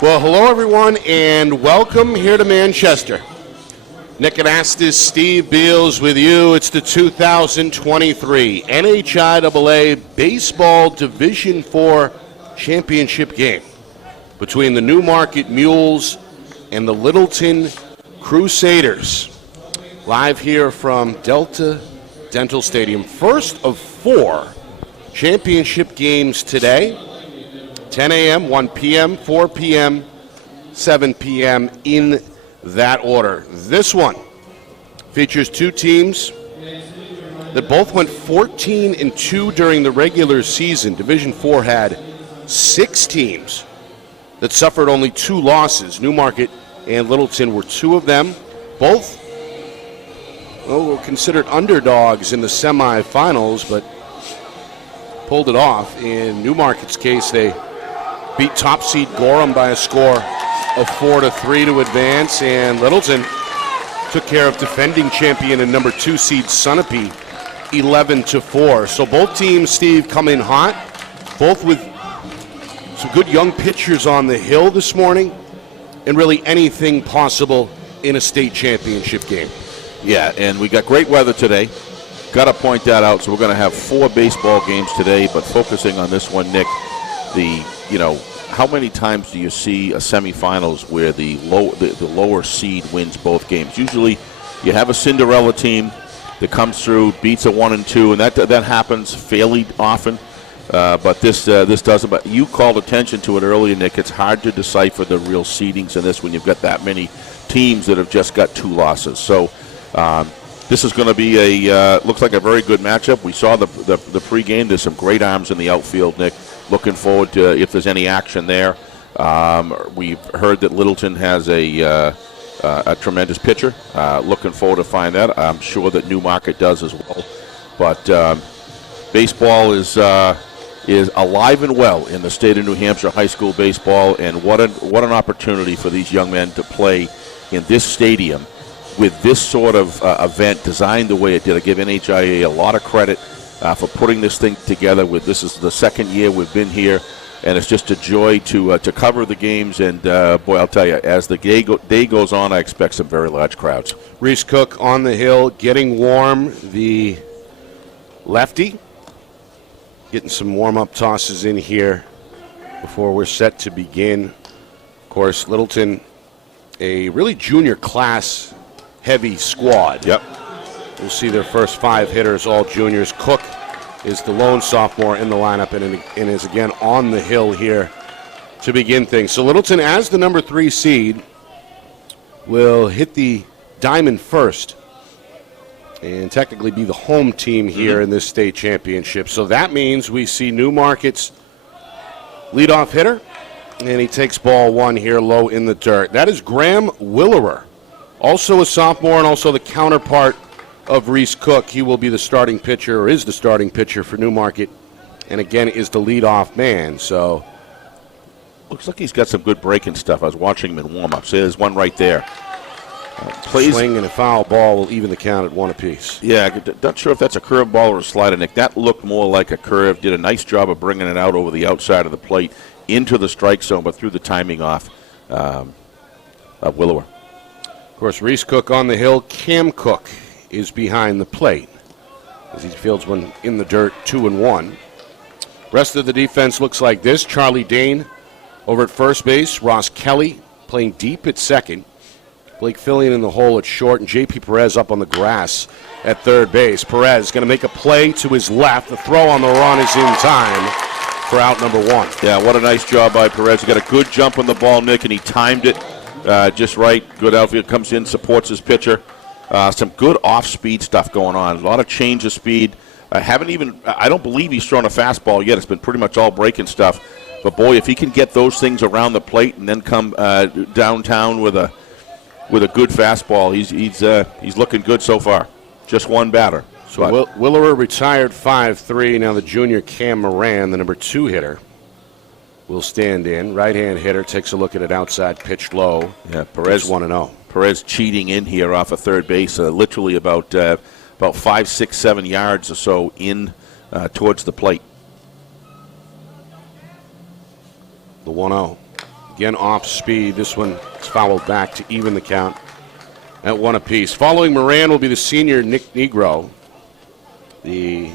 Well, hello everyone, and welcome here to Manchester. Nick Anastas, Steve Beals with you. It's the 2023 NHIAA Baseball Division IV Championship game between the Newmarket Mules and the Littleton Crusaders. Live here from Delta Dental Stadium. First of 4 championship games today. 10 a.m., 1 p.m., 4 p.m., 7 p.m. in that order. This one features 2 teams that both went 14-2 during the regular season. Division IV had 6 teams that suffered only 2 losses. Newmarket and Littleton were 2 of them. Both were considered underdogs in the semifinals, but pulled it off. In Newmarket's case, they beat top seed Gorham by a score of 4-3 to advance, and Littleton took care of defending champion and number 2 seed Sunapee 11-4. So both teams, Steve, come in hot, both with some good young pitchers on the hill this morning, and really anything possible in a state championship game. Yeah, and we got great weather today. Got to point that out. So we're going to have 4 baseball games today, but focusing on this one, Nick, how many times do you see a semifinals where the lower seed wins both games? Usually you have a Cinderella team that comes through, beats a 1 and 2, and that happens fairly often. But this doesn't. But you called attention to it earlier, Nick. It's hard to decipher the real seedings in this when you've got that many teams that have just got 2 losses. So this is going to be looks like a very good matchup. We saw the pregame. There's some great arms in the outfield, Nick. Looking forward to if there's any action there. We've heard that Littleton has a tremendous pitcher. Looking forward to find that. I'm sure that Newmarket does as well. But baseball is alive and well in the state of New Hampshire, high school baseball, and what an opportunity for these young men to play in this stadium with this sort of event designed the way it did. I give NHIAA a lot of credit for putting this thing together. This is the second year we've been here, and it's just a joy to cover the games. And boy, I'll tell you, as the day goes on, I expect some very large crowds. Reese Cook on the hill, getting warm. The lefty getting some warm-up tosses in here before we're set to begin. Of course, Littleton, a really junior class heavy squad. Yep. We'll see their first 5 hitters, all juniors. Cook is the lone sophomore in the lineup and is again on the hill here to begin things. So Littleton, as the number 3 seed, will hit the diamond first and technically be the home team here in this state championship. So that means we see Newmarket's leadoff hitter, and he takes ball 1 here low in the dirt. That is Graham Willerer, also a sophomore and also the counterpart of Reese Cook. He will be the starting pitcher, or is the starting pitcher for Newmarket, and again is the leadoff man. So looks like he's got some good breaking stuff. I was watching him in warm-ups. There's one right there. Swing and a foul ball will even the count at 1 apiece. Yeah, not sure if that's a curve ball or a slider, Nick. That looked more like a curve. Did a nice job of bringing it out over the outside of the plate into the strike zone, but threw the timing off of Willewer. Of course, Reese Cook on the hill. Cam Cook is behind the plate as he fields one in the dirt, 2-1. Rest of the defense looks like this. Charlie Dane over at first base. Ross Kelly playing deep at second. Blake Fillion in the hole at short, and J.P. Perez up on the grass at third base. Perez going to make a play to his left. The throw on the run is in time for out number 1. Yeah, what a nice job by Perez. He got a good jump on the ball, Nick, and he timed it just right. Good outfield, comes in, supports his pitcher. Some good off-speed stuff going on. A lot of change of speed. I don't believe he's thrown a fastball yet. It's been pretty much all breaking stuff. But boy, if he can get those things around the plate and then come downtown with a good fastball, he's looking good so far. Just one batter. So Willerer retired 5-3. Now the junior Cam Moran, the number 2 hitter, will stand in. Right-hand hitter takes a look at it outside, pitched low. Yeah, Perez 1-0. Perez cheating in here off of third base, literally about 5, 6, 7 yards or so in towards the plate. The 1-0. Again, off speed. This one is fouled back to even the count at 1 apiece. Following Moran will be the senior Nick Negro. The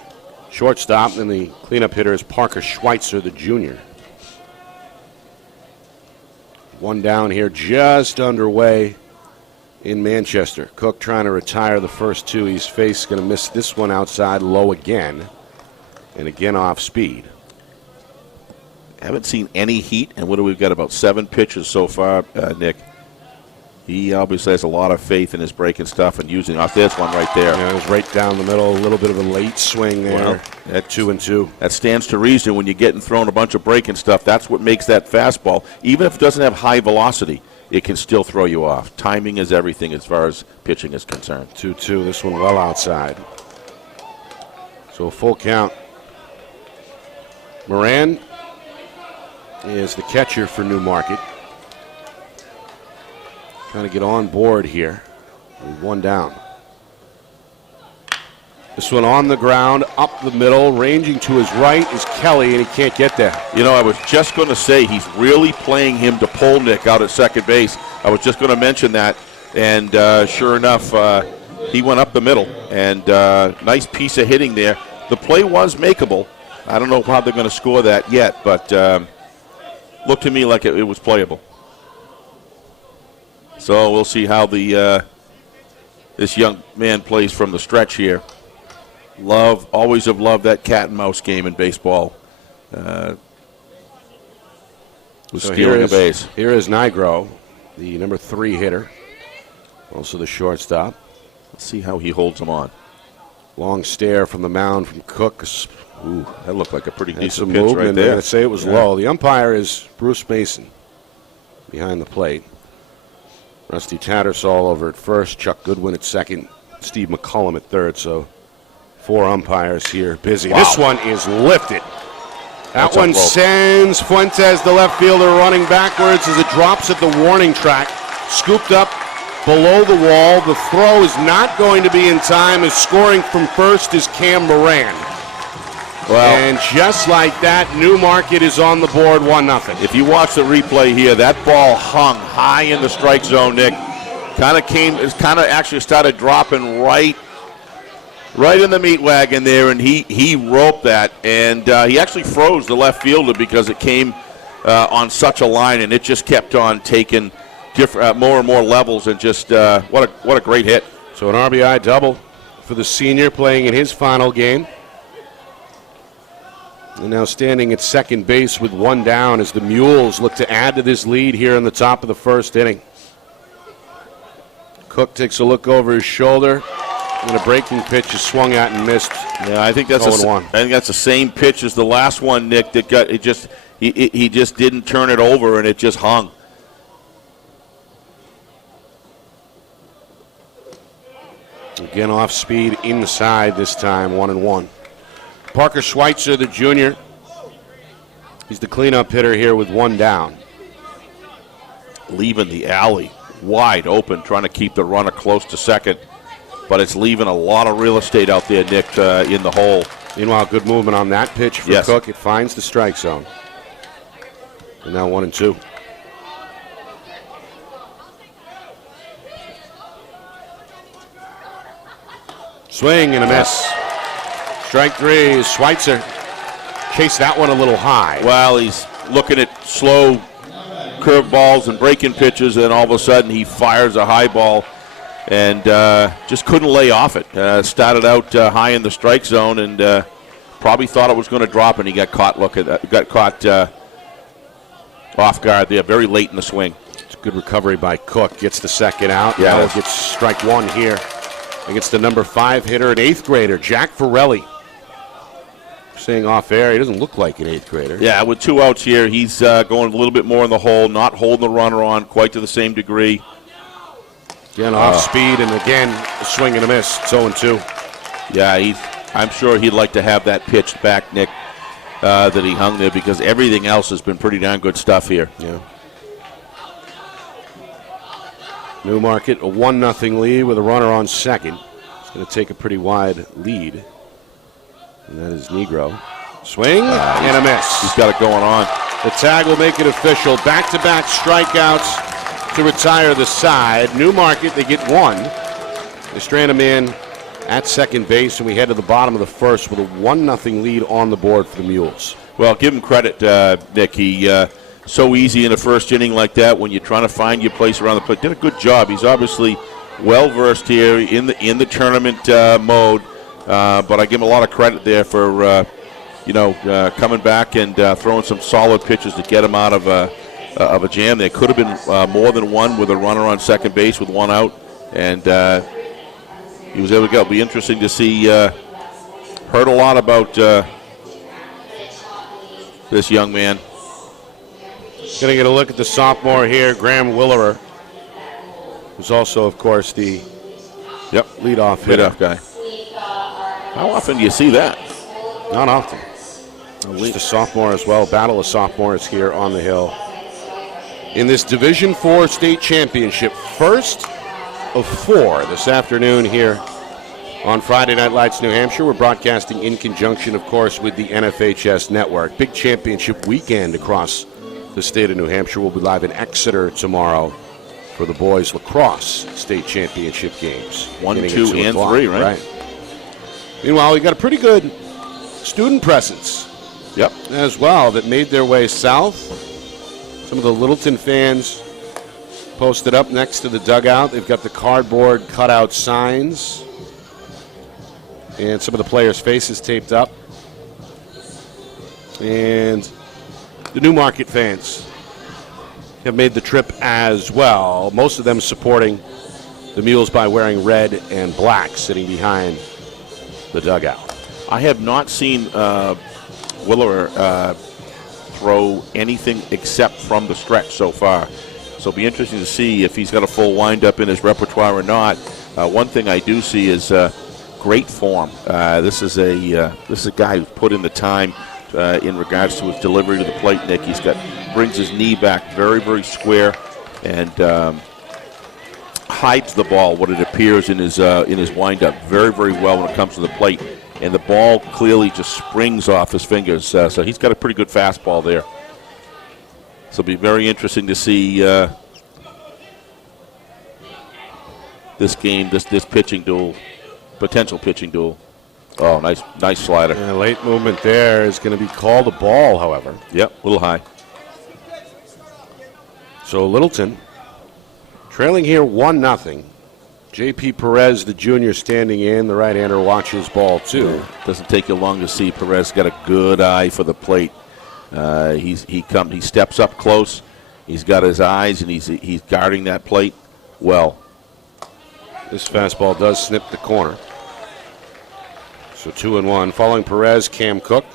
shortstop and the cleanup hitter is Parker Schweitzer, the junior. One down here, just underway in Manchester. Cook trying to retire the first two he's faced. Going to miss this one outside low again. And again off speed. Haven't seen any heat, and what do we've got, about 7 pitches so far, Nick? He obviously has a lot of faith in his breaking stuff and using off this one right there. Yeah, it was right down the middle, a little bit of a late swing there. Well, at 2-2. That stands to reason when you're getting thrown a bunch of breaking stuff. That's what makes that fastball. Even if it doesn't have high velocity, it can still throw you off. Timing is everything as far as pitching is concerned. 2-2, this one well outside. So a full count. Moran is the catcher for Newmarket. Trying to get on board here. One down. This one on the ground, up the middle, ranging to his right is Kelly, and he can't get there. You know, I was just going to say he's really playing him to pull Nick out at second base. I was just going to mention that, and sure enough, he went up the middle, and nice piece of hitting there. The play was makeable. I don't know how they're going to score that yet, but looked to me like it was playable. So we'll see how the this young man plays from the stretch here. Always have loved that cat and mouse game in baseball. Stealing a base. Here is Nigro, the number 3 hitter, also the shortstop. Let's see how he holds them on. Long stare from the mound from Cook. Ooh, that looked like a pretty decent some pitch movement. right They're there. going to say it was low. The umpire is Bruce Mason behind the plate. Rusty Tattersall over at first, Chuck Goodwin at second, Steve McCullum at third. So 4 umpires here busy. Wow. This one is lifted. That That's one up low. sends Fuentes, the left fielder, running backwards as it drops at the warning track. Scooped up below the wall. The throw is not going to be in time, as scoring from first is Cam Moran. Well, And just like that, Newmarket is on the board 1-0. if you watch the replay here, that ball hung high in the strike zone, Nick. Kind of actually started dropping right in the meat wagon there, and he roped that, and he actually froze the left fielder because it came on such a line, and it just kept on taking more and more levels, and just what a great hit. So an RBI double for the senior playing in his final game. And now standing at second base with 1 down as the Mules look to add to this lead here in the top of the first inning. Cook takes a look over his shoulder, and a breaking pitch is swung at and missed. Yeah, I think that's the same pitch as the last one, Nick. That got it just he just didn't turn it over, and it just hung. Again off speed inside this time, 1-1. Parker Schweitzer, the junior. He's the cleanup hitter here with 1 down. Leaving the alley wide open, trying to keep the runner close to second, but it's leaving a lot of real estate out there, Nick, in the hole. Meanwhile, good movement on that pitch for Yes. Cook. It finds the strike zone. And now 1-2. Swing and a miss. Strike 3 is Schweitzer. Chased that one a little high. Well, he's looking at slow curve balls and breaking pitches, and all of a sudden he fires a high ball and just couldn't lay off it. Started out high in the strike zone and probably thought it was going to drop, and he got caught. Off guard there, very late in the swing. It's a good recovery by Cook. Gets the second out. Yeah. Now gets strike 1 here against the number 5 hitter and 8th grader, Jack Forelli. Saying off air, he doesn't look like an 8th grader. Yeah, with 2 outs here, he's going a little bit more in the hole, not holding the runner on quite to the same degree. Again, off speed, and again, a swing and a miss. It's 0-2. Yeah, I'm sure he'd like to have that pitched back, Nick, that he hung there, because everything else has been pretty darn good stuff here. Yeah. Newmarket, a 1-0 lead with a runner on second. It's going to take a pretty wide lead. And that is Negro. Swing and a miss. He's got it going on. The tag will make it official. Back-to-back strikeouts to retire the side. Newmarket, they get one. They strand a man at second base, and we head to the bottom of the first with a 1-0 lead on the board for the Mules. Well, give him credit, Nick. He so easy in the first inning like that when you're trying to find your place around the plate. Did a good job. He's obviously well-versed here in the tournament mode, but I give him a lot of credit there for coming back and throwing some solid pitches to get him out of a jam. There could have been more than one with a runner on second base with one out, and he was able to go. It'll be interesting to see. Heard a lot about this young man. Going to get a look at the sophomore here, Graham Willerer, who's also, of course, the leadoff hitter. Leadoff guy. How often do you see that? Not often. Just a sophomore as well. Battle of sophomores here on the hill. In this Division IV state championship, first of 4 this afternoon here on Friday Night Lights, New Hampshire. We're broadcasting in conjunction, of course, with the NFHS Network. Big championship weekend across the state of New Hampshire. We'll be live in Exeter tomorrow for the boys lacrosse state championship games. 1, 2, and 3, right? Meanwhile, we got a pretty good student presence as well that made their way south. Some of the Littleton fans posted up next to the dugout. They've got the cardboard cutout signs and some of the players' faces taped up. And the Newmarket fans have made the trip as well, most of them supporting the Mules by wearing red and black, sitting behind the dugout. I have not seen Willerer throw anything except from the stretch so far. So it'll be interesting to see if he's got a full windup in his repertoire or not. One thing I do see is great form. This is a guy who's put in the time in regards to his delivery to the plate. Nick, brings his knee back very, very square and hides the ball, what it appears in his windup, very, very well when it comes to the plate. And the ball clearly just springs off his fingers. So he's got a pretty good fastball there. So it'll be very interesting to see this game, this pitching duel, potential pitching duel. Oh, nice slider. Yeah, late movement there is going to be called a ball, however. Yep, a little high. So Littleton trailing here 1-0. J.P. Perez, the junior, standing in. The right-hander watches ball, too. Doesn't take you long to see Perez got a good eye for the plate. He steps up close. He's got his eyes, and he's guarding that plate well. This fastball does snip the corner. So 2-1. Following Perez, Cam Cook,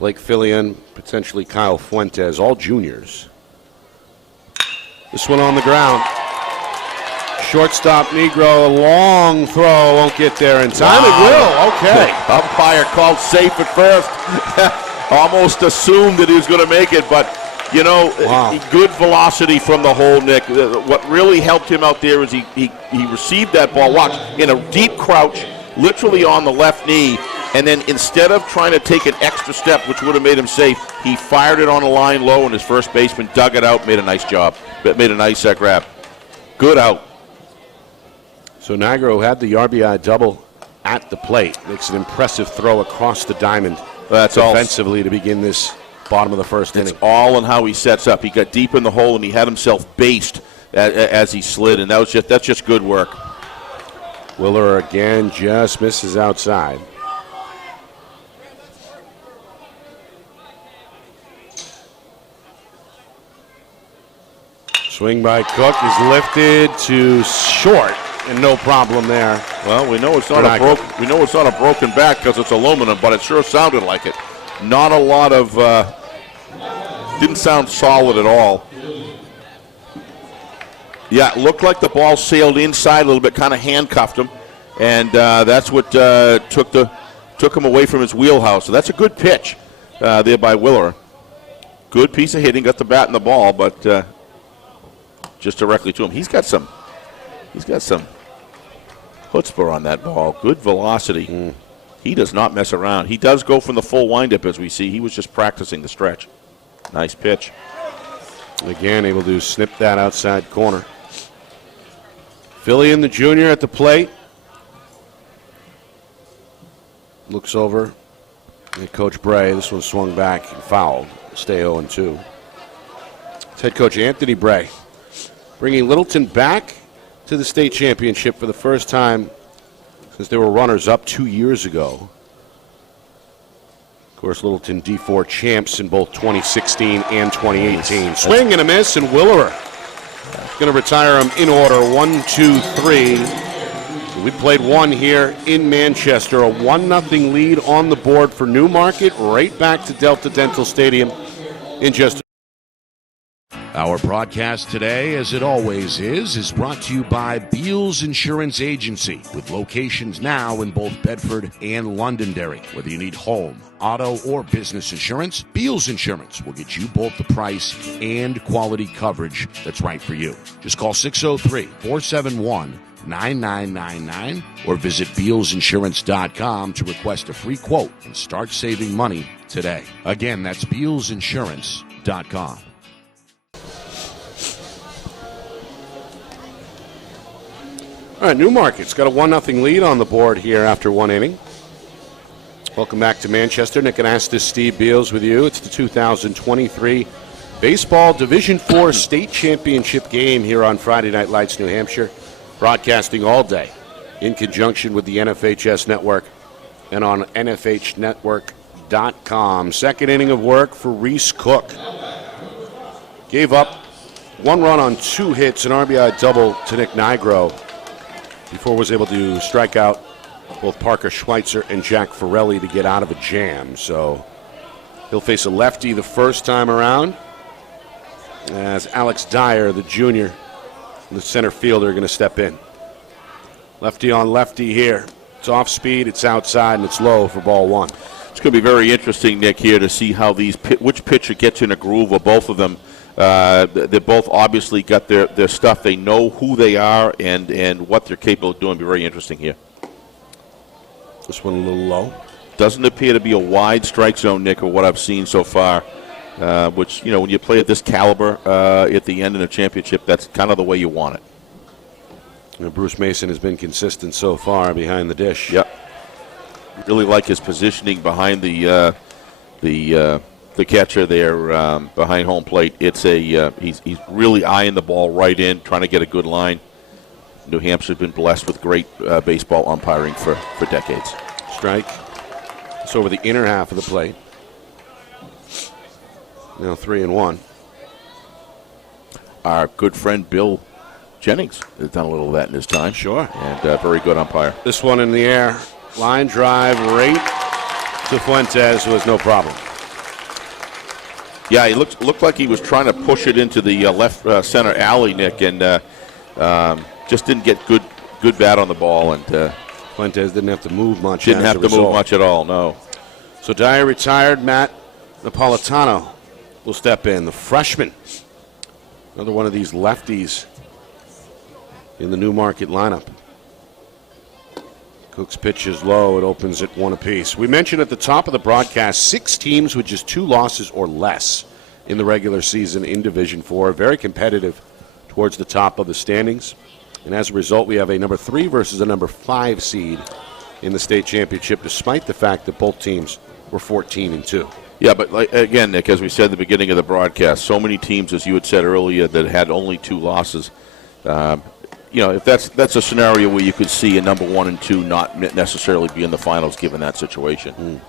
Blake Fillion, potentially Kyle Fuentes, all juniors. This one on the ground. Shortstop Negro, a long throw, won't get there in time. Wow. It will, okay. Umpire called safe at first. Almost assumed that he was going to make it, but, good velocity from the hole, Nick. What really helped him out there is he received that ball, in a deep crouch, literally on the left knee, and then instead of trying to take an extra step, which would have made him safe, he fired it on the line low, and his first baseman dug it out, made a nice job, made a nice grab. Good out. So Nigro had the RBI double at the plate. Makes an impressive throw across the diamond defensively to begin this bottom of the first inning. It's all in how he sets up. He got deep in the hole, and he had himself based as he slid, and that's just good work. Willer again just misses outside. Swing by Cook is lifted to short, and no problem there. Well, we know it's not a broken back because it's aluminum, but it sure sounded like it. Not a lot of didn't sound solid at all. Yeah, it looked like the ball sailed inside a little bit, kind of handcuffed him, and that's what took him away from his wheelhouse. So that's a good pitch there by Willer. Good piece of hitting, got the bat and the ball, but just directly to him. He's got some chutzpah on that ball. Good velocity. He does not mess around. He does go from the full windup, as we see. He was just practicing the stretch. Nice pitch. Again, able to snip that outside corner. Philly and the junior at the plate. Looks over at Coach Bray. This one swung back and fouled. Stay 0-2. It's head coach Anthony Bray bringing Littleton back to the state championship for the first time since they were runners-up 2 years ago. Of course, Littleton D4 champs in both 2016 and 2018. Swing and a miss, and Willerer going to retire him in order. 1, 2, 3. We played one here in Manchester. A 1-0 lead on the board for Newmarket. Right back to Delta Dental Stadium in just. Our broadcast today, as it always is brought to you by Beals Insurance Agency, with locations now in both Bedford and Londonderry. Whether you need home, auto, or business insurance, Beals Insurance will get you both the price and quality coverage that's right for you. Just call 603-471-9999 or visit BealsInsurance.com to request a free quote and start saving money today. Again, that's BealsInsurance.com. All right, Newmarket's got a 1-0 lead on the board here after 1 inning. Welcome back to Manchester. Nick Anastas, Steve Beals with you. It's the 2023 Baseball Division IV State Championship game here on Friday Night Lights, New Hampshire. Broadcasting all day in conjunction with the NFHS Network and on NFHnetwork.com. Second inning of work for Reese Cook. Gave up 1 run on 2 hits, an RBI double to Nick Nigro, before was able to strike out both Parker Schweitzer and Jack Forelli to get out of a jam. So he'll face a lefty the first time around, as Alex Dyer, the junior, the center fielder, are going to step in. Lefty on lefty here. It's off speed, it's outside, and it's low for ball 1. It's going to be very interesting, Nick, here to see how which pitcher gets in a groove of both of them. They both obviously got their stuff. They know who they are and what they're capable of doing. It'll be very interesting here. This one a little low. Doesn't appear to be a wide strike zone, Nick, of what I've seen so far, which, you know, when you play at this caliber at the end of the championship, that's kind of the way you want it. You know, Bruce Mason has been consistent so far behind the dish. Yep. Really like his positioning behind the catcher there behind home plate. It's he's really eyeing the ball right in, trying to get a good line. New Hampshire's been blessed with great baseball umpiring for decades. Strike. It's over the inner half of the plate. Now 3-1. Our good friend Bill Jennings has done a little of that in his time. Sure. And very good umpire. This one in the air. Line drive right to Fuentes was no problem. Yeah, he looked like he was trying to push it into the left center alley, Nick, and just didn't get good bat on the ball. And Fuentes didn't have to move much. Didn't have to move much at all, no. So Dyer retired. Matt Napolitano will step in, the freshman. Another one of these lefties in the Newmarket lineup. Cook's pitch is low. It opens at 1 apiece. We mentioned at the top of the broadcast 6 teams with just 2 losses or less in the regular season in Division IV. Very competitive towards the top of the standings. And as a result, we have a number 3 versus a number 5 seed in the state championship, despite the fact that both teams were 14-2. Yeah, but again, Nick, as we said at the beginning of the broadcast, so many teams, as you had said earlier, that had only 2 losses. You know, if that's a scenario where you could see a number 1 and 2 not necessarily be in the finals given that situation.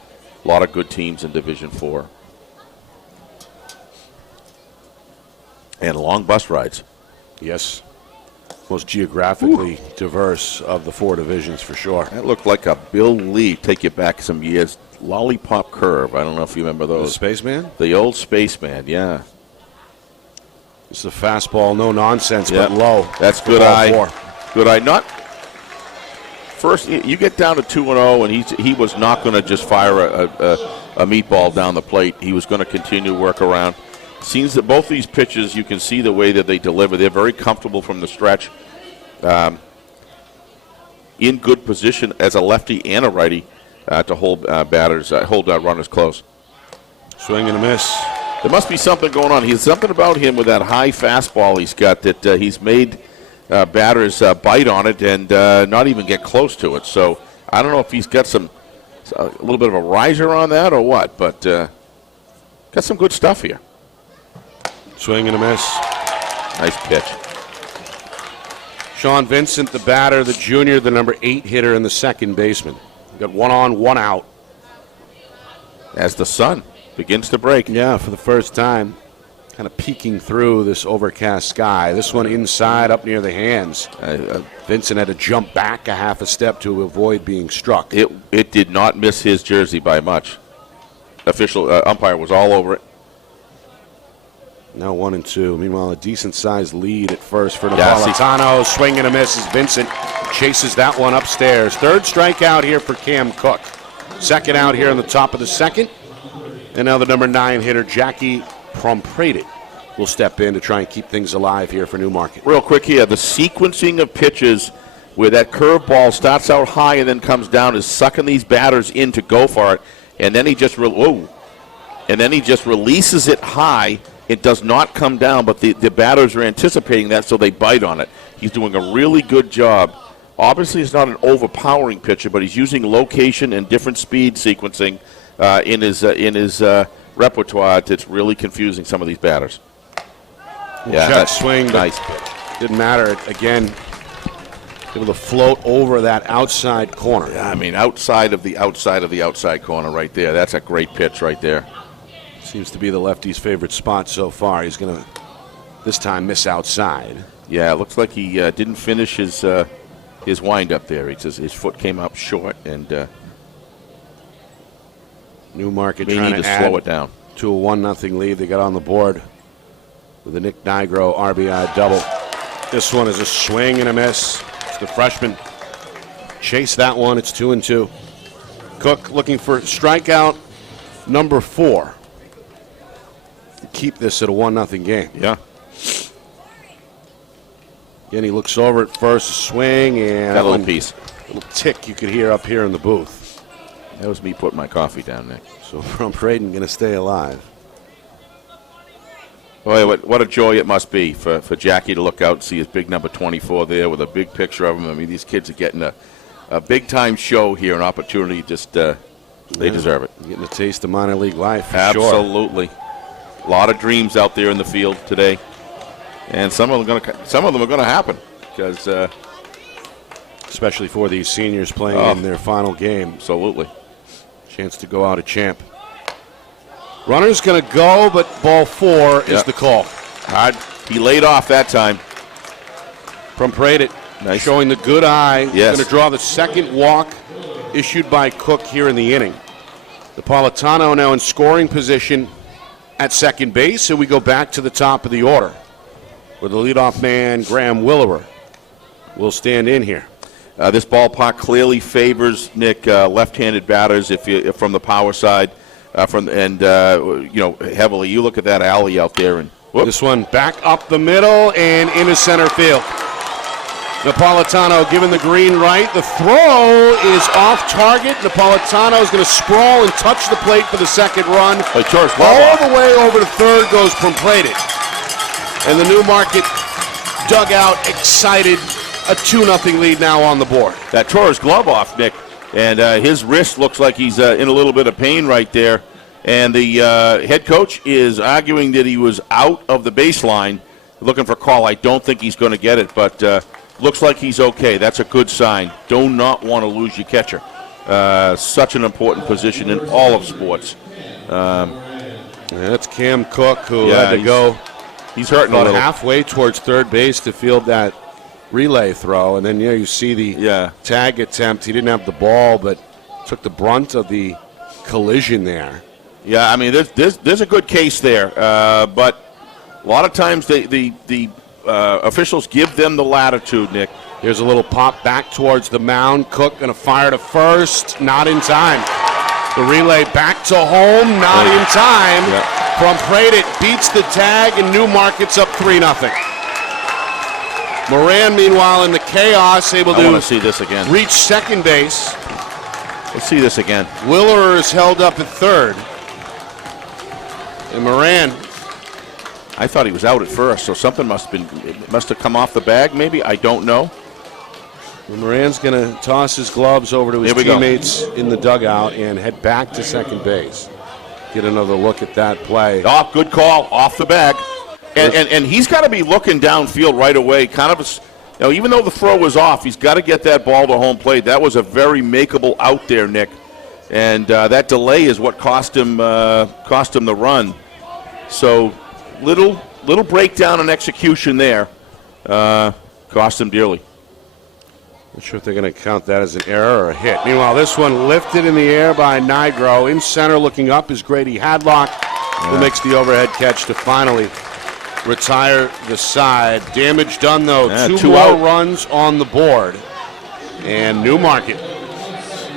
A lot of good teams in Division IV. And long bus rides. Yes. Most geographically diverse of the 4 divisions for sure. That looked like a Bill Lee, take you back some years, lollipop curve. I don't know if you remember those. The Spaceman? The old Spaceman, yeah. It's a fastball, no nonsense, but low. That's good eye. 4. Good eye. Not first. You get down to 2-0, and he was not going to just fire a meatball down the plate. He was going to continue to work around. Seems that both these pitches, you can see the way that they deliver. They're very comfortable from the stretch. In good position as a lefty and a righty to hold runners close. Swing and a miss. There must be something going on. He's something about him with that high fastball he's got that he's made batters bite on it and not even get close to it. So I don't know if he's got a little bit of a riser on that or what, but got some good stuff here. Swing and a miss. Nice pitch. Sean Vincent, the batter, the junior, the number 8 hitter, and the second baseman. Got 1 on, 1 out. As the sun begins to break. Yeah, for the first time. Kind of peeking through this overcast sky. This one inside, up near the hands. Vincent had to jump back a half a step to avoid being struck. It did not miss his jersey by much. Official umpire was all over it. Now 1 and 2. Meanwhile, a decent-sized lead at first for Napolitano. Swing and a miss as Vincent chases that one upstairs. Third strikeout here for Cam Cook. Second out here on the top of the second. And now the number 9 hitter, Jackie Promprated, will step in to try and keep things alive here for Newmarket. Real quick here, the sequencing of pitches where that curveball starts out high and then comes down is sucking these batters in to go for it. And then he just releases it high. It does not come down, but the batters are anticipating that, so they bite on it. He's doing a really good job. Obviously, he's not an overpowering pitcher, but he's using location and different speed sequencing in his repertoire that's really confusing some of these batters. Yeah, check swing. Nice. Didn't matter. Again, able to float over that outside corner. Yeah, I mean, outside of the outside corner right there. That's a great pitch right there. Seems to be the lefty's favorite spot so far. He's going to, this time, miss outside. Yeah, it looks like he didn't finish his wind-up there. His foot came up short, and Newmarket may trying need to slow it down to a 1-0 lead. They got on the board with a Nick Nigro RBI double. This one is a swing and a miss. It's the freshman. Chase that one. It's 2 and 2. Cook looking for strikeout number 4. Keep this at a 1-0 game. Yeah. Again, he looks over at first, swing, and got a little piece. A little tick you could hear up here in the booth. That was me putting my coffee down, Nick. So from Braden going to stay alive. Boy, what a joy it must be for Jackie to look out and see his big number 24 there with a big picture of him. I mean, these kids are getting a big-time show here, an opportunity. Just they deserve it. Getting a taste of minor league life, for Absolutely. Sure. A lot of dreams out there in the field today, and some of them are going to happen because, especially for these seniors playing in their final game. Absolutely, chance to go out a champ. Runner's going to go, but ball 4 is the call. He laid off that time. Promprated, nice. Showing the good eye. Yes. Going to draw the second walk issued by Cook here in the inning. Napolitano now in scoring position at second base, so we go back to the top of the order, where the leadoff man, Graham Willerer, will stand in here. This ballpark clearly favors, Nick, left-handed batters if from the power side, heavily. You look at that alley out there, and this one back up the middle and into center field. Napolitano given the green right. The throw is off target. Napolitano is going to sprawl and touch the plate for the second run. All the way over to third goes Promprated. And the Newmarket dugout excited. A 2-0 lead now on the board. That tore his glove off, Nick, and his wrist looks like he's in a little bit of pain right there. And the head coach is arguing that he was out of the baseline, looking for a call. I don't think he's going to get it, but looks like he's okay. That's a good sign. Do not want to lose your catcher. Such an important position in all of sports. That's Cam Cook, who had to go. He's hurting about halfway towards third base to field that relay throw, and then you see the tag attempt. He didn't have the ball, but took the brunt of the collision there. Yeah, I mean, there's a good case there, but a lot of times the officials give them the latitude, Nick. Here's a little pop back towards the mound. Cook going to fire to first, not in time. The relay back to home, not in time. Promprated beats the tag, and Newmarket's up 3-0. Moran, meanwhile, in the chaos, able to see this again. Reach second base. Let's see this again. Willerer is held up at third. And Moran. I thought he was out at first, so something must have come off the bag, maybe. I don't know. And Moran's going to toss his gloves over to his teammates in the dugout and head back to second base. Get another look at that play. Oh, good call. Off the bag. And he's got to be looking downfield right away. Kind of, even though the throw was off, he's got to get that ball to home plate. That was a very makeable out there, Nick. And that delay is what cost him the run. So little breakdown in execution there cost him dearly. Not sure if they're going to count that as an error or a hit. Meanwhile, this one lifted in the air by Nigro. In center, looking up, is Grady Hadlock, who makes the overhead catch to finally retire the side. Damage done, though. Two more runs on the board. And Newmarket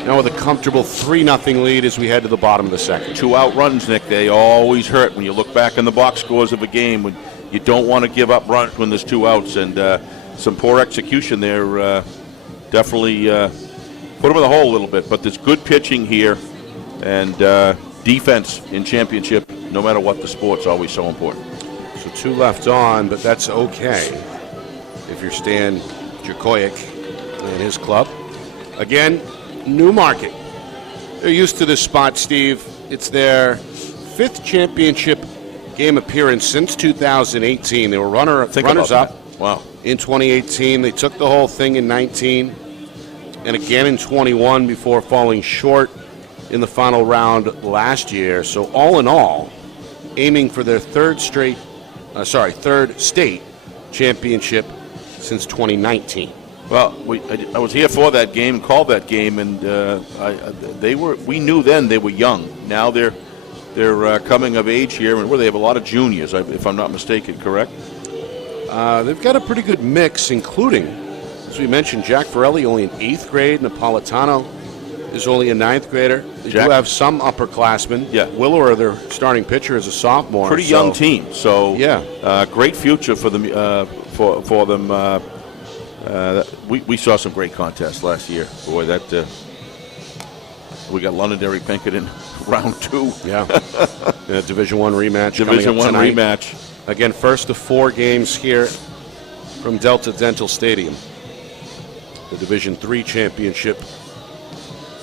now with a comfortable 3-0 lead as we head to the bottom of the second. 2 out runs, Nick. They always hurt when you look back in the box scores of a game. When you don't want to give up runs when there's 2 outs. And some poor execution there. Definitely put them in the hole a little bit, but there's good pitching here, and defense in championship, no matter what the sport's always so important. So 2 left on, but that's okay if you're Stan Jakoyik and his club. Again, Newmarket. They're used to this spot, Steve. It's their 5th championship game appearance since 2018. They were runners-up. Wow. In 2018, they took the whole thing in 19, and again in 21 before falling short in the final round last year. So all in all, aiming for their third state championship since 2019. Well, I was here for that game, called that game, and we knew then they were young. Now they're coming of age here, and they have a lot of juniors, if I'm not mistaken, correct? They've got a pretty good mix, including, as we mentioned, Jack Farelli only in 8th grade. Napolitano is only a 9th grader. They do have some upperclassmen. Yeah. Willower, their starting pitcher, is a sophomore. Pretty young team. So yeah, great future for them. For them. We saw some great contests last year. Boy, that we got Londonderry Pinkerton round 2. Yeah. Division I rematch. Division I rematch. Again, first of 4 games here from Delta Dental Stadium. The Division III championship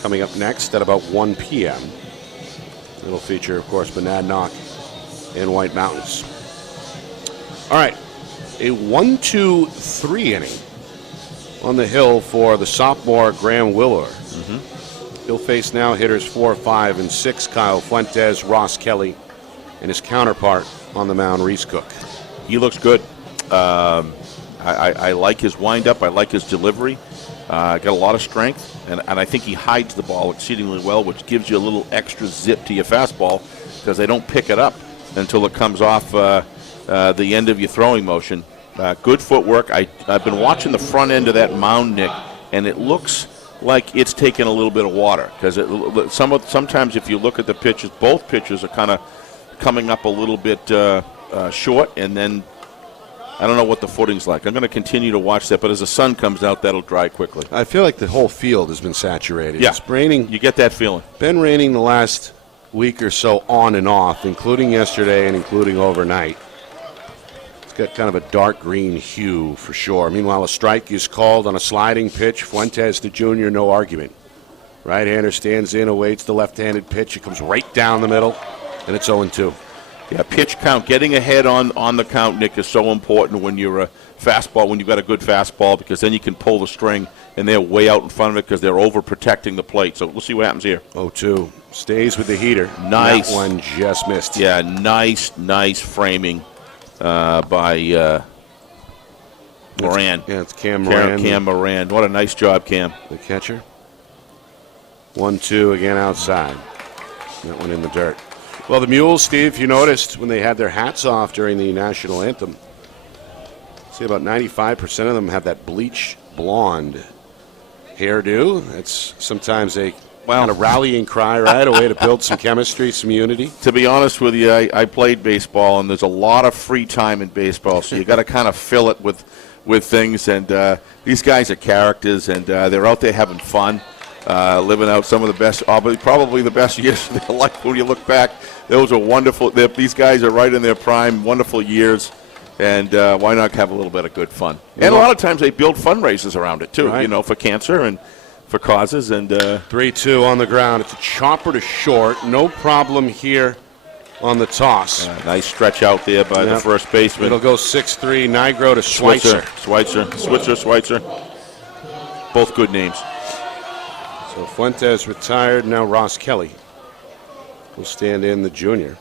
coming up next at about 1 p.m. It'll feature, of course, Monadnock and White Mountains. All right, a 1-2-3 inning on the hill for the sophomore Graham Willer. He'll face now hitters 4, 5, and 6, Kyle Fuentes, Ross Kelly, and his counterpart on the mound, Reese Cook. He looks good. I like his windup. I like his delivery. Got a lot of strength, and I think he hides the ball exceedingly well, which gives you a little extra zip to your fastball because they don't pick it up until it comes off the end of your throwing motion. Good footwork. I've been watching the front end of that mound, Nick, and it looks like it's taken a little bit of water because sometimes if you look at the pitches, both pitches are kind of coming up a little bit short, and then I don't know what the footing's like. I'm going to continue to watch that, but as the sun comes out, that'll dry quickly. I feel like the whole field has been saturated. Yeah. It's raining. You get that feeling. Been raining the last week or so on and off, including yesterday and including overnight. It's got kind of a dark green hue for sure. Meanwhile, a strike is called on a sliding pitch. Fuentes, the junior, no argument. Right-hander stands in, awaits the left-handed pitch. It comes right down the middle, and it's 0-2. Yeah, pitch count, getting ahead on the count, Nick, is so important when you're a fastball, when you've got a good fastball, because then you can pull the string, and they're way out in front of it because they're over-protecting the plate. So we'll see what happens here. 0-2. Stays with the heater. Nice. That one just missed. Yeah, nice framing by Moran. Yeah, it's Cam Moran. Cam Moran. What a nice job, Cam. The catcher. 1-2 again outside. That one in the dirt. Well, the Mules, Steve, you noticed when they had their hats off during the national anthem, see about 95% of them have that bleach blonde hairdo. It's sometimes a kind of rallying cry, right? A way to build some chemistry, some unity. To be honest with you, I played baseball, and there's a lot of free time in baseball, so you got to kind of fill it with things. And these guys are characters, and they're out there having fun. living out some of the best, probably the best years of their life when you look back. Those are wonderful. These guys are right in their prime, wonderful years, and why not have a little bit of good fun? And a lot of times they build fundraisers around it, too, right. for cancer and for causes. And 3-2 on the ground. It's a chopper to short. No problem here on the toss. Nice stretch out there by the first baseman. It'll go 6-3. Nigro to Schweitzer. Schweitzer. Both good names. So Fuentes retired. Now Ross Kelly will stand in, the junior.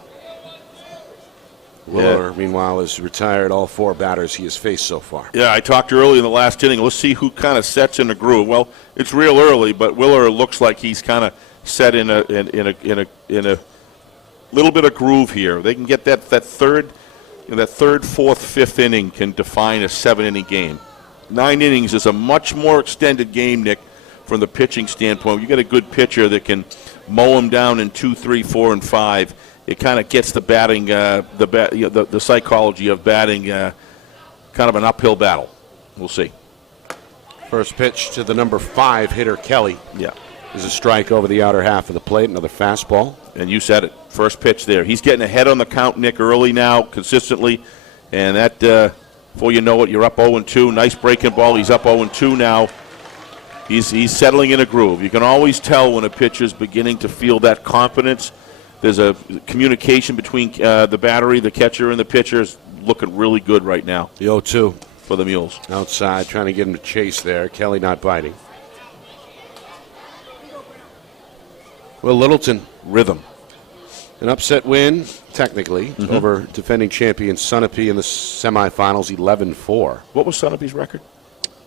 Willer, meanwhile, has retired all 4 batters he has faced so far. Yeah, I talked early in the last inning. Let's see who kind of sets in the groove. Well, it's real early, but Willer looks like he's kind of set in a little bit of groove here. They can get that third, fourth, fifth inning can define a 7-inning game. 9 innings is a much more extended game, Nick, from the pitching standpoint. You get a good pitcher that can mow them down in 2, 3, 4, and 5. It kind of gets the batting, the psychology of batting, kind of an uphill battle. We'll see. First pitch to the number 5 hitter, Kelly. Yeah. Is a strike over the outer half of the plate, another fastball. And you said it, first pitch there. He's getting ahead on the count, Nick, early now, consistently. And that, before you know it, you're up 0-2. Nice breaking ball. He's up 0-2 now. He's settling in a groove. You can always tell when a pitcher's beginning to feel that confidence. There's a communication between the battery, the catcher, and the pitcher is looking really good right now. The 0-2 for the Mules. Outside, trying to get him to chase there. Kelly not biting. Well, Littleton. Rhythm. An upset win, technically, over defending champion Sunapee in the semifinals, 11-4. What was Sunappee's record?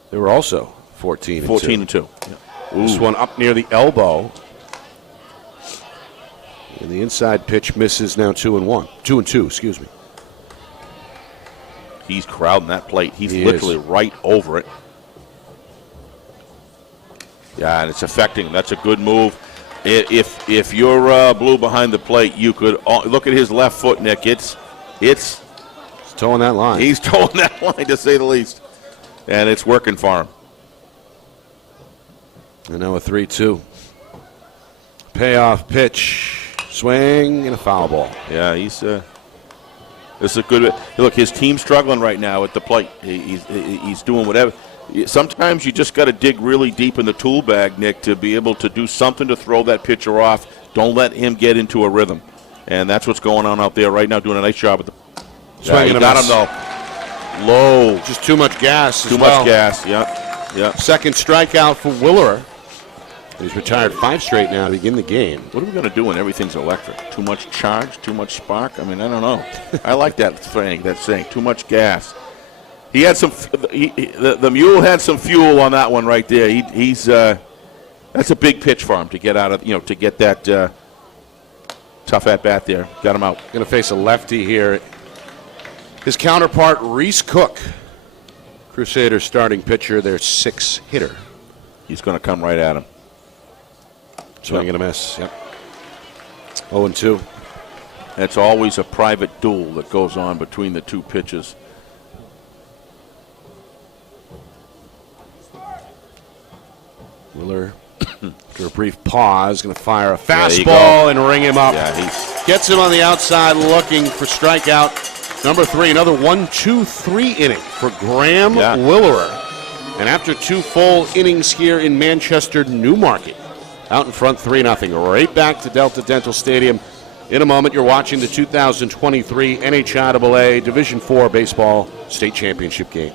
They were also 14-2. 14-2. Yeah. This one up near the elbow. And the inside pitch misses, now 2-1. 2-2, excuse me. He's crowding that plate. He's literally right over it. Yeah, and it's affecting him. That's a good move. If you're blue behind the plate, you could look at his left foot, Nick. It's towing that line. He's towing that line, to say the least. And it's working for him. And now a 3-2. Payoff pitch. Swing and a foul ball. Yeah, this is a good. Look, his team's struggling right now at the plate. He's doing whatever. Sometimes you just got to dig really deep in the tool bag, Nick, to be able to do something to throw that pitcher off. Don't let him get into a rhythm. And that's what's going on out there right now, doing a nice job at the swing. Got him, though. Low. Just too much gas. Too much gas, yeah. Second strikeout for Willer. He's retired 5 straight now to begin the game. What are we going to do when everything's electric? Too much charge? Too much spark? I mean, I don't know. I like that saying, too much gas. He had some. The mule had some fuel on that one right there. He's that's a big pitch for him to get out of. To get that tough at bat there. Got him out. Going to face a lefty here. His counterpart, Reese Cook, Crusaders starting pitcher, their 6 hitter. He's going to come right at him. Swing and a miss. Yep. 0-2. That's always a private duel that goes on between the two pitches. Willer, after a brief pause, going to fire a fastball and ring him up. Yeah, gets him on the outside looking for strikeout number 3. Another 1-2-3 inning for Graham Willerer. And after 2 full innings here in Manchester, Newmarket, out in front 3-0. Right back to Delta Dental Stadium. In a moment, you're watching the 2023 NHIAA Division IV Baseball State Championship game.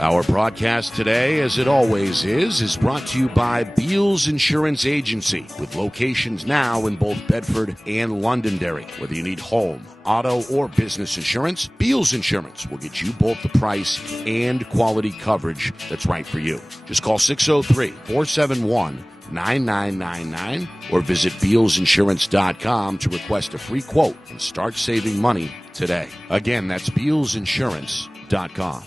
Our broadcast today, as it always is brought to you by Beals Insurance Agency, with locations now in both Bedford and Londonderry. Whether you need home, auto, or business insurance, Beals Insurance will get you both the price and quality coverage that's right for you. Just call 603-471-9999 or visit BealsInsurance.com to request a free quote and start saving money today. Again, that's BealsInsurance.com.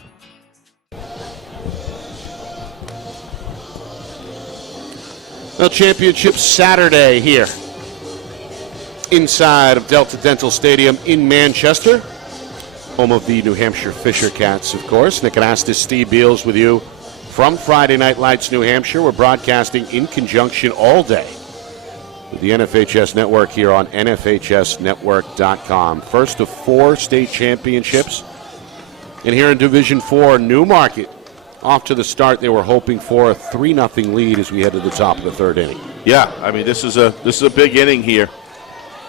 Well, championship Saturday here inside of Delta Dental Stadium in Manchester, home of the New Hampshire Fisher Cats, of course. Nick Anastas, Steve Beals with you from Friday Night Lights, New Hampshire. We're broadcasting in conjunction all day with the NFHS Network here on NFHSnetwork.com. First of 4 state championships. And here in Division 4, Newmarket, off to the start they were hoping for a 3-0 lead as we head to the top of the 3rd inning. Yeah, I mean, this is a big inning here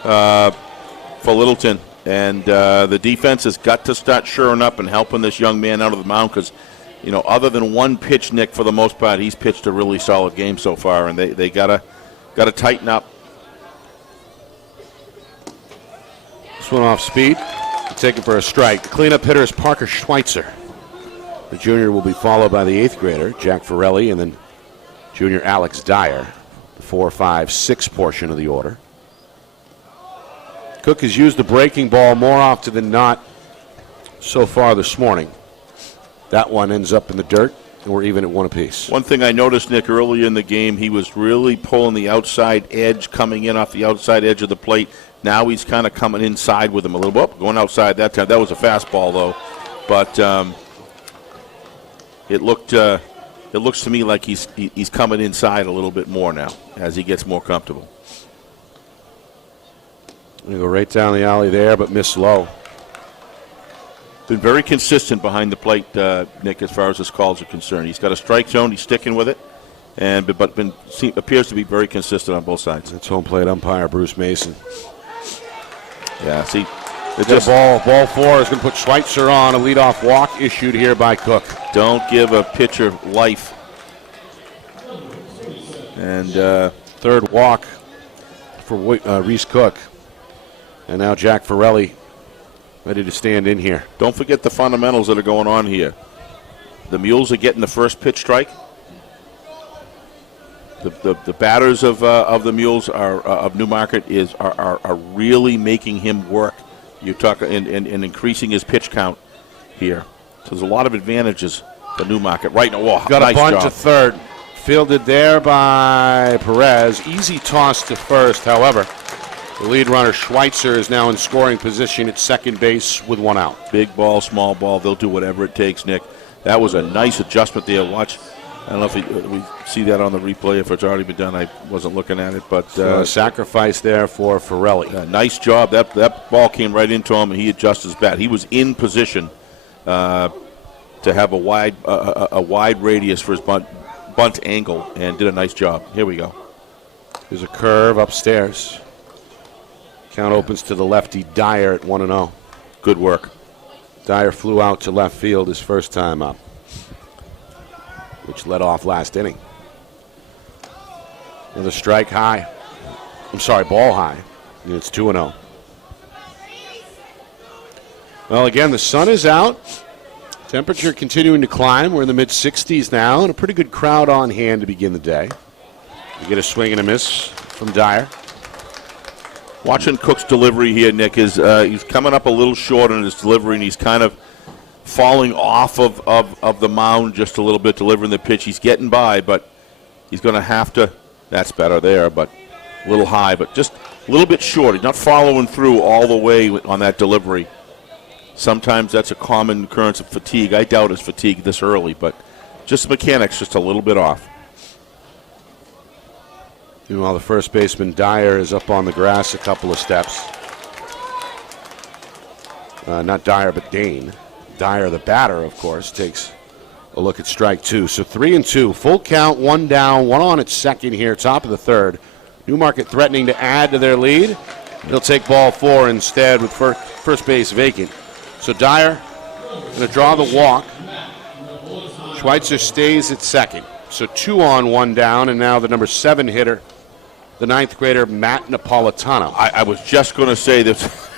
for Littleton. And the defense has got to start shoring up and helping this young man out of the mound because, other than one pitch, Nick, for the most part, he's pitched a really solid game so far, and they got to tighten up. This one off speed. Taken for a strike. The cleanup hitter is Parker Schweitzer. The junior will be followed by the 8th grader, Jack Forelli, and then junior Alex Dyer, the 4, 5, 6 portion of the order. Cook has used the breaking ball more often than not so far this morning. That one ends up in the dirt, and we're even at 1 apiece. One thing I noticed, Nick, earlier in the game, he was really pulling the outside edge, coming in off the outside edge of the plate. Now he's kind of coming inside with him a little bit. Going outside that time. That was a fastball, though. But it looks to me like he's coming inside a little bit more now as he gets more comfortable. They go right down the alley there, but miss low. Been very consistent behind the plate, Nick, as far as his calls are concerned. He's got a strike zone. He's sticking with it, but appears to be very consistent on both sides. That's home plate umpire Bruce Mason. Yeah, see, ball 4 is going to put Schweitzer on. A leadoff walk issued here by Cook. Don't give a pitcher life. And 3rd walk for Reese Cook. And now Jack Forelli ready to stand in here. Don't forget the fundamentals that are going on here. The Mules are getting the first pitch strike. The batters of the Mules of Newmarket are really making him work. You talk and increasing his pitch count here. So there's a lot of advantages for Newmarket right now. Oh, got nice a bunt job. to 3rd, fielded there by Perez. Easy toss to 1st. However, the lead runner Schweitzer is now in scoring position at 2nd base with 1 out. Big ball, small ball. They'll do whatever it takes, Nick. That was a nice adjustment there. Watch. I don't know if we see that on the replay, if it's already been done. I wasn't looking at it. But sacrifice there for Forelli. Nice job. That ball came right into him, and he adjusted his bat. He was in position to have a wide radius for his bunt angle, and did a nice job. Here we go. There's a curve upstairs. Count opens to the lefty Dyer at 1-0. Good work. Dyer flew out to left field his first time up, which led off last inning. Another strike high. Ball high. And it's 2-0. Well, again, the sun is out. Temperature continuing to climb. We're in the mid-60s now, and a pretty good crowd on hand to begin the day. We get a swing and a miss from Dyer. Watching Cook's delivery here, Nick, is he's coming up a little short on his delivery, and he's kind of falling off of the mound just a little bit, delivering the pitch. He's getting by, but he's going to have to. That's better there, but a little high, but just a little bit short. He's not following through all the way on that delivery. Sometimes that's a common occurrence of fatigue. I doubt it's fatigue this early, but just the mechanics just a little bit off. Meanwhile, the first baseman Dyer is up on the grass a couple of steps. Not Dyer, but Dane. Dyer, the batter, of course, takes a look at strike 2. So 3-2, full count, 1 down, 1 on at 2nd here, top of the 3rd. Newmarket threatening to add to their lead. He'll take ball 4 instead with first base vacant. So Dyer going to draw the walk. Schweitzer stays at 2nd. So 2 on, 1 down, and now the number 7 hitter, the 9th grader Matt Napolitano. I was just going to say this.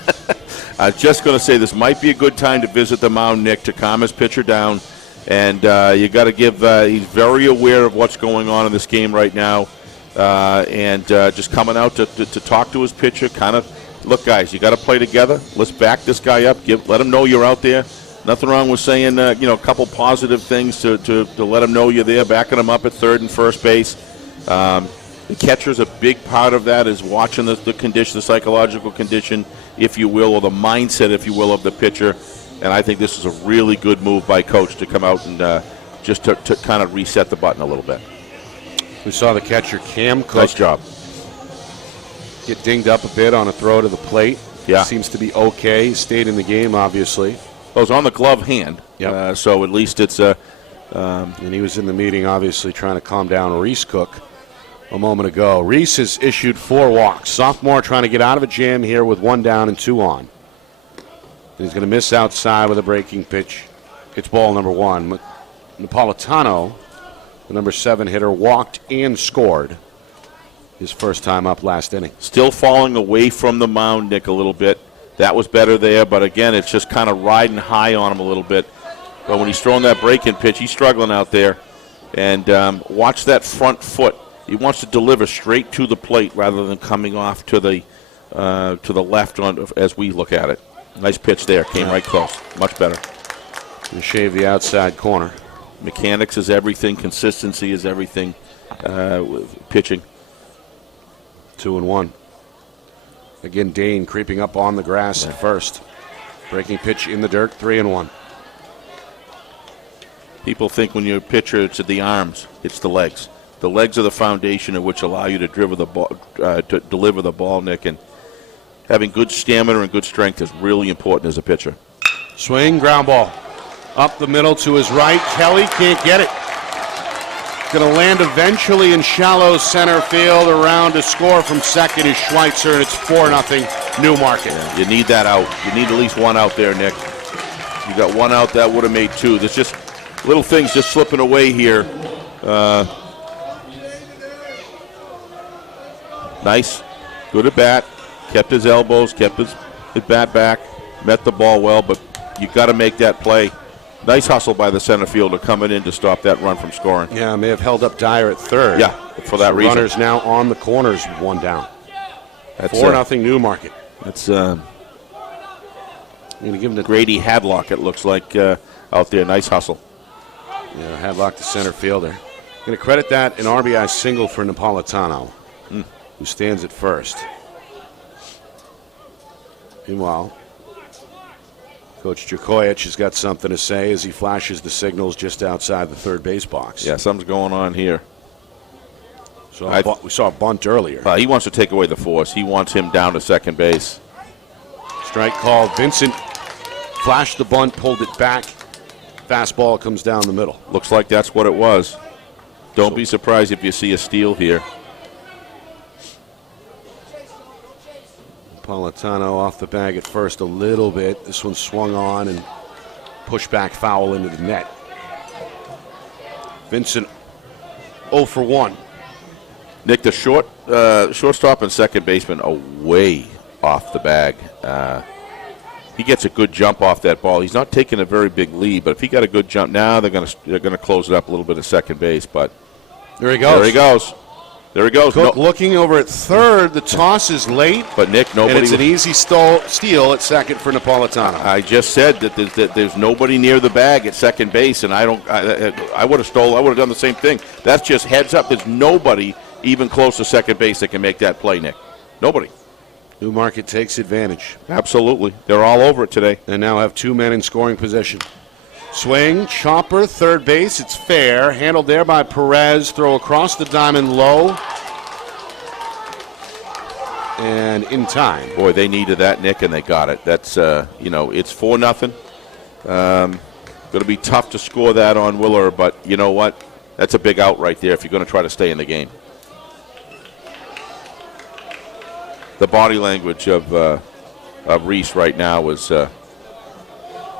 I was just going to say this might be a good time to visit the mound, Nick, to calm his pitcher down. And you got to give. He's very aware of what's going on in this game right now, and just coming out to talk to his pitcher. Kind of, look, guys, you got to play together. Let's back this guy up. Let him know you're out there. Nothing wrong with saying a couple positive things to let him know you're there, backing him up at 3rd and first base. The catcher's a big part of that, is watching the condition, the psychological condition, if you will, or the mindset, if you will, of the pitcher. And I think this is a really good move by Coach to come out and just to kind of reset the button a little bit. We saw the catcher, Cam Cook, Nice job. get dinged up a bit on a throw to the plate. Yeah. Seems to be okay. He stayed in the game, obviously. Well, it was on the glove hand, Yep. so at least it's And he was in the meeting, obviously, trying to calm down Reese Cook a moment ago. Reese has issued 4 walks. Sophomore trying to get out of a jam here with 1 down and 2 on. And he's going to miss outside with a breaking pitch. It's ball number 1. Napolitano, the number 7 hitter, walked and scored his first time up last inning. still falling away from the mound, Nick, a little bit. That was better there, but again, it's just kind of riding high on him a little bit. But when he's throwing that breaking pitch, he's struggling out there. And watch that front foot. He wants to deliver straight to the plate rather than coming off to the left as we look at it. Nice pitch there. Came right close. Much better. And shave the outside corner. Mechanics is everything. Consistency is everything. With pitching. 2-1. Again, Dane creeping up on the grass at first. Breaking pitch in the dirt, 3-1. People think when you're a pitcher, it's the arms. It's the legs. The legs are the foundation of which allow you to deliver the ball, Nick. And having good stamina and good strength is really important as a pitcher. Swing, ground ball. Up the middle to his right. Kelly can't get it. Going to land eventually in shallow center field. Around to score from second is Schweitzer, and it's 4-0 Newmarket. Yeah, you need that out. You need at least one out there, Nick. You got one out, that would have made 2. There's just little things just slipping away here. Nice. Good at bat. Kept his elbows, kept his bat back. Met the ball well, but you got to make that play. Nice hustle by the center fielder coming in to stop that run from scoring. Yeah, may have held up Dyer at third. Yeah, for that reason. Runners now on the corners, 1 down. That's 4-0 Newmarket. That's I'm going to give him the Grady Hadlock, it looks like, out there. Nice hustle. Yeah, Hadlock, the center fielder. Going to credit that an RBI single for Napolitano, who stands at first. Meanwhile, Coach Djokovic has got something to say as he flashes the signals just outside the third base box. Yeah, something's going on here. So we saw a bunt earlier. He wants to take away the force. He wants him down to second base. Strike call. Vincent flashed the bunt, pulled it back. Fastball comes down the middle. Looks like that's what it was. Don't be surprised if you see a steal here. Napolitano off the bag at first a little bit. This one swung on and pushed back foul into the net. Vincent 0 for 1. Nick, the shortstop and second baseman are way off the bag. He gets a good jump off that ball. He's not taking a very big lead, but if he got a good jump now, they're gonna close it up a little bit at second base. But there he goes. There he goes. There he goes. Cook looking over at third. The toss is late. But Nick, nobody. And it's an easy steal at second for Napolitano. I just said that there's nobody near the bag at second base, and I would have stole. I would have done the same thing. That's just heads up. There's nobody even close to second base that can make that play, Nick. Nobody. Newmarket takes advantage. Absolutely. They're all over it today. And now have 2 men in scoring position. Swing, chopper, third base. It's fair. Handled there by Perez. Throw across the diamond low. And in time. Boy, they needed that, Nick, and they got it. That's, it's 4-0. Going to be tough to score that on Willer, but you know what? That's a big out right there if you're going to try to stay in the game. The body language of Reese right now is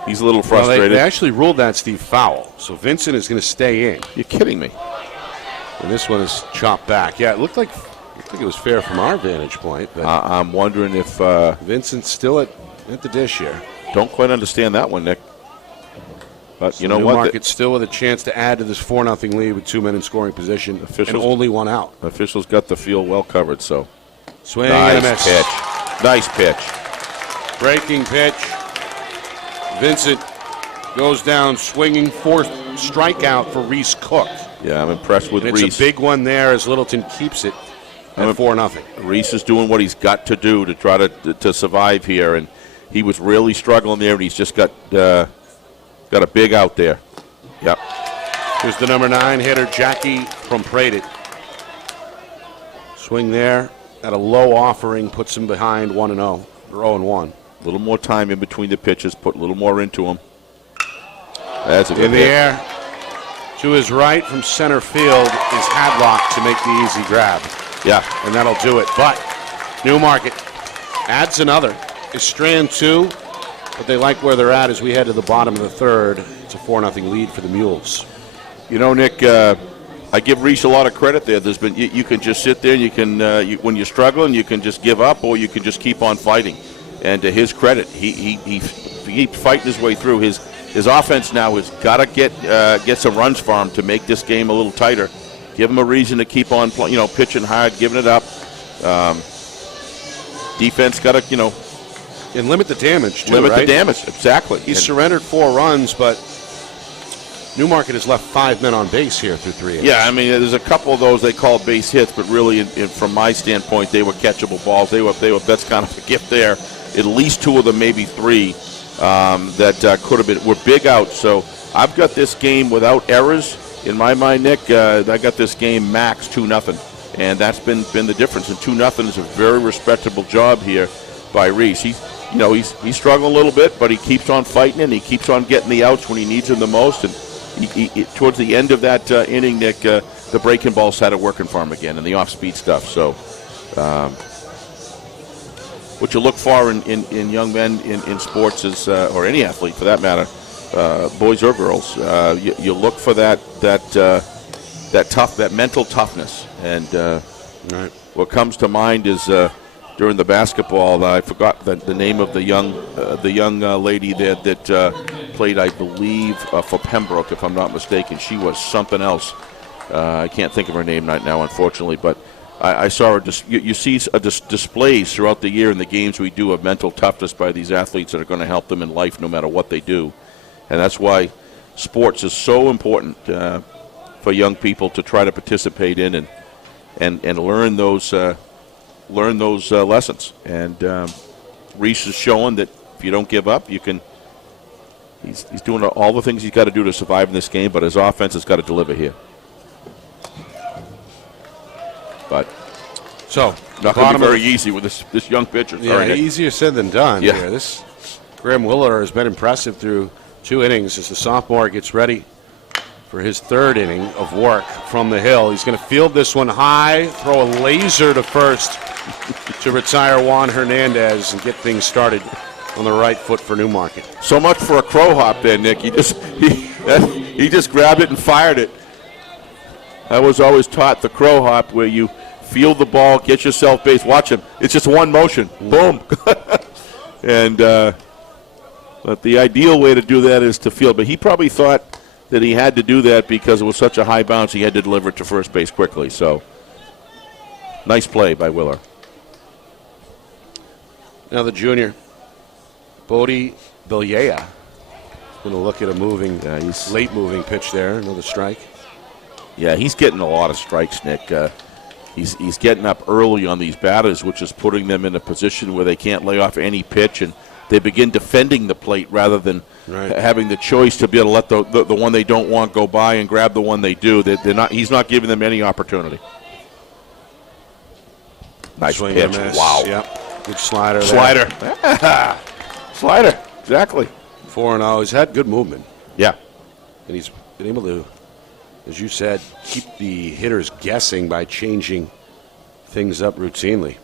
he's a little frustrated. Well, they actually ruled that, Steve, foul. So Vincent is going to stay in. You're kidding me. And this one is chopped back. Yeah, it looked like it was fair from our vantage point. But I'm wondering if Vincent's still at the dish here. Don't quite understand that one, Nick. But you know what? Newmarket still with a chance to add to this 4-0 lead with 2 men in scoring position and only 1 out. Officials got the field well covered, so. Swing and a miss. Nice pitch. Breaking pitch. Vincent goes down swinging, 4th strikeout for Reese Cook. Yeah, I'm impressed with and Reese. It's a big one there as Littleton keeps it at 4-0. Reese is doing what he's got to do to try to survive here, and he was really struggling there, and he's just got a big out there. Yep. Here's the number 9 hitter, Jackie from Prated. Swing there at a low offering puts him behind 1-0, or 0-1. A little more time in between the pitches, put a little more into him. That's a good In the hit. air, to his right from center field is Hadlock to make the easy grab. Yeah. And that'll do it. But Newmarket adds another. It's Strand 2, but they like where they're at as we head to the bottom of the third. It's a 4-0 lead for the Mules. You know, Nick, I give Reese a lot of credit there. There's been you can just sit there and you can when you're struggling, you can just give up or you can just keep on fighting. And to his credit, he keeps fighting his way through. His offense now has got to get some runs for him to make this game a little tighter. Give him a reason to keep on pitching hard, giving it up. Defense got to And limit the damage, too, limit right? the damage. Exactly. He's surrendered 4 runs, but Newmarket has left 5 men on base here through 3 innings. Yeah, I mean, there's a couple of those they call base hits, but really, from my standpoint, they were catchable balls. They were. That's kind of a gift there. At least 2 of them, maybe 3, that could have been were big outs. So I've got this game without errors in my mind, Nick. I got this game max 2-0, and that's been the difference. And 2-0 is a very respectable job here by Reese. He's struggling a little bit, but he keeps on fighting and he keeps on getting the outs when he needs them the most. And he towards the end of that inning, Nick, the breaking ball started working for him again and the off-speed stuff. So what you look for in young men in sports is, or any athlete for that matter, boys or girls, you look for that mental toughness. And Right. what comes to mind is during the basketball, I forgot the name of the young lady there that played, I believe, for Pembroke, if I'm not mistaken. She was something else. I can't think of her name right now, unfortunately, but I saw her. You see displays throughout the year in the games we do of mental toughness by these athletes that are going to help them in life no matter what they do. And that's why sports is so important for young people to try to participate in and learn those lessons. And Reese is showing that if you don't give up, you can. He's doing all the things he's got to do to survive in this game, but his offense has got to deliver here. But So, not going to be very easy with this young pitcher. Yeah, easier said than done. Yeah. Here. This Graham Willer has been impressive through 2 innings as the sophomore gets ready for his 3rd inning of work from the hill. He's going to field this one high, throw a laser to first to retire Juan Hernandez and get things started on the right foot for Newmarket. So much for a crow hop there, Nick. He just grabbed it and fired it. I was always taught the crow hop where you field the ball, get yourself base. Watch him. It's just one motion. Boom. And but the ideal way to do that is to field. But he probably thought that he had to do that because it was such a high bounce, he had to deliver it to first base quickly. So nice play by Willer. Now the junior, Bodie Bilyea, going to look at a late moving pitch there. Another strike. Yeah, he's getting a lot of strikes, Nick. He's getting up early on these batters, which is putting them in a position where they can't lay off any pitch, and they begin defending the plate rather than having the choice to be able to let the one they don't want go by and grab the one they do. He's not giving them any opportunity. Nice Swing pitch. and miss. Wow. Yep. Good slider. Slider. Slider. Exactly. 4-0. He's had good movement. Yeah. And he's been able to, as you said, keep the hitters guessing by changing things up routinely.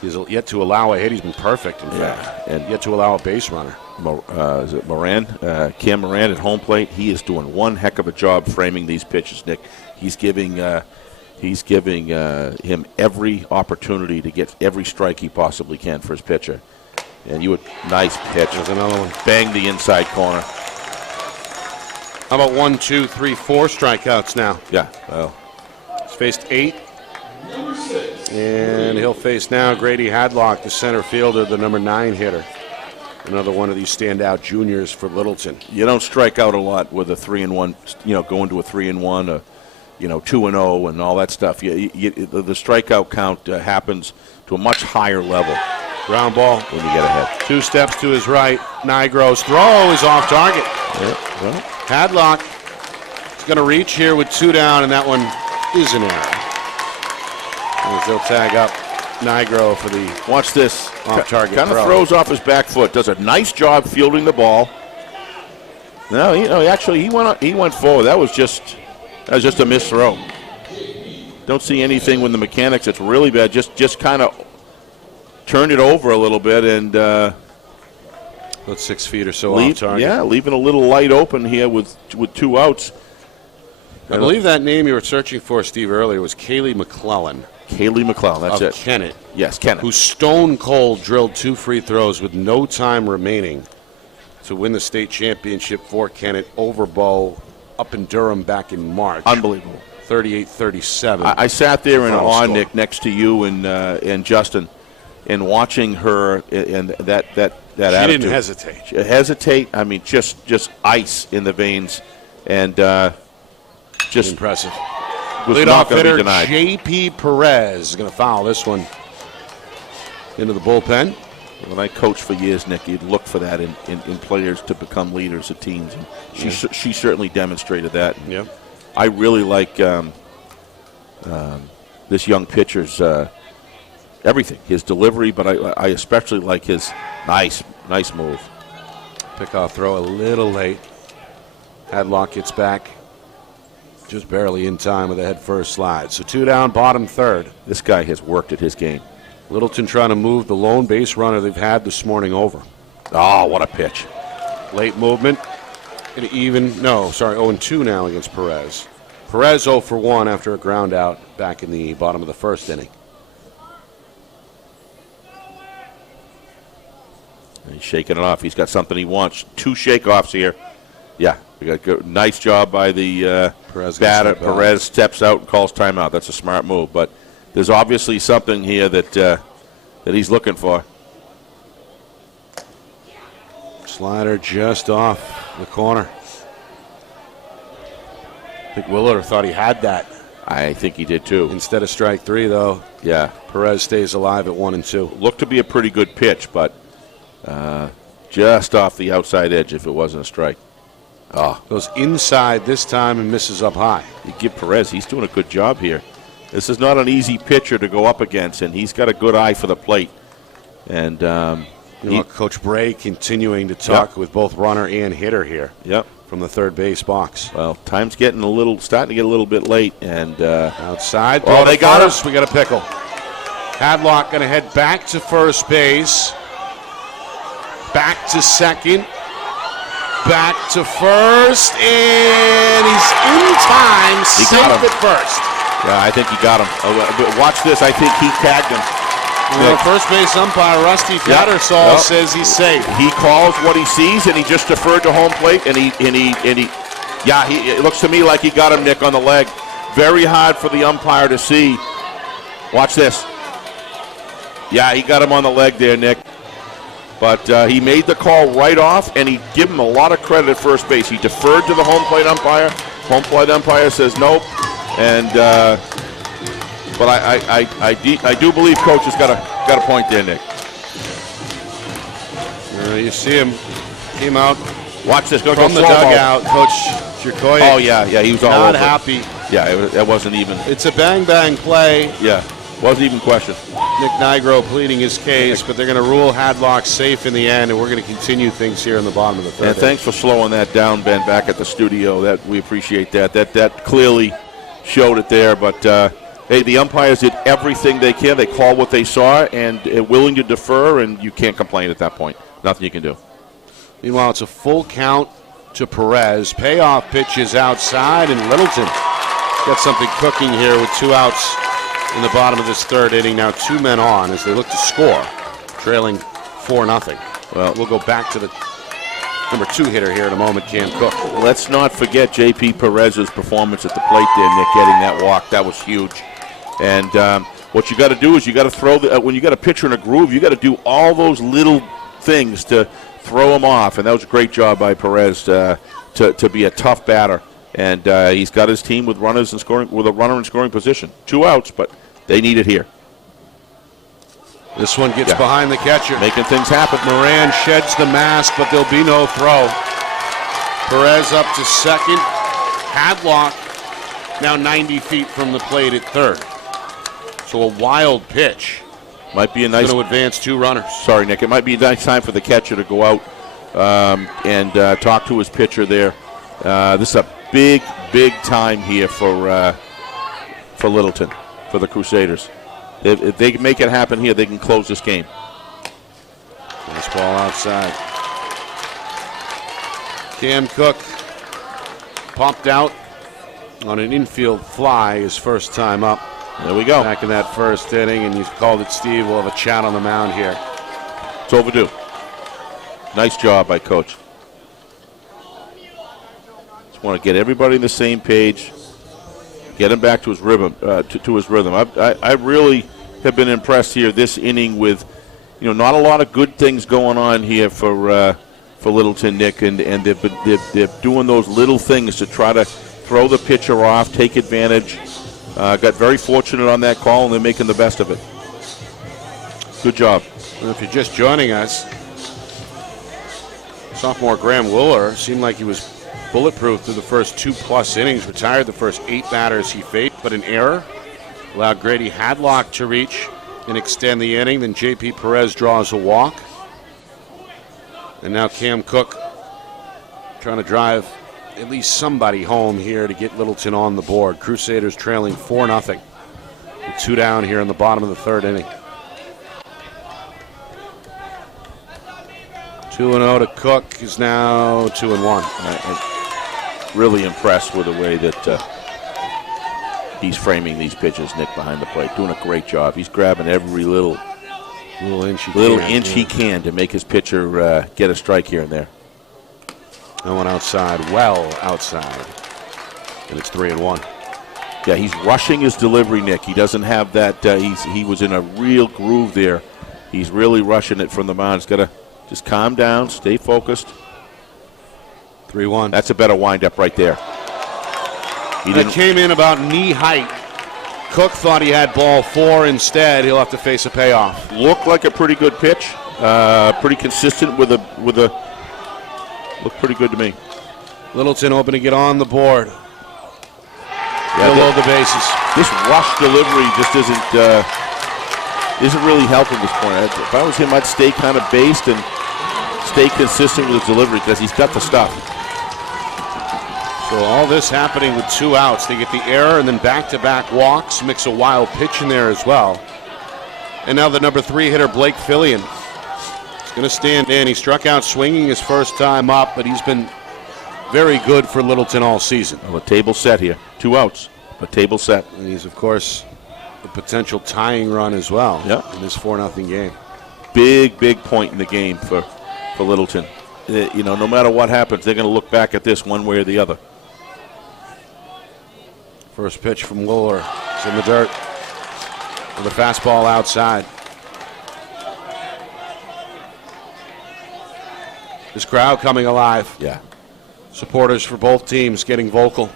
He's yet to allow a hit. He's been perfect, in fact. And yet to allow a base runner. Is it Moran? Cam Moran at home plate. He is doing one heck of a job framing these pitches, Nick. He's giving him every opportunity to get every strike he possibly can for his pitcher. And nice pitch. There's another one. Bang the inside corner. How about 1, 2, 3, 4 strikeouts now? Yeah. Well, he's faced 8. And he'll face now Grady Hadlock, the center fielder, the number 9 hitter. Another one of these standout juniors for Littleton. You don't strike out a lot with a 3-1, going to a 3-1, 2-0 and all that stuff. The strikeout count happens to a much higher level. Ground ball. When you get ahead. 2 steps to his right. Nigro's throw is off target. Yeah, well. Hadlock is going to reach here with 2 down, and that one is an error. As they'll tag up Nigro for the Watch this. off-target Kind of throw. throws off his back foot. Does a nice job fielding the ball. No, he went forward. That was just a missed throw. Don't see anything with the mechanics. It's really bad. Just kind of turned it over a little bit and about 6 feet or so off target. Yeah, leaving a little light open here with 2 outs. I believe that name you were searching for, Steve, earlier was Kaylee McClellan. Kaylee McClellan, that's of it. Kennett. Yes, Kennett. Who stone cold drilled 2 free throws with no time remaining to win the state championship for Kennett over Bow up in Durham back in March. Unbelievable. 38-37. I sat there in awe, score. Nick, next to you and Justin, and watching her and that attitude. She didn't hesitate. She hesitate. I mean, just ice in the veins, and just impressive. Was Leadoff not going to be hitter denied. J.P. Perez is going to foul this one into the bullpen. When I coached for years, Nick, you'd look for that in players to become leaders of teams. And she certainly demonstrated that. Yeah. I really like this young pitcher's everything, his delivery, but I especially like his nice move. Pickoff throw a little late. Hadlock gets back just barely in time with a head first slide. So 2 down, bottom third. This guy has worked at his game. Littleton trying to move the lone base runner they've had this morning over. Oh, what a pitch. Late movement. 0-2 now against Perez. Perez 0 for 1 after a ground out back in the bottom of the first inning. He's shaking it off. He's got something he wants. 2 shakeoffs here. Yeah, we got good, nice job by the batter. Perez steps out and calls timeout. That's a smart move. But there's obviously something here that he's looking for. Slider just off the corner. I think Willard thought he had that. I think he did too. Instead of strike 3, though. Yeah. Perez stays alive at 1-2. Looked to be a pretty good pitch, but just off the outside edge if it wasn't a strike. Oh. Goes inside this time and misses up high. You give Perez, he's doing a good job here. This is not an easy pitcher to go up against, and he's got a good eye for the plate. And Coach Bray continuing to talk with both runner and hitter here. Yep. From the third base box. Well, time's starting to get a little bit late, and outside. Oh, they got us. We got a pickle. Hadlock going to head back to first base. Back to second. Back to first, and he's in time. Safe at first. Yeah, I think he got him. Watch this. I think he tagged him. First base umpire Rusty Tattersall says he's safe. He calls what he sees, and he just deferred to home plate. It looks to me like he got him, Nick, on the leg. Very hard for the umpire to see. Watch this. Yeah, he got him on the leg there, Nick. But he made the call right off, and he gave him a lot of credit at first base. He deferred to the home plate umpire. Home plate umpire says nope. And but I do believe Coach has got a point there, Nick. You see him came out. Watch this. From the dugout, Coach Jerkoye. Oh yeah, he was all over. Not happy. Yeah, that wasn't even. It's a bang play. Yeah, wasn't even questioned. Nick Nigro pleading his case, but they're going to rule Hadlock safe in the end, and we're going to continue things here in the bottom of the third. And thanks for slowing that down, Ben, back at the studio. That we appreciate that. That clearly showed it there. But hey, the umpires did everything they can. They called what they saw and willing to defer, and you can't complain at that point. Nothing you can do. Meanwhile, it's a full count to Perez. Payoff pitch is outside, and Littleton got something cooking here with 2 outs in the bottom of this third inning. Now 2 men on as they look to score, trailing 4-0. Well, we'll go back to the number 2 hitter here in a moment, Cam Cook. Let's not forget J.P. Perez's performance at the plate there, Nick, getting that walk. That was huge. And what you got to do is you got to throw when you got a pitcher in a groove, you got to do all those little things to throw him off. And that was a great job by Perez to be a tough batter. And he's got his team with runners and scoring, with a runner in scoring position. 2 outs, but they need it here. This one gets behind the catcher. Making things happen. Moran sheds the mask, but there'll be no throw. Perez up to second. Hadlock now 90 feet from the plate at third. So a wild pitch. Might be a nice. Going to advance 2 runners. Sorry, Nick. It might be a nice time for the catcher to go out and talk to his pitcher there. This is a big time here for Littleton, for the Crusaders. If they can make it happen here, they can close this game. Nice ball outside. Cam Cook popped out on an infield fly his first time up. There we go. Back in that first inning, and you called it, Steve. We'll have a chat on the mound here. It's overdue. Nice job by Coach. Just want to get everybody on the same page, get him back to his rhythm. I really have been impressed here this inning with, not a lot of good things going on here for Littleton, Nick, and they're doing those little things to try to throw the pitcher off, take advantage. Got very fortunate on that call, and they're making the best of it. Good job. And if you're just joining us, sophomore Graham Willer seemed like he was bulletproof through the first 2+ innings, retired the first 8 batters he faced, but an error allowed Grady Hadlock to reach and extend the inning. Then J.P. Perez draws a walk. And now Cam Cook trying to drive at least somebody home here to get Littleton on the board. Crusaders trailing 4-0 with 2 down here in the bottom of the 3rd inning. 2-0 to Cook is now 2-1. I'm really impressed with the way that he's framing these pitches, Nick, behind the plate. Doing a great job. He's grabbing every little inch he can to make his pitcher get a strike here and there. No one outside, well outside. And it's 3-1. Yeah, he's rushing his delivery, Nick. He doesn't have that. He was in a real groove there. He's really rushing it from the mound. He's got to just calm down, stay focused. 3-1. That's a better windup right there. It came in about knee height. Cook thought he had ball 4. Instead, he'll have to face a payoff. Looked like a pretty good pitch. Pretty consistent with a. Looked pretty good to me. Littleton hoping to get on the board. Below the bases. This rush delivery just isn't really helping this point. If I was him, I'd stay kind of based and stay consistent with his delivery because he's got the stuff. So all this happening with 2 outs. They get the error and then back-to-back walks. Mix a wild pitch in there as well. And now the number 3 hitter, Blake Fillion, is going to stand in. He struck out swinging his first time up, but he's been very good for Littleton all season. Well, a table set here. 2 outs. A table set. And he's, of course, a potential tying run as well in this 4-0 game. Big point in the game for Littleton. No matter what happens, they're going to look back at this one way or the other. First pitch from Willer is in the dirt. With a fastball outside. This crowd coming alive. Yeah. Supporters for both teams getting vocal.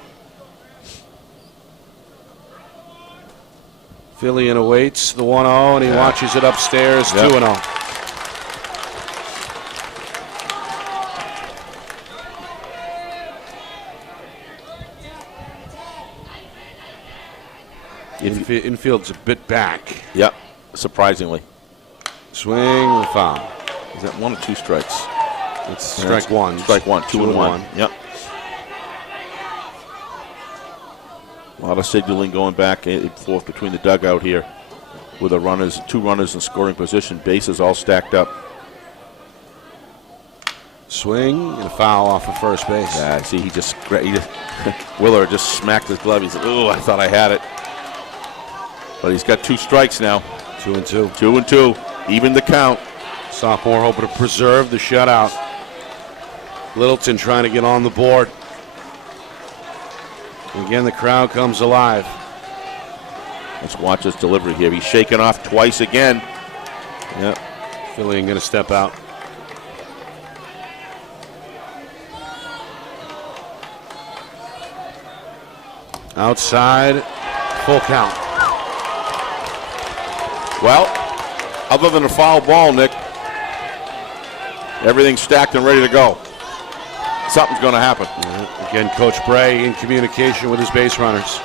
Fillion awaits the 1-0 and he watches it upstairs. 2-0. Infield's a bit back. Yep, surprisingly. Swing and foul. Is that 1 or 2 strikes? It's strike 1. Strike 1, 2-1. Yep. A lot of signaling going back and forth between the dugout here with 2 runners in scoring position. Bases all stacked up. Swing and a foul off of first base. Yeah, see, Willer just smacked his glove. He said, "Oh, I thought I had it." But he's got 2 strikes now. 2-2. 2-2. Even the count. Sophomore hoping to preserve the shutout. Littleton trying to get on the board. Again, the crowd comes alive. Let's watch his delivery here. He's shaken off twice again. Yep. Fillion going to step out. Outside, full count. Well, other than a foul ball, Nick, everything's stacked and ready to go. something's going to happen. Again, Coach Bray in communication with his base runners.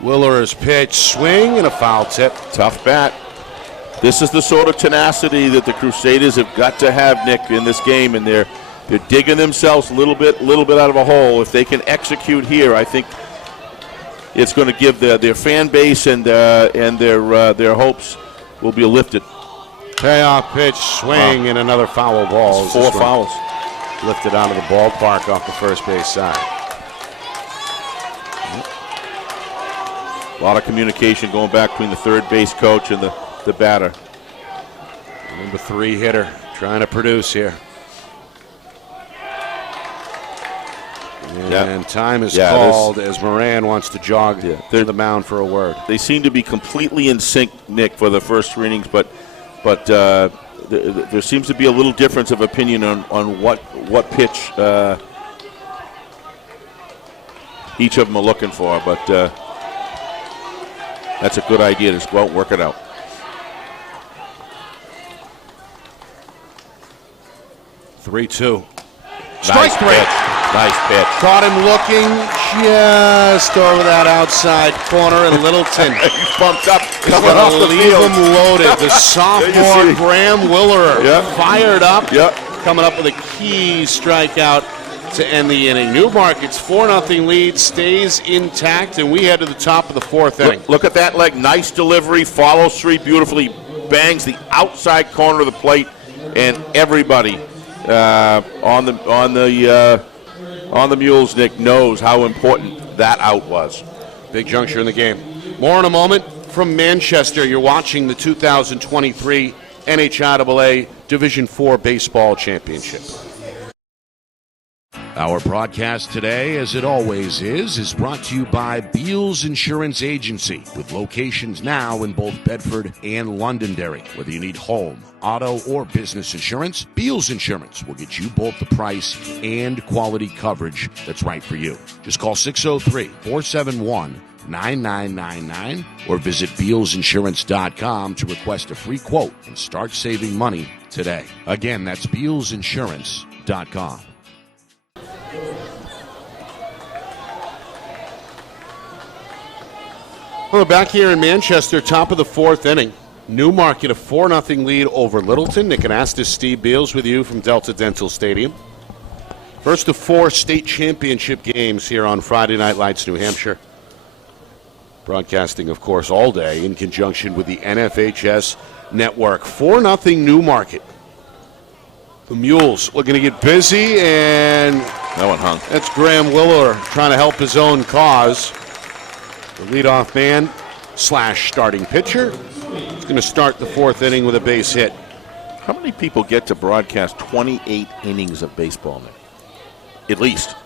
Willer's pitch, swing, and a foul tip. Tough bat. This is the sort of tenacity that the Crusaders have got to have, Nick, in this game, and they're digging themselves a little bit out of a hole. If they can execute here, I think it's going to give their fan base and their hopes will be lifted. Payoff pitch, swing, and another foul ball. Four fouls. Lifted out of the ballpark off the first base side. A lot of communication going back between the third base coach and the batter. Number 3 hitter trying to produce here. And time is called as Moran wants to jog to the mound for a word. They seem to be completely in sync, Nick, for the first 3 innings, but there seems to be a little difference of opinion on what pitch each of them are looking for. But that's a good idea. Just go out and work it out. Three-2. Strike Nice 3. pitch. Nice pitch. Caught him looking just over that outside corner, and Littleton He's pumped up. is Coming going off to the leave field. him loaded. The sophomore Graham Willer fired up, coming up with a key strikeout to end the inning. Newmarket's 4-0 lead stays intact, and we head to the top of the 4th inning. Look at that leg. Nice delivery. Follows through beautifully. Bangs the outside corner of the plate, and everybody on the Mules, Nick, knows how important that out was. Big juncture in the game. More in a moment from Manchester. You're watching the 2023 NHIAA Division IV Baseball Championship. Our broadcast today, as it always is brought to you by Beals Insurance Agency, with locations now in both Bedford and Londonderry. Whether you need home, auto, or business insurance, Beals Insurance will get you both the price and quality coverage that's right for you. Just call 603-471-9999 or visit BealsInsurance.com to request a free quote and start saving money today. Again, that's BealsInsurance.com. Well, back here in Manchester, top of the 4th inning. Newmarket a 4-0 lead over Littleton. Nick Anastas, Steve Beals with you from Delta Dental Stadium. First of 4 state championship games here on Friday Night Lights, New Hampshire. Broadcasting, of course, all day in conjunction with the NFHS network. 4-0 Newmarket. The Mules looking to get busy, and that one hung. That's Graham Willer trying to help his own cause. The leadoff man / starting pitcher is going to start the 4th inning with a base hit. How many people get to broadcast 28 innings of baseball now? At least.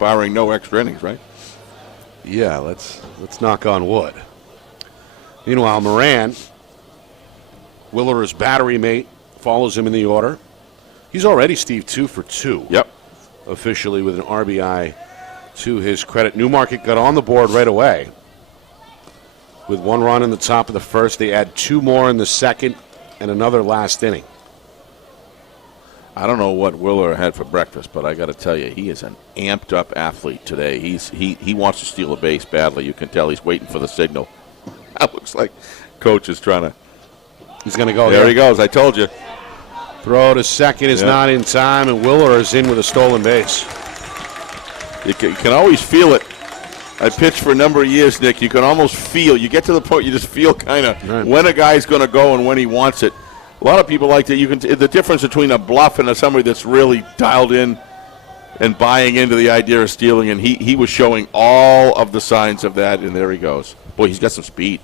Barring no extra innings, right? Yeah, let's knock on wood. Meanwhile, Moran, Willer's battery mate, follows him in the order. He's already, Steve, 2 for 2. Yep. Officially with an RBI to his credit. Newmarket got on the board right away with 1 run in the top of the 1st. They add 2 more in the 2nd and another last inning. I don't know what Willer had for breakfast, but I got to tell you, he is an amped-up athlete today. He wants to steal a base badly. You can tell he's waiting for the signal. That looks like Coach is trying to. He's going to go there. He goes. I told you. Throw to second is not in time, and Willer is in with a stolen base. You can always feel it. I pitched for a number of years, Nick. You can almost feel. You get to the point you just feel kind of when a guy's going to go and when he wants it. A lot of people like that. The difference between a bluff and somebody that's really dialed in and buying into the idea of stealing, and he was showing all of the signs of that, and there he goes. Boy, he's got some speed.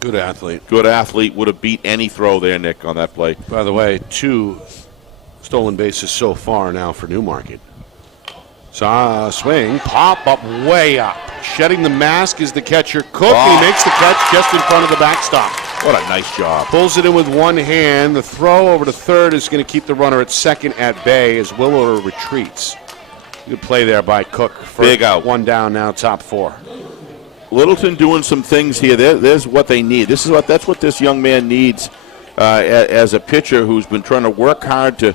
Good athlete. Good athlete. Would have beat any throw there, Nick, on that play. By the way, 2 stolen bases so far now for Newmarket. Swing, pop up, way up. Shedding the mask is the catcher, Cook. He makes the catch just in front of the backstop. What a nice job. Pulls it in with one hand. The throw over to third is going to keep the runner at second at bay as Willer retreats. Good play there by Cook. Big out. 1 down now, top 4. Littleton doing some things here. There's what they need. That's what this young man needs as a pitcher who's been trying to work hard to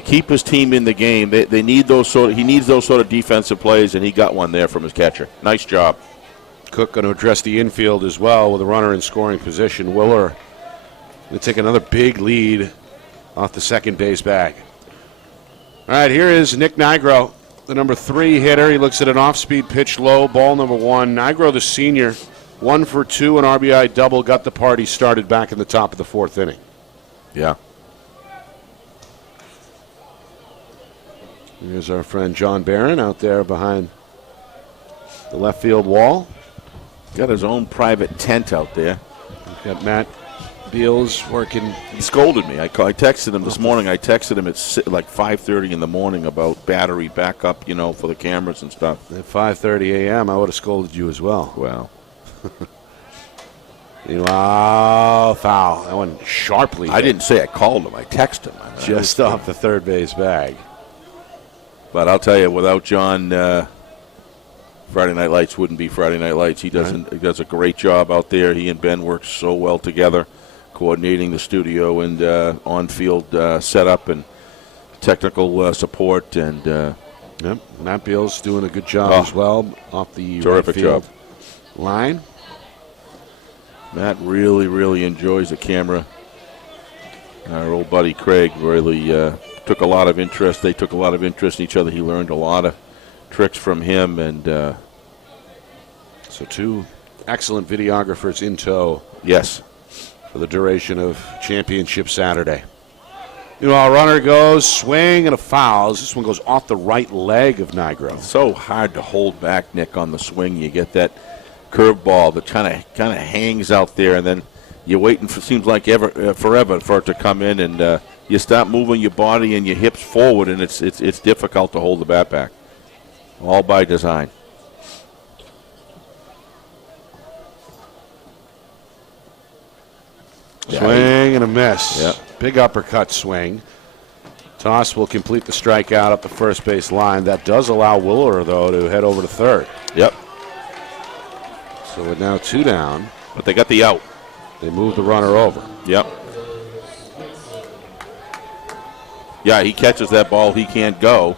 keep his team in the game. They need he needs those sort of defensive plays, and he got one there from his catcher. Nice job. Cook going to address the infield as well with a runner in scoring position. Willer going to take another big lead off the second base bag. All right, here is Nick Nigro, the number 3 hitter. He looks at an off-speed pitch low, ball number 1. Nigro, the senior, 1 for 2, an RBI double, got the party started back in the top of the 4th inning. Yeah. Here's our friend John Barron out there behind the left field wall. Got his own private tent out there. We've got Matt Beals working. He scolded me. I texted him this morning. I texted him at like 5:30 in the morning about battery backup, for the cameras and stuff. At 5:30 a.m., I would have scolded you as well. Well. Foul. That went sharply. I didn't say I called him. I texted him. Just off the third base bag. But I'll tell you, without John, Friday Night Lights wouldn't be Friday Night Lights. He does a great job out there. He and Ben work so well together, coordinating the studio and on-field setup and technical support. And yep, Matt Beals doing a good job as well off the terrific right field job. line. Matt really, really enjoys the camera. Our old buddy Craig really took a lot of interest. They took a lot of interest in each other. He learned a lot of tricks from him, and so 2 excellent videographers in tow. Yes, for the duration of Championship Saturday. Our runner goes, swing and a foul. This one goes off the right leg of Nigro. It's so hard to hold back, Nick, on the swing. You get that curveball that kind of hangs out there, and then you're waiting for seems like forever for it to come in, and you start moving your body and your hips forward, and it's difficult to hold the bat back. All by design. Swing and a miss. Yep. Big uppercut swing. Toss will complete the strikeout up the first base line. That does allow Willer, though, to head over to third. Yep. So we're now 2 down. But they got the out. They moved the runner over. Yep. Yeah, he catches that ball. He can't go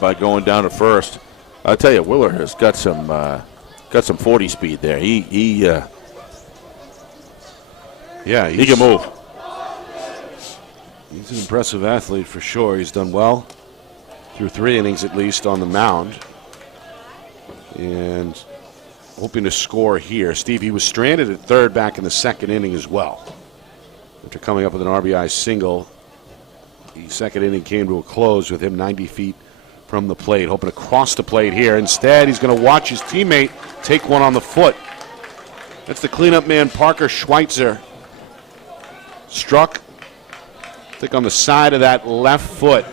by going down to first. I'll tell you, Willer has got some 40 speed there. He can move. He's an impressive athlete for sure. He's done well through 3 innings at least on the mound. And hoping to score here. Steve, he was stranded at third back in the 2nd inning as well. After coming up with an RBI single, the 2nd inning came to a close with him 90 feet from the plate, hoping to cross the plate here. Instead, he's going to watch his teammate take one on the foot. That's the cleanup man, Parker Schweitzer. Struck, I think, on the side of that left foot.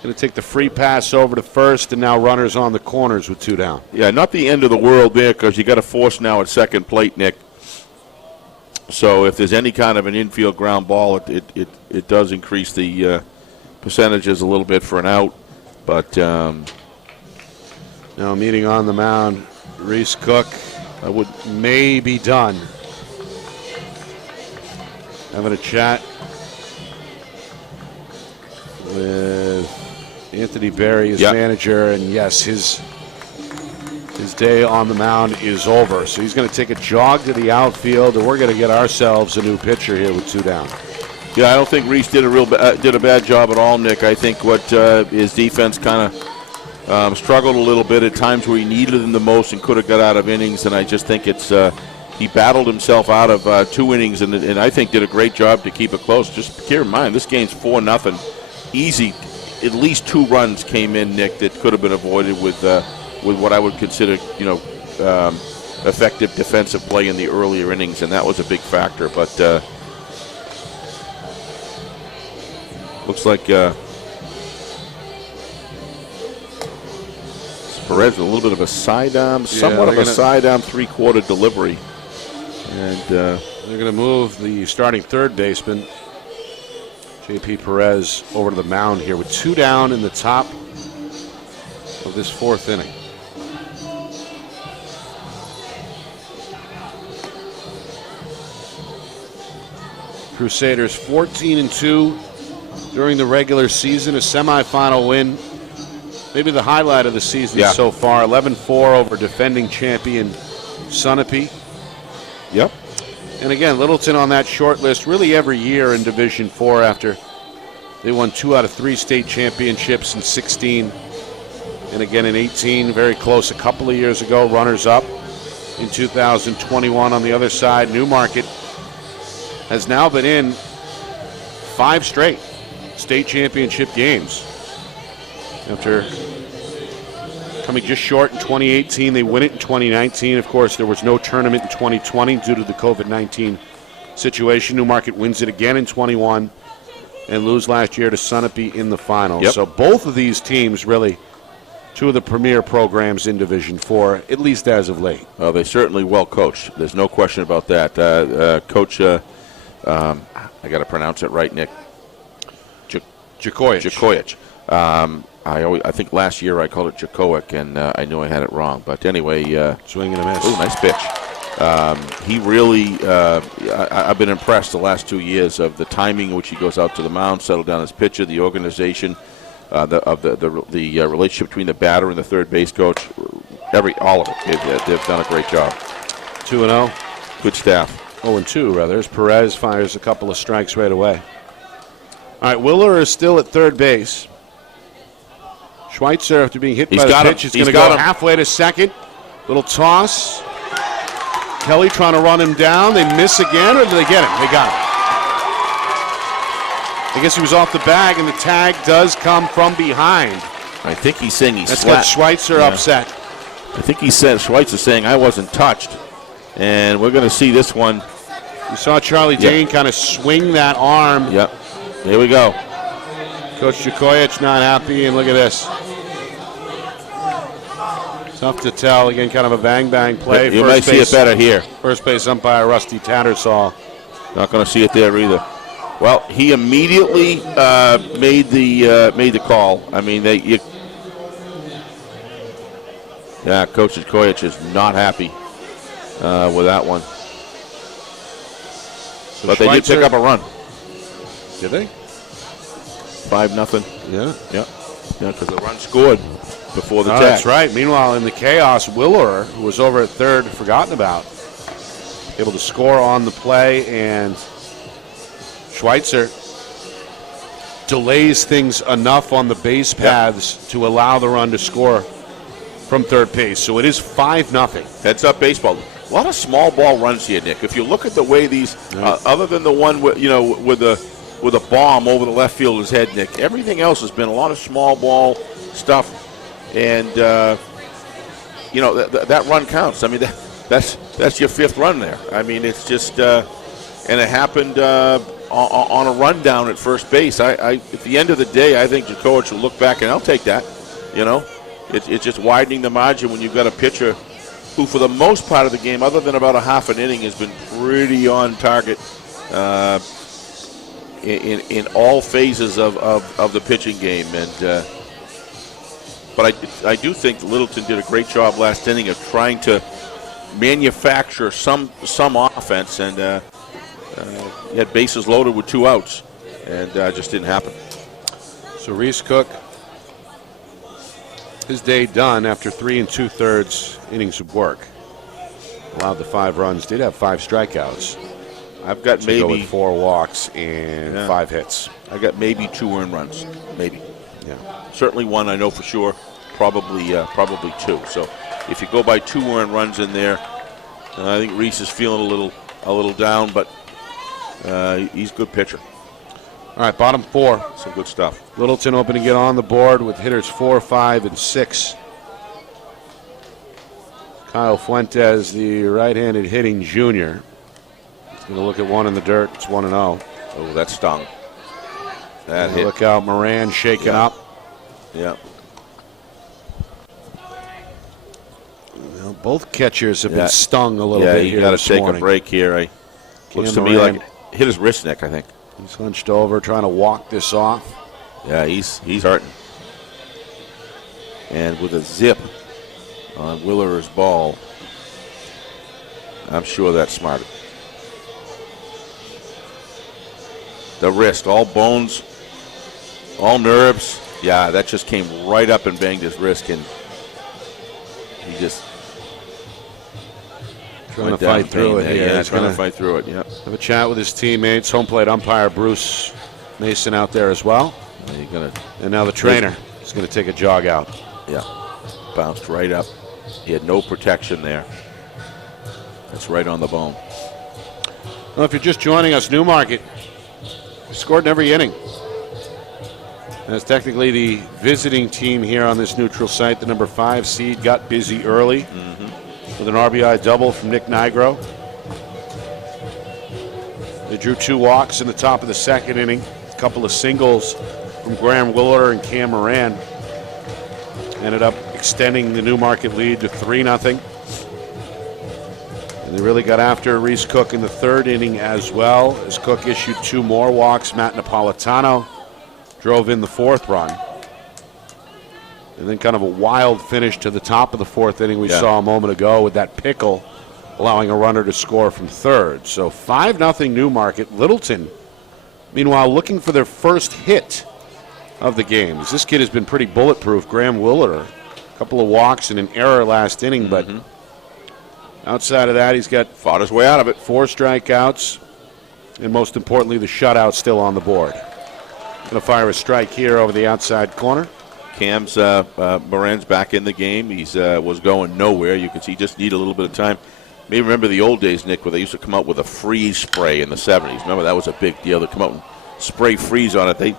Going to take the free pass over to first, and now runners on the corners with 2 down. Yeah, not the end of the world there, because you got to force now at second plate, Nick. So if there's any kind of an infield ground ball, it does increase the percentages a little bit for an out. But now meeting on the mound, Reese Cook may be done. Having a chat with Anthony Berry, his manager, and yes, his day on the mound is over. So he's going to take a jog to the outfield, and we're going to get ourselves a new pitcher here with 2 down. Yeah, I don't think Reese did a bad job at all, Nick. I think what his defense kind of struggled a little bit at times where he needed them the most and could have got out of innings, and I just think he battled himself out of 2 innings and I think did a great job to keep it close. Just keep in mind, this game's 4-0. Easy. At least 2 runs came in, Nick, that could have been avoided with what I would consider, effective defensive play in the earlier innings, and that was a big factor. But looks like Perez, a little bit of a sidearm, somewhat of a sidearm 3/4 delivery. And they're going to move the starting third baseman, J.P. Perez, over to the mound here with 2 down in the top of this 4th inning. Crusaders 14-2 during the regular season, a semifinal win. Maybe the highlight of the season so far. 11-4 over defending champion Sunapee. Yep. And again, Littleton on that short list really every year in Division 4 after they won 2 out of 3 state championships in 16 and again in 18. Very close a couple of years ago, runners-up in 2021. On the other side, Newmarket has now been in 5 straight state championship games. After coming just short in 2018, they win it in 2019. Of course, there was no tournament in 2020 due to the COVID-19 situation. Newmarket wins it again in 21 and lose last year to Sunapee in the final. Yep. So both of these teams really 2 of the premier programs in Division 4, at least as of late. Well, they certainly well coached. There's no question about that. Coach, I got to pronounce it right, Nick. Jakojic. I think last year I called it Jakowic, and I knew I had it wrong. But anyway, Swing and a miss. Ooh, nice pitch. He really, I've been impressed the last 2 years of the timing in which he goes out to the mound, settle down his pitcher, the organization, the relationship between the batter and the third base coach, all of it. They've done a great job. 2-0. Good staff. 0-2, rather. Perez fires a couple of strikes right away. All right, Willer is still at third base. Schweitzer, after being hit by the pitch, is going to go halfway to second. Little toss. Kelly trying to run him down. They miss again, or did they get him? They got him. I guess he was off the bag, and the tag does come from behind. I think he's saying he's That's got Schweitzer upset. I think he said Schweitzer saying I wasn't touched, and we're going to see this one. You saw Charlie Dane kind of swing that arm. Yep. Here we go. Coach Jakojic not happy, and look at this. Tough to tell. Again, kind of a bang-bang play. You might see it better here. First base umpire Rusty Tattersall. Not going to see it there either. Well, he immediately made the call. I mean, Coach Jakojic is not happy with that one. So but they did pick up a run. Did they? 5-0. Yeah, because the run scored before the tag. That's right. Meanwhile, in the chaos, Willer, who was over at third, forgotten about, able to score on the play, and Schweitzer delays things enough on the base paths to allow the run to score from third base. So it is 5-0. Heads up baseball. A lot of small ball runs here, Nick. If you look at the way these, other than the one with a bomb over the left fielder's head, Nick, everything else has been a lot of small ball stuff, and that run counts. I mean, that's your 5th run there. I mean, it's just, and it happened on a rundown at first base. At the end of the day, I think Jakojic will look back and I'll take that. It's just widening the margin when you've got a pitcher who, for the most part of the game, other than about a half an inning, has been pretty on target in all phases of the pitching game. And but I do think Littleton did a great job last inning of trying to manufacture some offense, and he had bases loaded with 2 outs, and just didn't happen. So Reese Cook, his day done after 3 2/3 innings of work. Allowed the 5 runs, did have 5 strikeouts. I've got maybe go with 4 walks and 5 hits. I got maybe 2 earned runs, maybe. Yeah, certainly 1 I know for sure. Probably 2. So if you go by 2 earned runs in there, I think Reese is feeling a little down, but he's a good pitcher. All right, bottom 4. Some good stuff. Littleton hoping to get on the board with hitters 4, 5, and 6. Kyle Fuentes, the right-handed hitting junior. He's going to look at 1 in the dirt. It's 1-0. Oh, that stung. That hit. Look out, Moran shaking up. Yeah. Well, both catchers have been stung a little bit here. Yeah, you got to take a break here. Looks to me like hit his wrist, Nick, I think. He's hunched over trying to walk this off. Yeah, he's hurting. And with a zip on Willer's ball, I'm sure that's smart. The wrist, all bones, all nerves. Yeah, that just came right up and banged his wrist, and he just trying to fight through it. Yeah, trying to fight through it. Yeah. Have a chat with his teammates. Home plate umpire Bruce Mason out there as well. And now the trainer is going to take a jog out. Yeah, bounced right up. He had no protection there. That's right on the bone. Well, if you're just joining us, Newmarket scored in every inning. As technically the visiting team here on this neutral site, the number 5 seed got busy early with an RBI double from Nick Nigro. They drew 2 walks in the top of the second inning. A couple of singles from Graham Willard and Cam Moran. Ended up extending the Newmarket lead to 3-0. And they really got after Reese Cook in the third inning as well, as Cook issued 2 more walks. Matt Napolitano drove in the 4th run. And then kind of a wild finish to the top of the 4th inning we saw a moment ago with that pickle, allowing a runner to score from third. So 5-0 Newmarket. Littleton, meanwhile, looking for their first hit of the game. This kid has been pretty bulletproof. Graham Willard, a couple of walks and an error last inning, but outside of that, he's fought his way out of it. 4 strikeouts, and most importantly, the shutout still on the board. Going to fire a strike here over the outside corner. Cam's Moran's back in the game. He's was going nowhere. You can see he just need a little bit of time. Maybe remember the old days, Nick, where they used to come out with a freeze spray in the 70s. Remember, that was a big deal. They come out and spray freeze on it. They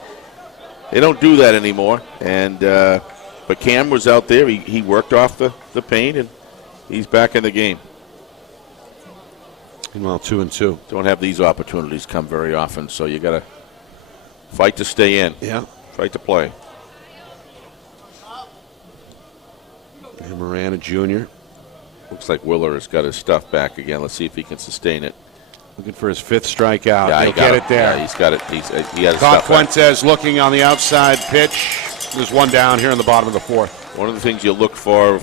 don't do that anymore. And but Cam was out there. He worked off the pain, and he's back in the game. Meanwhile, 2-2. Don't have these opportunities come very often, so you got to fight to stay in. Yeah. Fight to play. And Moran, a junior. Looks like Willard has got his stuff back again. Let's see if he can sustain it. Looking for his 5th strikeout. Yeah, He'll get it there. Yeah, he's got it. He has his Caught stuff back. Fuentes looking on the outside pitch. There's one down here in the bottom of the 4th. One of the things you look for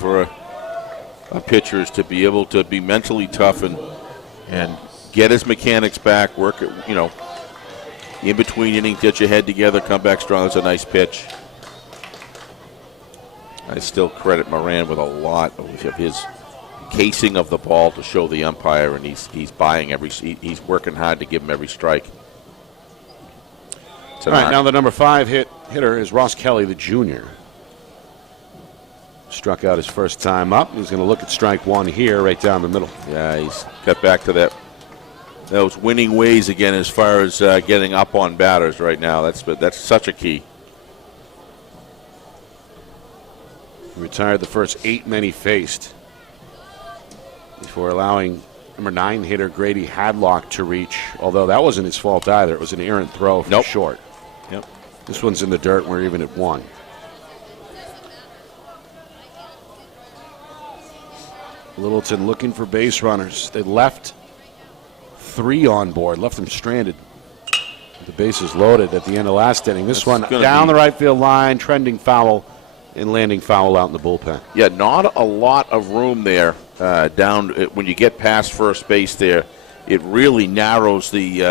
a pitcher is to be able to be mentally tough and get his mechanics back, work it, in between innings, get your head together, come back strong. That's a nice pitch. I still credit Moran with a lot of his casing of the ball to show the umpire, and he's buying he's working hard to give him every strike. All right, now the number 5 hitter is Ross Kelly, the junior. Struck out his first time up. He's going to look at strike 1 here, right down the middle. Yeah, he's got back to those winning ways again as far as getting up on batters right now. That's such a key. He retired the first 8 men he faced before allowing number 9 hitter Grady Hadlock to reach, although that wasn't his fault either. It was an errant throw from short. Yep. This one's in the dirt. We're even at 1. Littleton looking for base runners. They left 3 on board, left them stranded. The bases loaded at the end of last inning. This one down the right field line, trending foul, and landing foul out in the bullpen. Yeah, not a lot of room there down when you get past first base there. It really narrows the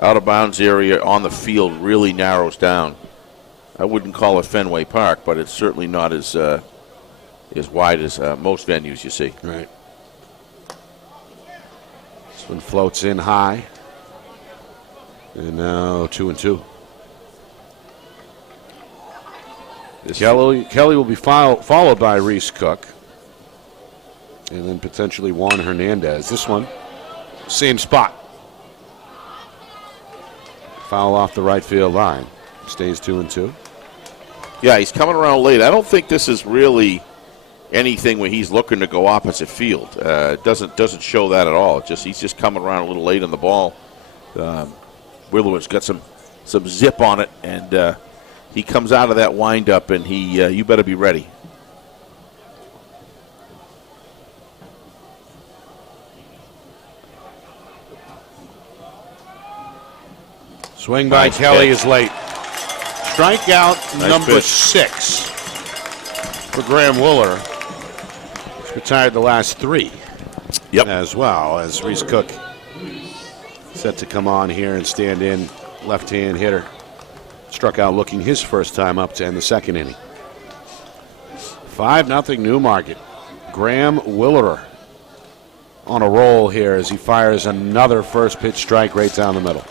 out of bounds area on the field, really narrows down. I wouldn't call it Fenway Park, but it's certainly not as wide as most venues you see. Right. This one floats in high. And now 2-2. Kelly will be followed by Reese Cook. And then potentially Juan Hernandez. This one, same spot. Foul off the right field line. Stays 2-2. Yeah, he's coming around late. I don't think this is really anything where he's looking to go opposite field. Doesn't show that at all. He's just coming around a little late on the ball. Willow's got some zip on it, and he comes out of that windup, and you better be ready. Swing by Kelly is late. Strikeout number pitch. 6 for Graham Willard. He's retired the last 3 as well, as Reese Cook set to come on here and stand in left-hand hitter. Struck out looking his first time up to end the second inning. 5-0 Newmarket. Graham Willerer on a roll here as he fires another first pitch strike right down the middle.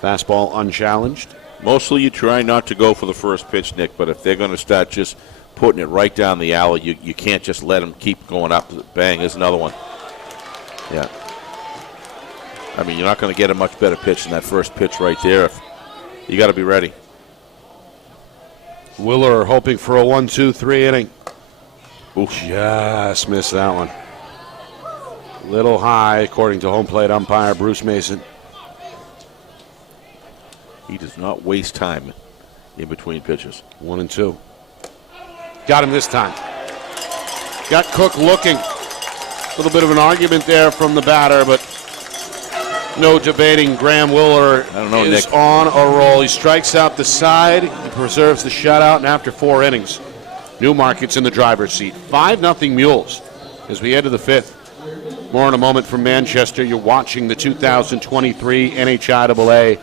Fastball unchallenged. Mostly you try not to go for the first pitch, Nick, but if they're going to start just putting it right down the alley, you can't just let them keep going up. Bang, there's another one. Yeah. I mean, you're not going to get a much better pitch than that first pitch right there. You got to be ready. Willer hoping for a 1-2-3 inning. Ooh, just missed that one. Little high, according to home plate umpire Bruce Mason. He does not waste time in between pitches. 1-2. Got him this time. Got Cook looking. A little bit of an argument there from the batter, but no debating. Graham Willer is Nick. On a roll. He strikes out the side. He preserves the shutout, and after 4 innings, Newmarket's in the driver's seat. 5-0 Mules as we head to the 5th. More in a moment from Manchester. You're watching the 2023 NHIAA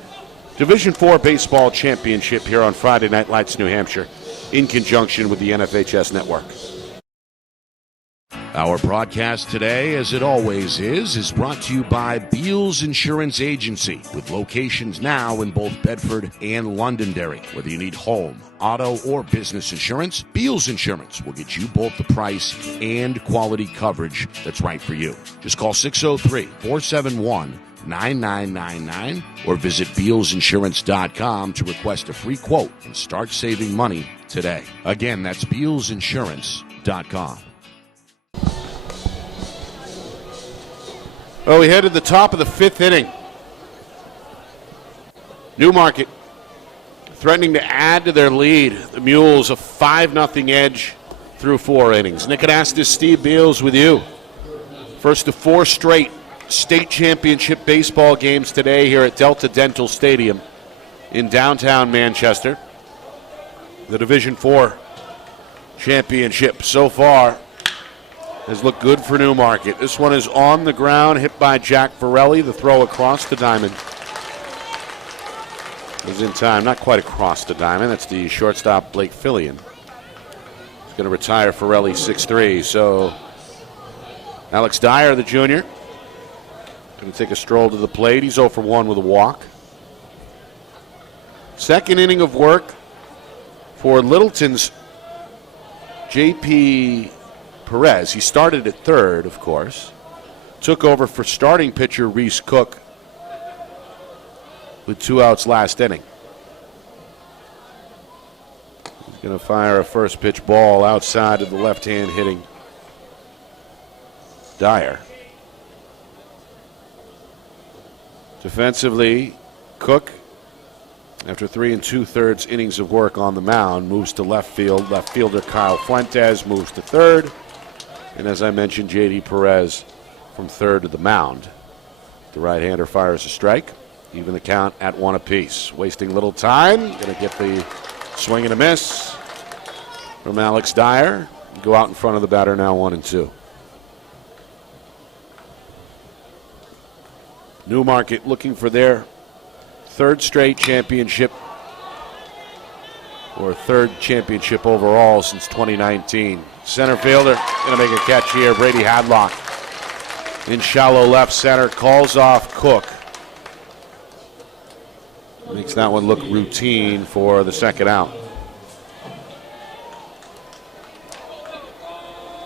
Division IV Baseball Championship here on Friday Night Lights, New Hampshire, in conjunction with the NFHS Network. Our broadcast today, as it always is brought to you by Beals Insurance Agency, with locations now in both Bedford and Londonderry. Whether you need home, auto, or business insurance, Beals Insurance will get you both the price and quality coverage that's right for you. Just call 603-471-9999 or visit BealsInsurance.com to request a free quote and start saving money today. Again, that's BealsInsurance.com. Well, we head to the top of the 5th inning. Newmarket threatening to add to their lead. The Mules a 5-0 edge through 4 innings. Nick Anastas, Steve Beals with you. First of 4 straight state championship baseball games today here at Delta Dental Stadium in downtown Manchester. The Division IV championship so far has looked good for Newmarket. This one is on the ground, hit by Jack Varelli. The throw across the diamond was in time. Not quite across the diamond. That's the shortstop, Blake Fillion. He's going to retire Varelli 6-3. So Alex Dyer, the junior, going to take a stroll to the plate. He's 0 for 1 with a walk. Second inning of work for Littleton's J.P. Perez. He started at third, of course. Took over for starting pitcher Reese Cook with 2 outs last inning. He's going to fire a first pitch ball outside of the left-hand hitting Dyer. Defensively, Cook, after 3 2/3 innings of work on the mound, moves to left field. Left fielder Kyle Fuentes moves to third. And as I mentioned, J.D. Perez from third to the mound. The right-hander fires a strike. Even the count at 1 apiece. Wasting little time. Going to get the swing and a miss from Alex Dyer. Go out in front of the batter now, 1-2. Newmarket looking for their 3rd straight championship, or 3rd championship overall since 2019. Center fielder going to make a catch here. Brady Hadlock in shallow left center, calls off Cook. Makes that one look routine for the second out.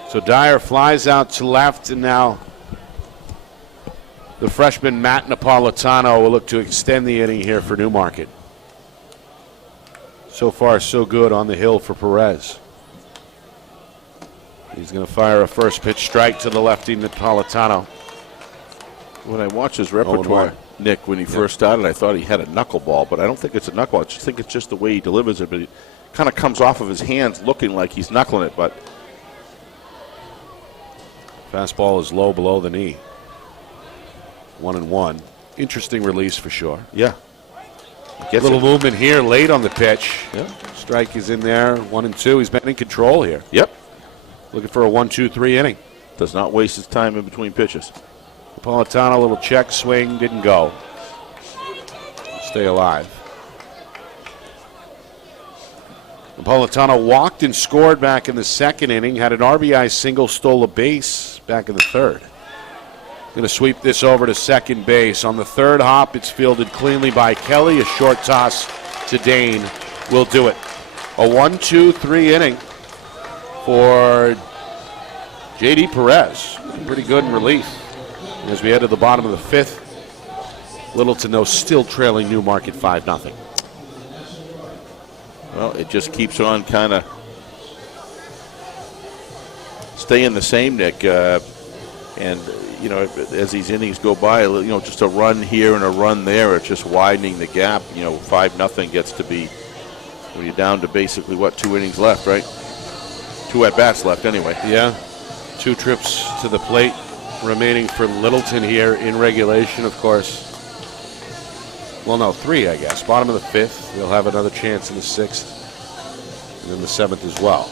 So Dyer flies out to left, and now the freshman Matt Napolitano will look to extend the inning here for Newmarket. So far, so good on the hill for Perez. He's going to fire a first pitch strike to the lefty Napolitano. When I watch his repertoire, Nick, when he first started, I thought he had a knuckleball, but I don't think it's a knuckleball. I just think it's just the way he delivers it, but it kind of comes off of his hands looking like he's knuckling it, but fastball is low below the knee. 1-1. Interesting release for sure. Yeah. Get a little movement here late on the pitch. Yeah. Strike is in there. 1-2. He's been in control here. Yep. Looking for a 1-2-3 inning. Does not waste his time in between pitches. Napolitano, a little check swing, didn't go. stay alive. Napolitano walked and scored back in the second inning, had an RBI single, stole a base back in the third. Going to sweep this over to second base. On the third hop, it's fielded cleanly by Kelly. A short toss to Dane will do it. A 1-2-3 inning for J.D. Perez. Pretty good in relief. As we head to the bottom of the fifth, Littleton, though, still trailing Newmarket 5-0. Well, it just keeps on kind of staying the same, Nick. And, you know, as these innings go by, you know, just a run here and a run there, it's just widening the gap. You know, 5-0 gets to be, when you're down to basically, what, 2 innings left, right? 2 at-bats left anyway. Yeah. 2 trips to the plate remaining for Littleton here in regulation, of course. Well, no, 3, I guess. Bottom of the 5th. They'll have another chance in the 6th. And then the 7th as well.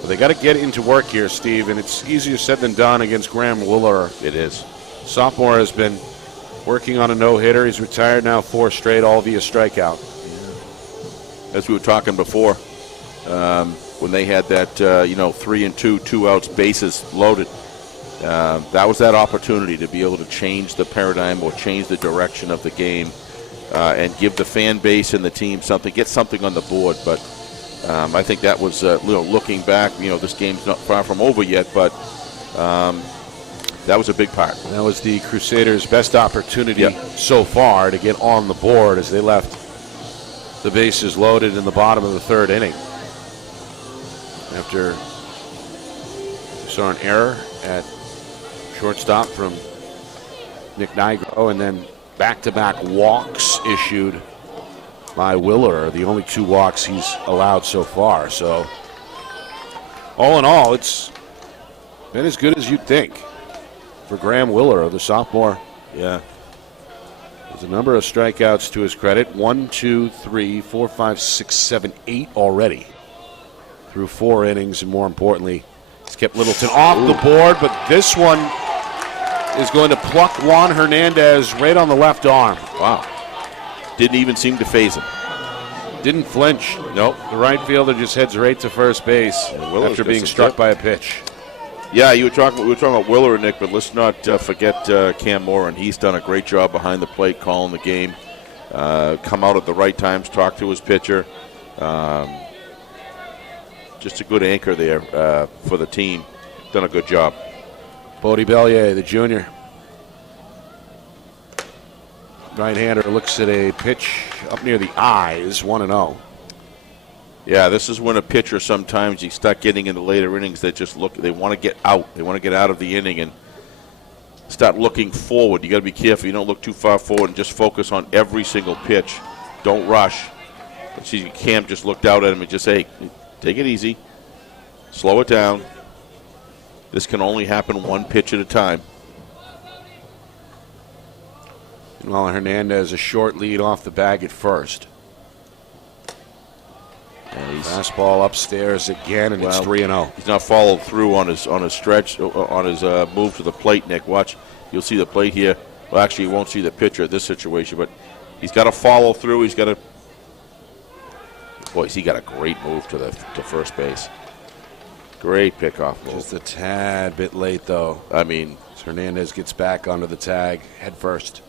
But they got to get into work here, Steve, and it's easier said than done against Graham Willer. It is. Sophomore has been working on a no-hitter. He's retired now 4 straight, all via strikeout. As we were talking before, when they had that, 3-2, 2 outs, bases loaded, that was that opportunity to be able to change the paradigm or change the direction of the game and give the fan base and the team something, get something on the board. But I think that was, looking back, this game's not far from over yet, but that was a big part. That was the Crusaders' best opportunity so far to get on the board as they left the bases loaded in the bottom of the 3rd inning. After we saw an error at shortstop from Nick Nigro, and then back-to-back walks issued by Willer, the only 2 walks he's allowed so far. So, all in all, it's been as good as you'd think for Graham Willer, the sophomore. Yeah. There's a number of strikeouts to his credit. 1, 2, 3, 4, 5, 6, 7, 8 already through 4 innings, and more importantly, he's kept Littleton off the board, but this one is going to pluck Juan Hernandez right on the left arm. Wow. Didn't even seem to faze him. Didn't flinch. Nope. The right fielder just heads right to first base after being struck by a pitch. Yeah, we were talking about Willer, Nick, but let's not forget Cam Moran. He's done a great job behind the plate calling the game. Come out at the right times, talk to his pitcher. Just a good anchor there for the team. Done a good job. Bodie Bellier, the junior. Right-hander looks at a pitch up near the eyes, 1-0. Yeah, this is when a pitcher sometimes you start getting in the later innings that just look, they want to get out. They want to get out of the inning and start looking forward. You got to be careful. You don't look too far forward and just focus on every single pitch. Don't rush. But see, Cam just looked out at him and just say, hey, take it easy. Slow it down. This can only happen 1 pitch at a time. Well, Hernandez a short lead off the bag at first. Fastball upstairs again, and it's 3-0. He's not followed through on his stretch, on his move to the plate, Nick. Watch. You'll see the plate here. Well, actually, you won't see the pitcher at this situation, but he's got to follow through. He's got to. Boy, he got a great move to first base. Great pickoff move. Just a tad bit late, though. I mean, Hernandez gets back onto the tag head first.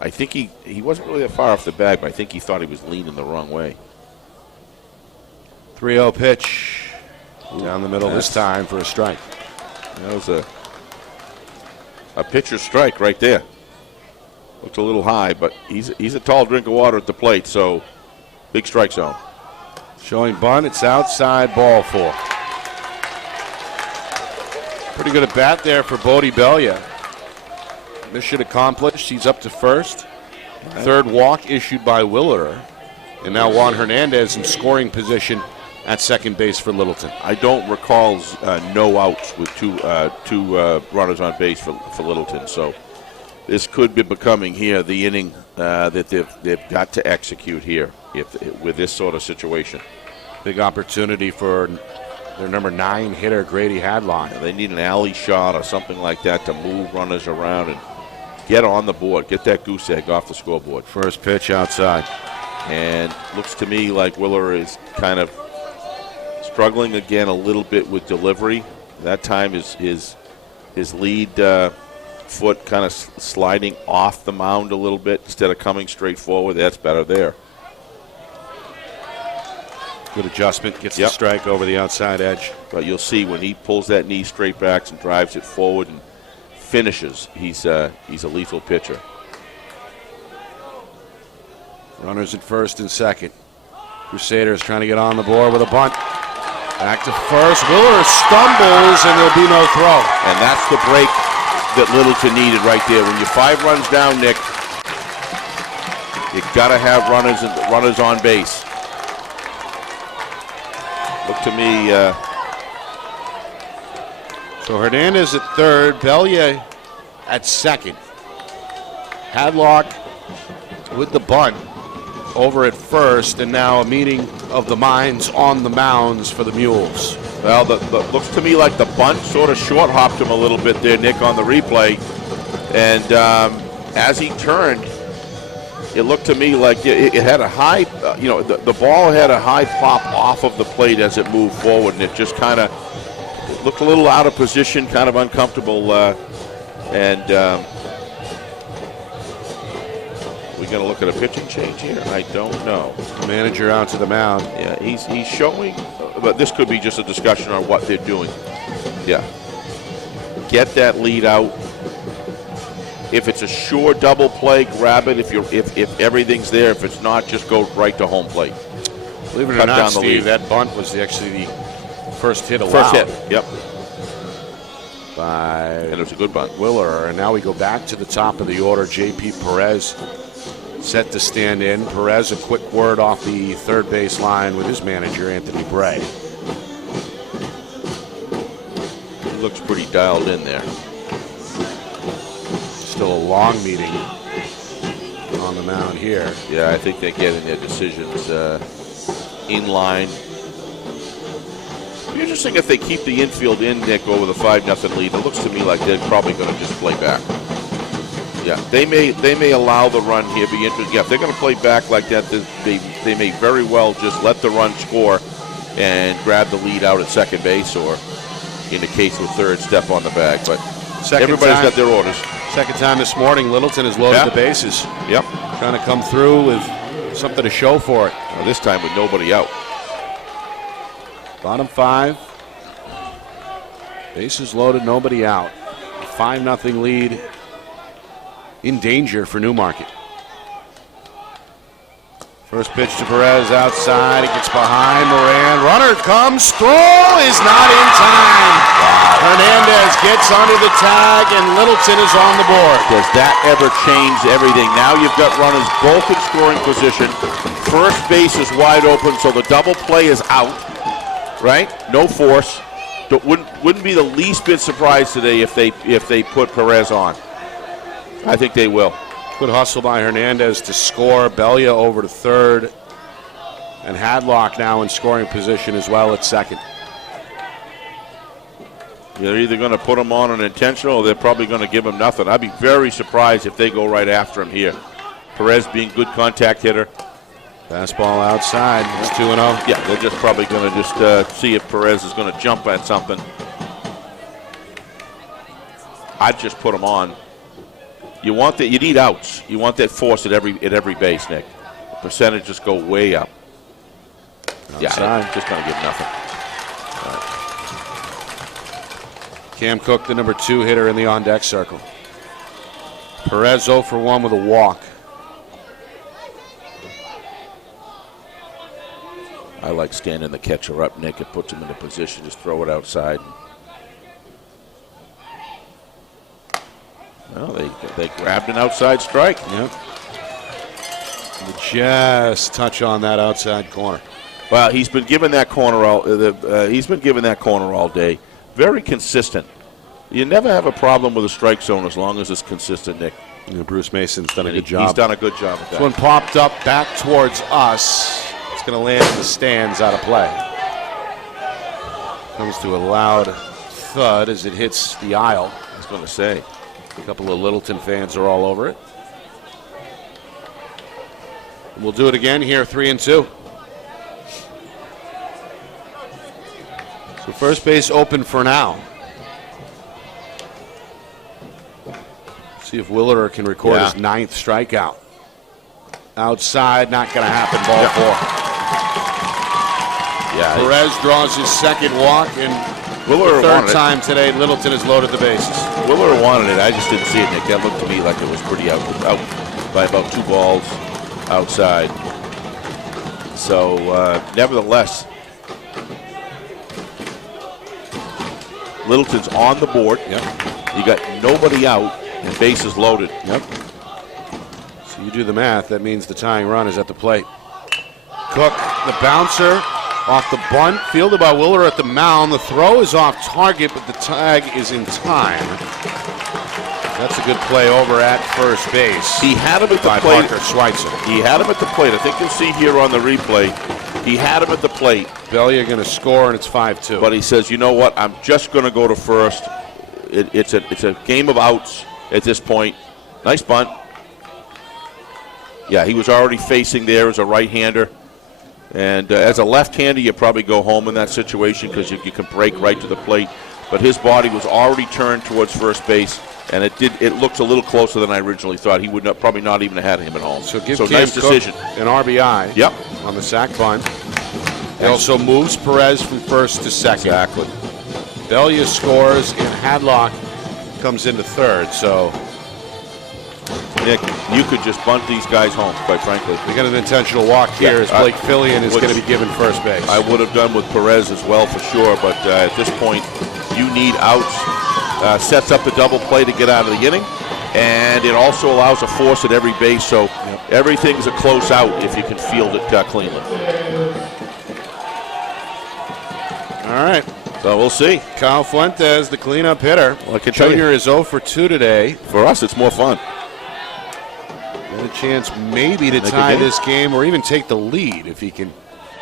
I think he wasn't really that far off the bag, but I think he thought he was leaning the wrong way. 3-0 pitch down the middle this time for a strike. That was a pitcher's strike right there. Looked a little high, but he's a tall drink of water at the plate, so big strike zone. Showing bunt, it's outside, ball 4. Pretty good at bat there for Bodie Bellier. Mission accomplished. He's up to first. 3rd walk issued by Willer. And now Juan Hernandez in scoring position at second base for Littleton. I don't recall no outs with two runners on base for Littleton. So this could be becoming here the inning that they've got to execute here with this sort of situation. Big opportunity for their number 9 hitter, Grady Hadlock. They need an alley shot or something like that to move runners around and get on the board, get that goose egg off the scoreboard. First pitch outside. And looks to me like Willer is kind of struggling again a little bit with delivery. That time his lead foot kind of sliding off the mound a little bit instead of coming straight forward. That's better there. Good adjustment, gets the strike over the outside edge. But you'll see when he pulls that knee straight back and drives it forward and finishes, he's a lethal pitcher. Runners at first and second. Crusaders trying to get on the board with a bunt. Back to first. Willer stumbles, and there'll be no throw. And that's the break that Littleton needed right there. When you're 5 runs down, Nick, you got to have runners on base. Look to me. So Hernandez at third, Belia at second. Hadlock with the bunt over at first, and now a meeting of the minds on the mounds for the Mules. Well, looks to me like the bunt sort of short hopped him a little bit there, Nick, on the replay. And as he turned, it looked to me like it had a high, the ball had a high pop off of the plate as it moved forward, and it just kind of looked a little out of position, kind of uncomfortable. We going to look at a pitching change here? I don't know. Manager out to the mound. Yeah, he's showing, but this could be just a discussion on what they're doing. Yeah. Get that lead out. If it's a sure double play, grab it. If everything's there, if it's not, just go right to home plate. Believe it or not, Steve, that bunt was actually the first hit allowed. First hit, yep. And it was a good bunt. Willer, and now we go back to the top of the order. J.P. Perez set to stand in. Perez, a quick word off the third base line with his manager, Anthony Bray. He looks pretty dialed in there. Still a long meeting on the mound here. Yeah, I think they're getting their decisions in line. It'll be interesting if they keep the infield in, Nick, over the 5-0 lead. It looks to me like they're probably going to just play back. Yeah, they may allow the run here. Be interesting. Yeah, if they're going to play back like that, they may very well just let the run score and grab the lead out at second base, or in the case of third, step on the bag. But everybody's got their orders. Second time this morning, Littleton has loaded the bases. Yep. Trying to come through with something to show for it. Well, this time with nobody out. Bottom 5. Bases loaded, nobody out. A 5-0 lead in danger for Newmarket. First pitch to Perez outside. He gets behind Moran. Runner comes. Throw is not in time. Hernandez gets under the tag, and Littleton is on the board. Does that ever change everything? Now you've got runners both in scoring position. First base is wide open, so the double play is out. Right? No force. But wouldn't be the least bit surprised today if they put Perez on. I think they will. Good hustle by Hernandez to score. Belia over to third. And Hadlock now in scoring position as well at second. They're either going to put him on an intentional, or they're probably going to give him nothing. I'd be very surprised if they go right after him here. Perez being good contact hitter. Fastball outside. It's 2-0. Yeah, they're just probably going to just see if Perez is going to jump at something. I'd just put him on. You want that. You need outs. You want that force at every base, Nick. The percentage just go way up. Outside. Yeah, just going to get nothing. Cam Cook, the number 2 hitter in the on-deck circle. Perez 0 for 1 with a walk. I like standing the catcher up, Nick. It puts him in a position, just throw it outside. Well, they grabbed an outside strike. Yep. Just touch on that outside corner. Well, he's been given that corner all day. Very consistent. You never have a problem with a strike zone as long as it's consistent, Nick. Bruce Mason's done a good job. He's done a good job with that. This one popped up back towards us. It's going to land in the stands out of play. Comes to a loud thud as it hits the aisle. I was going to say. A couple of Littleton fans are all over it. And we'll do it again here, 3-2. So first base open for now. See if Willerer can record his 9th strikeout. Outside, not going to happen. Ball 4. Yeah. Perez draws his second walk, and Willerer the third wanted time today, Littleton has loaded the bases. Willerer wanted it. I just didn't see it, Nick. That looked to me like it was pretty out by about 2 balls outside. So, nevertheless, Littleton's on the board. Yep. You got nobody out and bases loaded. Yep. So you do the math. That means the tying run is at the plate. Cook, the bouncer, off the bunt, fielded by Willerer at the mound. The throw is off target, but the tag is in time. That's a good play over at first base. He had him at the by plate. Parker Schweitzer. He had him at the plate. I think you'll see here on the replay. He had him at the plate. Bellier going to score, and it's 5-2. But he says, you know what? I'm just going to go to first. It's a game of outs at this point. Nice bunt. Yeah, he was already facing there as a right-hander. And as a left-hander, you probably go home in that situation because you can break right to the plate. But his body was already turned towards first base, and it looked a little closer than I originally thought. He would probably not even have had him at home. So give nice decision. Cook an RBI. Yep. On the sac bunt. He also moves Perez from first to second. Exactly. Bellier scores, and Hadlock comes into third. So Nick, you could just bunt these guys home, quite frankly. we got an intentional walk here as Blake Fillion is going to be given first base. I would have done with Perez as well for sure, but at this point, you need outs. Sets up the double play to get out of the inning, and it also allows a force at every base, so everything's a close out if you can field it cleanly. All right. So we'll see. Kyle Fuentes, the cleanup hitter. Well, I can tell you, Junior is 0 for 2 today. for us, it's more fun. And a chance maybe to tie this game or even take the lead if he can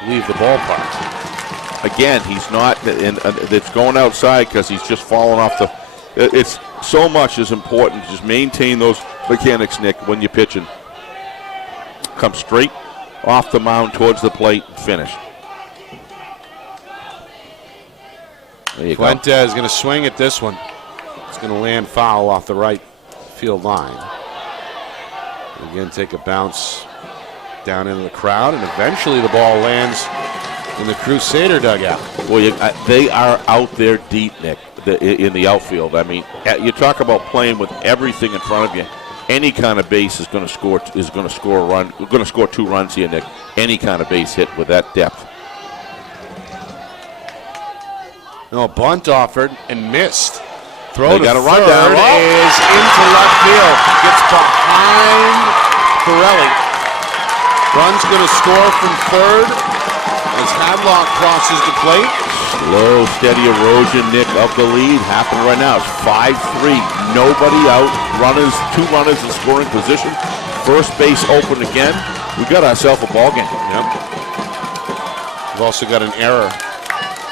leave the ballpark. Again, he's not, and it's going outside because he's just falling off the. It's so much is important to just maintain those mechanics, Nick, when you're pitching. Come straight off the mound towards the plate and finish. There you go. Fuentes going to swing at this one. It's going to land foul off the right field line. Again, take a bounce down into the crowd, and eventually the ball lands in the Crusader dugout. Well, they are out there deep, Nick, in the outfield. I mean, you talk about playing with everything in front of you. Any kind of base is going to score a run. We're going to score 2 runs here, Nick. Any kind of base hit with that depth. No, bunt offered and missed. Throw to got a third run down. is into left field. Gets behind Pirelli. Run's going to score from third as Hadlock crosses the plate. Slow, steady erosion, Nick, of the lead happening right now. It's 5-3. Nobody out. 2 runners in scoring position. First base open again. We got ourselves a ball game. Yep. We've also got an error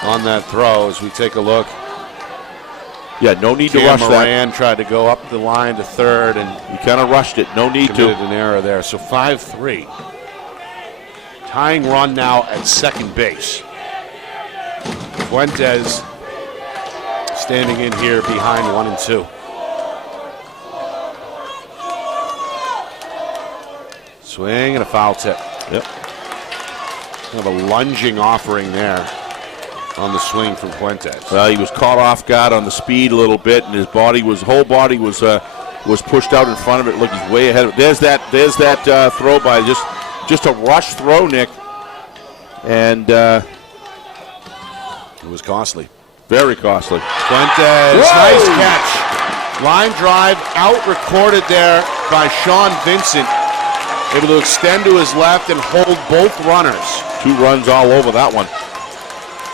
on that throw as we take a look. Yeah, no need to rush that. Moran tried to go up the line to third and You kind of rushed it. No need committed to. an error there. So 5-3. Tying run now at second base. Fuentes standing in here behind 1 and 2. Swing and a foul tip. Yep. Kind of a lunging offering there on the swing from Fuentes. Well, he was caught off guard on the speed a little bit, and his whole body was pushed out in front of it. Look, he's way ahead of it. There's that throw by just a rush throw, Nick, and it was costly. very costly. Fuentes, nice catch. Line drive out recorded there by Sean Vincent. Able to extend to his left and hold both runners. 2 runs all over that one.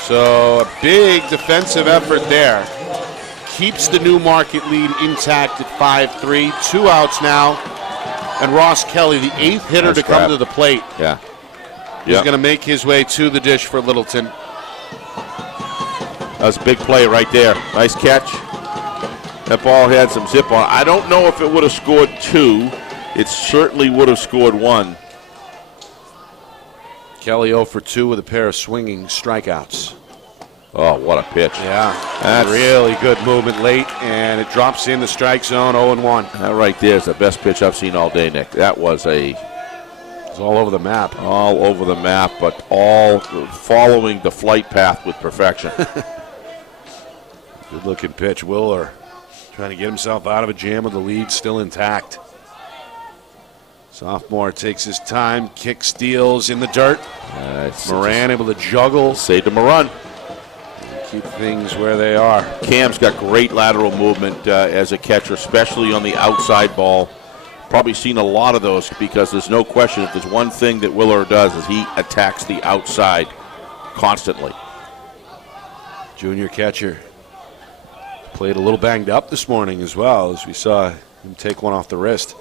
So a big defensive effort there. Keeps the Newmarket lead intact at 5-3. 2 outs now. And Ross Kelly, the 8th hitter to come to the plate. Yeah. He's going to make his way to the dish for Littleton. That was a big play right there. Nice catch. That ball had some zip on it. I don't know if it would have scored 2. It certainly would have scored 1. Kelly 0 for 2 with a pair of swinging strikeouts. Oh, what a pitch. Yeah, That's really good movement late, and it drops in the strike zone 0-1. That right there is the best pitch I've seen all day, Nick. That was It's all over the map. all over the map, but all following the flight path with perfection. Good-looking pitch. Willer trying to get himself out of a jam with the lead still intact. Sophomore takes his time, kick steals in the dirt. Moran able to juggle. Say to Moran. Keep things where they are. Cam's got great lateral movement as a catcher, especially on the outside ball. Probably seen a lot of those because there's no question if there's one thing that Willer does is he attacks the outside constantly. Junior catcher played a little banged up this morning as well, as we saw him take one off the wrist.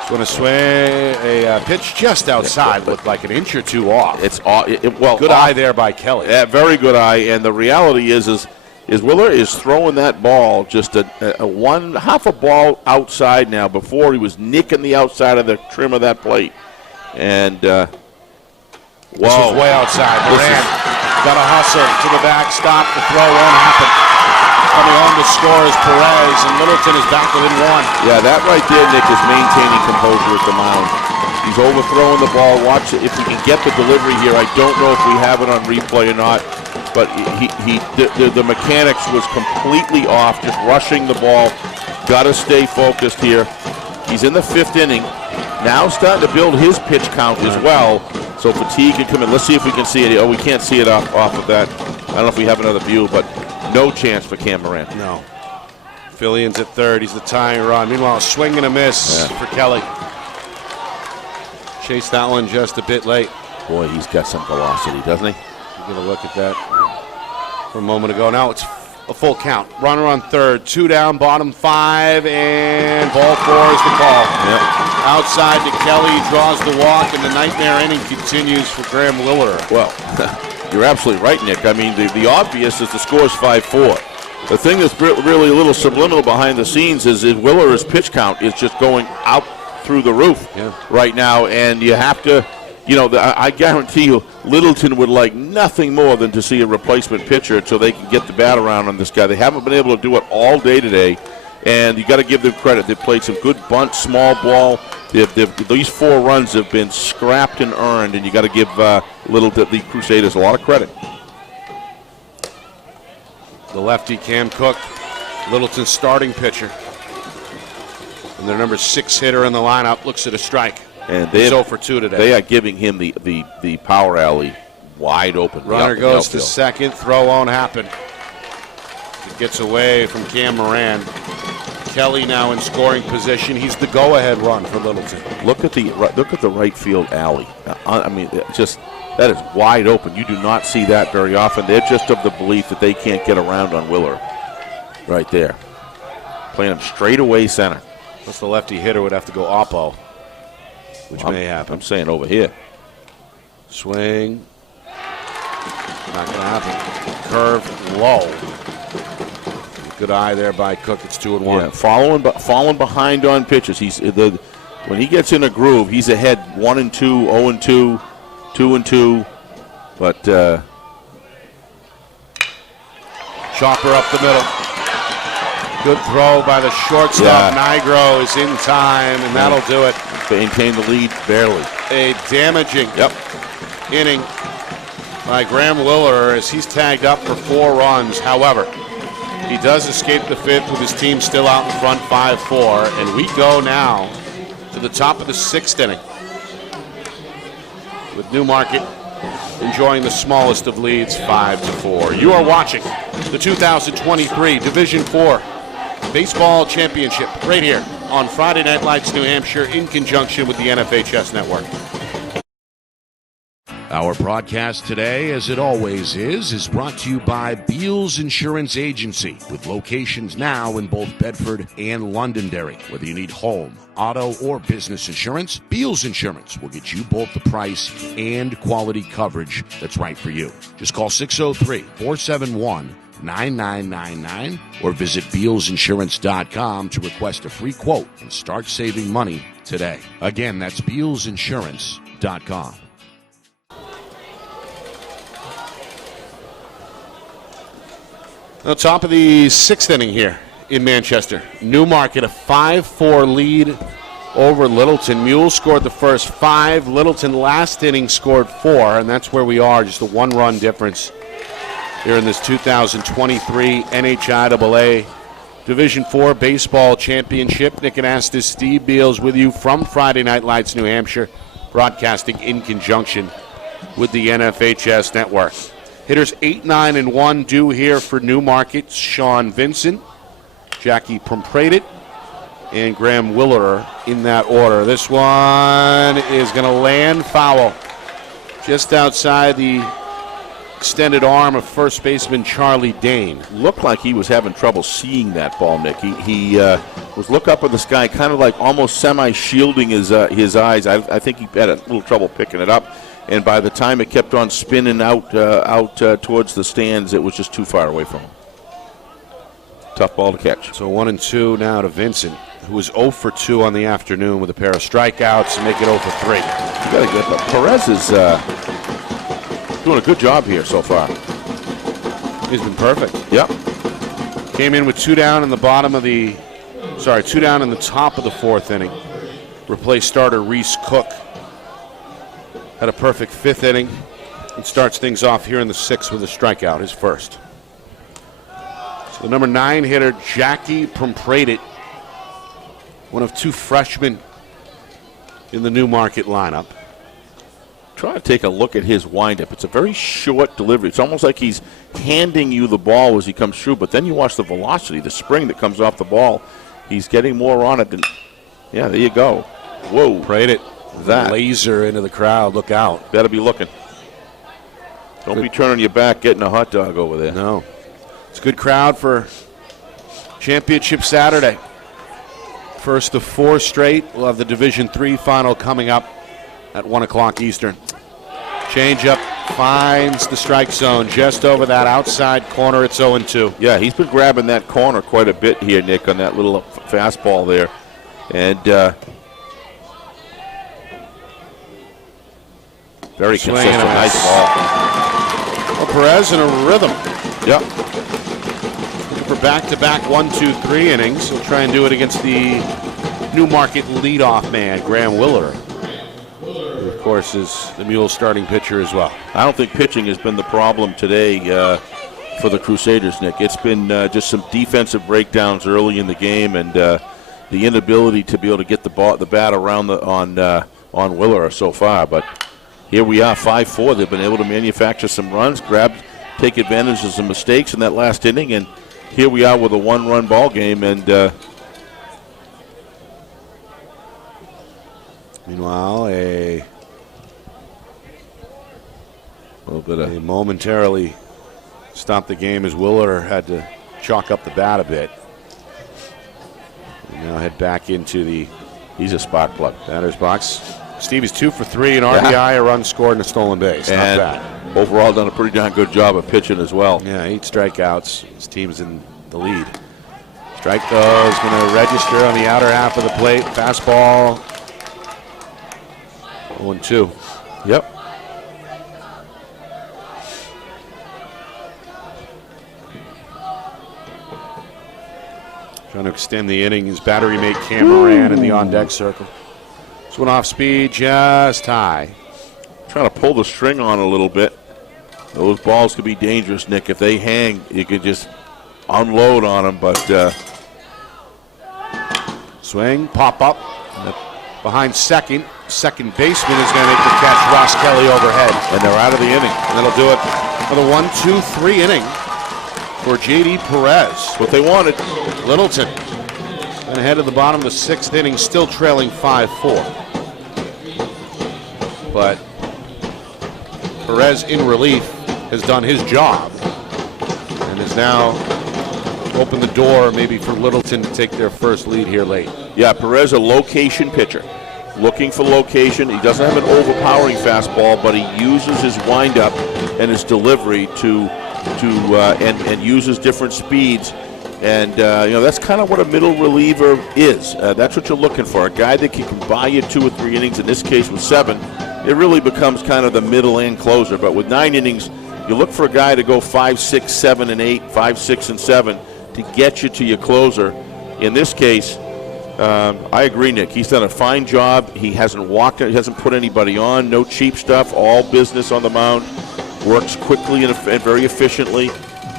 He's going to swing a pitch just outside, looked like an inch or two off. Good eye there by Kelly. Yeah, very good eye, and the reality is Willer is throwing that ball just half a ball outside now. Before he was nicking the outside of the trim of that plate, and This was way outside. Moran got a hustle to the backstop. The throw won't happen. Coming home to score is Perez, and Littleton is back within 1. Yeah, that right there, Nick, is maintaining composure at the mound. He's overthrowing the ball. Watch it if we can get the delivery here. I don't know if we have it on replay or not, but the mechanics was completely off, just rushing the ball. Got to stay focused here. He's in the 5th inning. Now starting to build his pitch count as well, so fatigue can come in. Let's see if we can see it. Oh, we can't see it off of that. I don't know if we have another view, but no chance for Cam Moran. No. Fillions at 3rd. He's the tying run. Meanwhile, a swing and a miss for Kelly. Chased that one just a bit late. Boy, he's got some velocity, doesn't he? Get a look at that from a moment ago. Now it's a full count. Runner on 3rd. 2 down, bottom 5, and ball 4 is the call. Yep. Outside to Kelly, draws the walk, and the nightmare inning continues for Graham Willer. Well, you're absolutely right, Nick. I mean, the obvious is the score is 5-4. The thing that's really a little subliminal behind the scenes is Willer's pitch count is just going out through the roof right now, and you have to, I guarantee you, Littleton would like nothing more than to see a replacement pitcher so they can get the bat around on this guy. They haven't been able to do it all day today, and you got to give them credit. They've played some good bunt, small ball. These 4 runs have been scrapped and earned, and you got to give the Crusaders a lot of credit. The lefty Cam Cook, Littleton's starting pitcher, and their number 6 hitter in the lineup looks at a strike. And he's 0 for 2 today. They are giving him the power alley wide open. Runner goes to 2nd. Throw won't happen. It gets away from Cam Moran. Kelly now in scoring position. He's the go-ahead run for Littleton. Look at the right field alley. I mean, that is wide open. You do not see that very often. They're just of the belief that they can't get around on Willer. Right there, playing him straight away center. Plus the lefty hitter would have to go oppo, which may happen. I'm saying over here. Swing. Not going to happen. Curve low. Good eye there by Cook. It's 2-1. Yeah, following behind on pitches. When he gets in a groove, he's ahead 1-2, 0-2, 2-2. But chopper up the middle. Good throw by the shortstop. Nigro is in time, and that'll do it. Maintain the lead barely. A damaging inning by Graham Willer as he's tagged up for 4 runs. However, he does escape the 5th with his team still out in front 5-4, and we go now to the top of the 6th inning with Newmarket enjoying the smallest of leads, 5-4. You are watching the 2023 Division IV Baseball Championship right here on Friday Night Lights New Hampshire in conjunction with the NFHS Network. Our broadcast today, as it always is brought to you by Beals Insurance Agency, with locations now in both Bedford and Londonderry. Whether you need home, auto, or business insurance, Beals Insurance will get you both the price and quality coverage that's right for you. Just call 603-471 888-866-9999 or visit BealsInsurance.com to request a free quote and start saving money today. Again, that's BealsInsurance.com. On top of the sixth inning here in Manchester. Newmarket, a 5-4 lead over Littleton. Mules scored the first 5. Littleton last inning scored 4, and that's where we are, just a one-run difference here in this 2023 NHIAA Division IV Baseball Championship. Nick Anastas, Steve Beals with you from Friday Night Lights, New Hampshire, broadcasting in conjunction with the NFHS Network. Hitters 8, 9, and 1 due here for Newmarket. Sean Vincent, Jackie Prumpratit, and Graham Willerer in that order. This one is going to land foul just outside the extended arm of first baseman Charlie Dane. Looked like he was having trouble seeing that ball, Nick. He was look up in the sky, kind of like almost semi-shielding his eyes. I think he had a little trouble picking it up. And by the time it kept on spinning out towards the stands, it was just too far away from him. Tough ball to catch. So 1-2 now to Vincent, who was 0 for 2 on the afternoon with a pair of strikeouts to make it 0 for 3. You got to get that. Perez is doing a good job here so far. He's been perfect. Yep. Came in with 2 down in the two down in the top of the 4th inning. Replaced starter Reese Cook. Had a perfect 5th inning and starts things off here in the 6th with a strikeout, his first. So the number 9 hitter, Jackie Prumpratit, one of 2 freshmen in the Newmarket lineup. Try to take a look at his windup. It's a very short delivery. It's almost like he's handing you the ball as he comes through, but then you watch the velocity, the spring that comes off the ball. He's getting more on it than, yeah, there you go. Whoa. Pratit. That laser into the crowd. Look out. Better be looking. Don't be turning your back getting a hot dog over there. No. It's a good crowd for Championship Saturday. First of 4 straight. We'll have the Division III final coming up at 1 o'clock Eastern. Changeup finds the strike zone just over that outside corner. It's 0-2. Yeah, he's been grabbing that corner quite a bit here, Nick, on that little fastball there. And very consistent, nice ball. Well, Perez in a rhythm. Yep. For back-to-back 1-2-3 innings. He'll try and do it against the Newmarket leadoff man, Graham Willerer. Who, of course, is the Mules starting pitcher as well. I don't think pitching has been the problem today for the Crusaders, Nick. It's been just some defensive breakdowns early in the game and the inability to be able to get the bat around on Willerer so far. But here we are, 5-4. They've been able to manufacture some runs, take advantage of some mistakes in that last inning, and here we are with a 1-run ball game. And meanwhile, a little bit of momentarily stopped the game as Willerer had to chalk up the bat a bit. And now head back into the he's a spark plug. Batter's box. Stevie's 2 for 3, an RBI, a run scored, and a stolen base. Not And bad. Overall, done a pretty darn good job of pitching as well. Yeah, 8 strikeouts. His team's in the lead. Strike, though, is going to register on the outer half of the plate. Fastball. 0-2. Yep. Trying to extend the inning. His battery mate Cameron in the on-deck circle. This one off speed, just high. Trying to pull the string on a little bit. Those balls could be dangerous, Nick. If they hang, you could just unload on them. But swing, pop up. Behind second. Second baseman is going to make the catch. Ross Kelly overhead. And they're out of the inning. And that'll do it for the 1-2-3 inning for J.D. Perez. What they wanted. Littleton. And ahead of the bottom of the 6th inning, still trailing 5-4. But Perez in relief has done his job and has now opened the door maybe for Littleton to take their first lead here late. Yeah, Perez, a location pitcher. Looking for location. He doesn't have an overpowering fastball, but he uses his windup and his delivery to and uses different speeds. And, that's kind of what a middle reliever is. That's what you're looking for, a guy that can buy you 2 or 3 innings. In this case, with 7, it really becomes kind of the middle and closer. But with 9 innings, you look for a guy to go 5, 6, 7, and 8, 5, 6, and 7 to get you to your closer. In this case, I agree, Nick. He's done a fine job. He hasn't walked, he hasn't put anybody on. No cheap stuff. All business on the mound. Works quickly and very efficiently.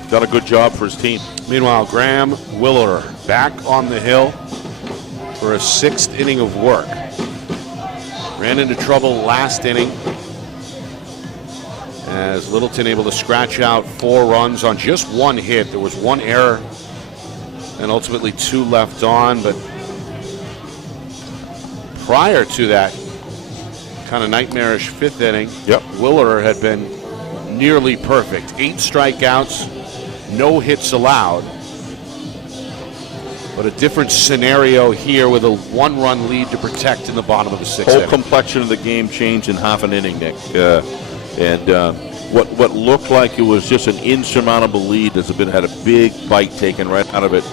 Done a good job for his team. Meanwhile, Graham Willerer back on the hill for a 6th inning of work. Ran into trouble last inning as Littleton able to scratch out 4 runs on just 1 hit. There was 1 error and ultimately 2 left on, but prior to that kind of nightmarish 5th inning, Willerer had been nearly perfect. 8 strikeouts, no hits allowed. But a different scenario here with a 1-run lead to protect in the bottom of the 6th inning. Whole complexion of the game changed in half an inning, Nick. What looked like it was just an insurmountable lead had a big bite taken right out of it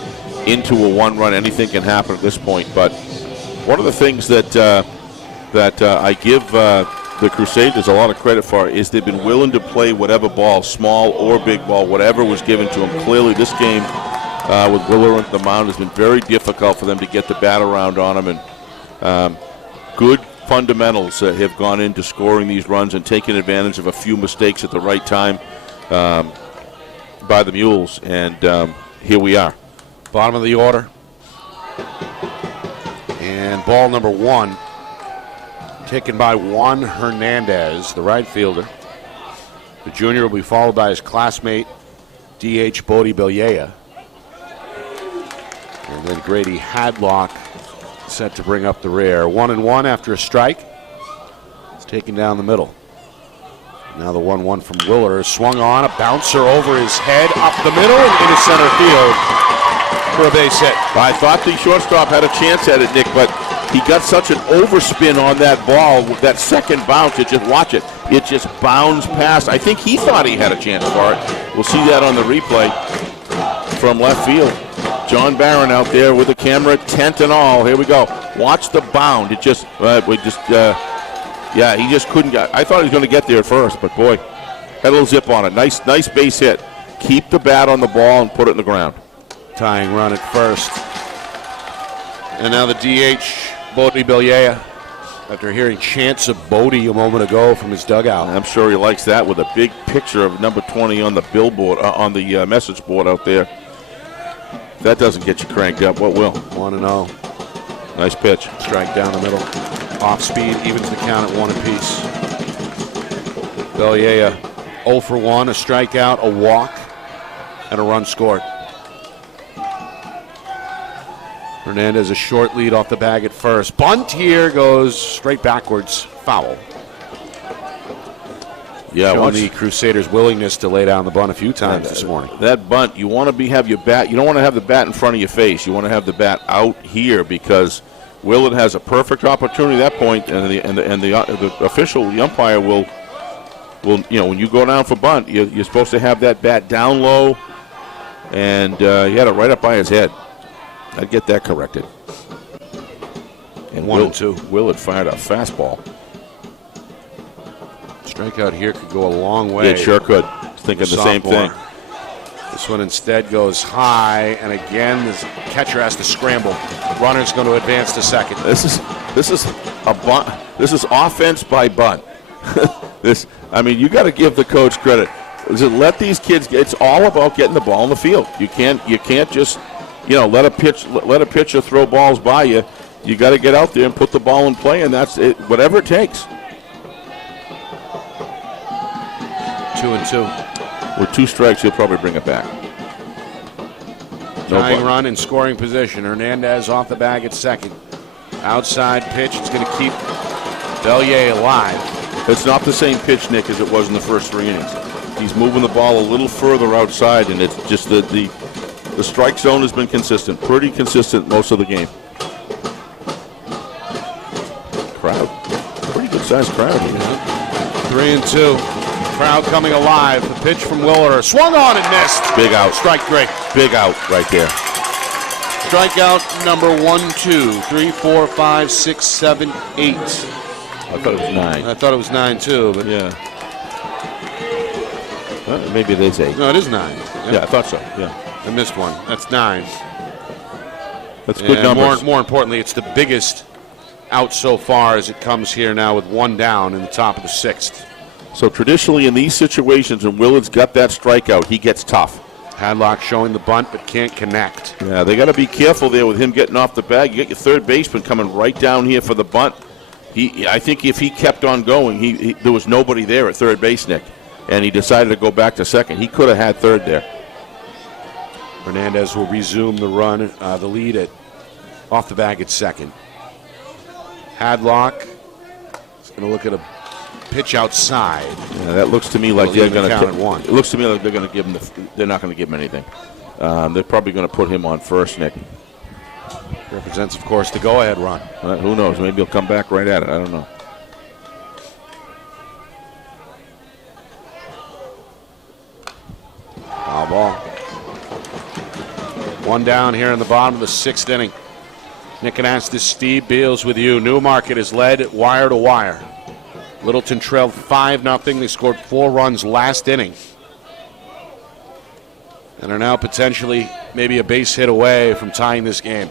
into a 1-run. Anything can happen at this point. But one of the things that I give the Crusaders a lot of credit for is they've been willing to play whatever ball, small or big ball, whatever was given to them. Clearly, this game with Willerer at the mound has been very difficult for them to get the bat around on him, and good fundamentals have gone into scoring these runs and taking advantage of a few mistakes at the right time by the Mules, and here we are. Bottom of the order. And ball number 1 taken by Juan Hernandez, the right fielder. The junior will be followed by his classmate, DH Bodie Bellea. And then Grady Hadlock set to bring up the rear. 1-1 after a strike. It's taken down the middle. Now the 1-1 from Willer is swung on. A bouncer over his head, up the middle, and into center field for a base hit. I thought the shortstop had a chance at it, Nick, but he got such an overspin on that ball with that second bounce. It just bounds past. I think he thought he had a chance for it. We'll see that on the replay from left field. John Barron out there with the camera, tent and all. Here we go. Watch the bound. It just, he just couldn't get. I thought he was going to get there at first, but boy, had a little zip on it. Nice base hit. Keep the bat on the ball and put it in the ground. Tying run at first. And now the DH, Bodie Bellea, after hearing chants of Bodie a moment ago from his dugout. I'm sure he likes that with a big picture of number 20 on the billboard, on the message board out there. If that doesn't get you cranked up, what will? 1-0. Nice pitch. Strike down the middle. Off speed, evens the count at 1 apiece. Bellea 0 for 1, a strikeout, a walk, and a run scored. Hernandez a short lead off the bag at first. Bunt here goes straight backwards. Foul. Yeah, showing the Crusaders' willingness to lay down the bunt a few times this morning. That bunt, you want to have your bat. You don't want to have the bat in front of your face. You want to have the bat out here because Willard has a perfect opportunity at that point, and the official, the umpire will when you go down for bunt, you're supposed to have that bat down low, and he had it right up by his head. I'd get that corrected. And 1-2. Willard fired a fastball. Strikeout here could go a long way. It sure could. Thinking the same thing. This one instead goes high, and again, the catcher has to scramble. Runner's going to advance to second. This is a bunt. This is offense by bunt. You got to give the coach credit. Let these kids. It's all about getting the ball in the field. You can't just let a pitcher throw balls by you. You got to get out there and put the ball in play, and that's it. Whatever it takes. 2-2. With 2 strikes, he'll probably bring it back. Tying run in scoring position. Hernandez off the bag at second. Outside pitch. It's going to keep Bellea alive. It's not the same pitch, Nick, as it was in the first 3 innings. He's moving the ball a little further outside, and it's just the strike zone has been consistent, pretty consistent most of the game. Crowd, pretty good sized crowd here. 3-2. Crowd coming alive. The pitch from Willard. Swung on and missed. Big out. Strike three. Big out right there. Strikeout number 1, 2, 3, 4, 5, 6, 7, 8. I thought it was 9. I thought it was 9 too, but Yeah. Maybe it is 8. no, it is 9. Yeah, I thought so. Yeah. I missed one. That's 9. That's good And numbers. more importantly, it's the biggest out so far as it comes here now with 1 down in the top of the 6th. So traditionally in these situations, when Willard's got that strikeout, he gets tough. Hadlock showing the bunt but can't connect. Yeah, they got to be careful there with him getting off the bag. You get your third baseman coming right down here for the bunt. I think if he kept on going, there was nobody there at third base, Nick, and he decided to go back to second. He could have had third there. Hernandez will resume the run, the lead at off the bag at second. Hadlock is going to look at a pitch outside. Yeah, that looks to me like they're going count at 1. It looks to me like they're going to give him. They're not going to give him anything. They're probably going to put him on first, Nick. Represents, of course, the go-ahead run. Who knows? Maybe he'll come back right at it. I don't know. Foul ball. 1 down here in the bottom of the 6th inning. Nick Anastas, Steve Beals with you. Newmarket is led wire to wire. Littleton trailed 5-0. They scored 4 runs last inning. And are now potentially maybe a base hit away from tying this game.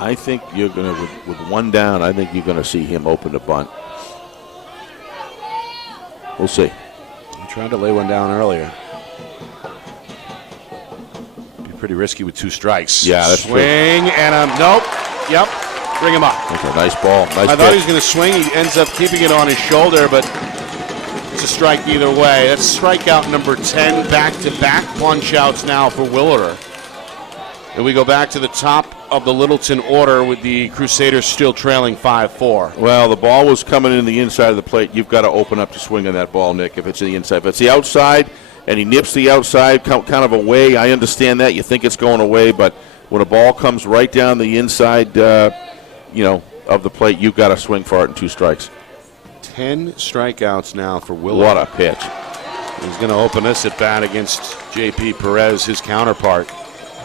I think you're going to, with 1 down, I think you're going to see him open the bunt. We'll see. He tried to lay one down earlier. Be pretty risky with 2 strikes. Yeah, that's true. Swing and a nope. Yep. Bring him up. That's a nice ball. Nice I thought he was pitch. going to swing. He ends up keeping it on his shoulder, but it's a strike either way. That's strikeout number 10. Back-to-back punch-outs now for Willard. And we go back to the top of the Littleton order with the Crusaders still trailing 5-4. Well, the ball was coming in the inside of the plate. You've got to open up to swing on that ball, Nick, if it's the inside. If it's the outside and he nips the outside kind of away, I understand that. You think it's going away, but when a ball comes right down the inside, of the plate, you've got to swing for it in 2 strikes. 10 strikeouts now for Willard. What a pitch. He's going to open this at bat against J.P. Perez, his counterpart.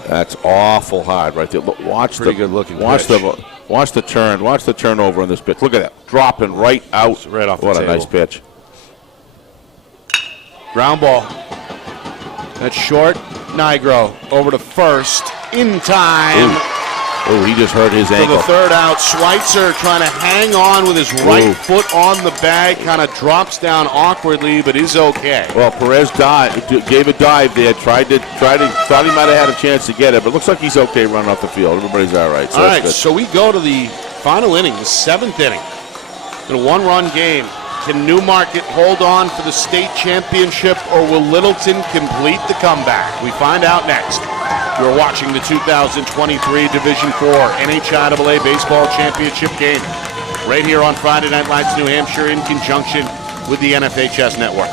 That's awful hard right there. Look, watch Pretty the good looking watch pitch. watch the turn. Watch the turnover on this pitch. Look at that, dropping right out. Right off the What table. a nice pitch. Ground ball. That's short. Nigro over to first. In time. Oh, he just hurt his For ankle. the 3rd out, Schweitzer trying to hang on with his right foot on the bag, kind of drops down awkwardly, but is okay. Well, Perez gave a dive there. Thought he might have had a chance to get it, but looks like he's okay running off the field. Everybody's all right. So All that's right, good. so we go to the final inning, the 7th inning. In a 1-run game, can Newmarket hold on for the state championship, or will Littleton complete the comeback? We find out next. You're watching the 2023 Division IV NHIAA Baseball Championship game right here on Friday Night Lights, New Hampshire, in conjunction with the NFHS Network.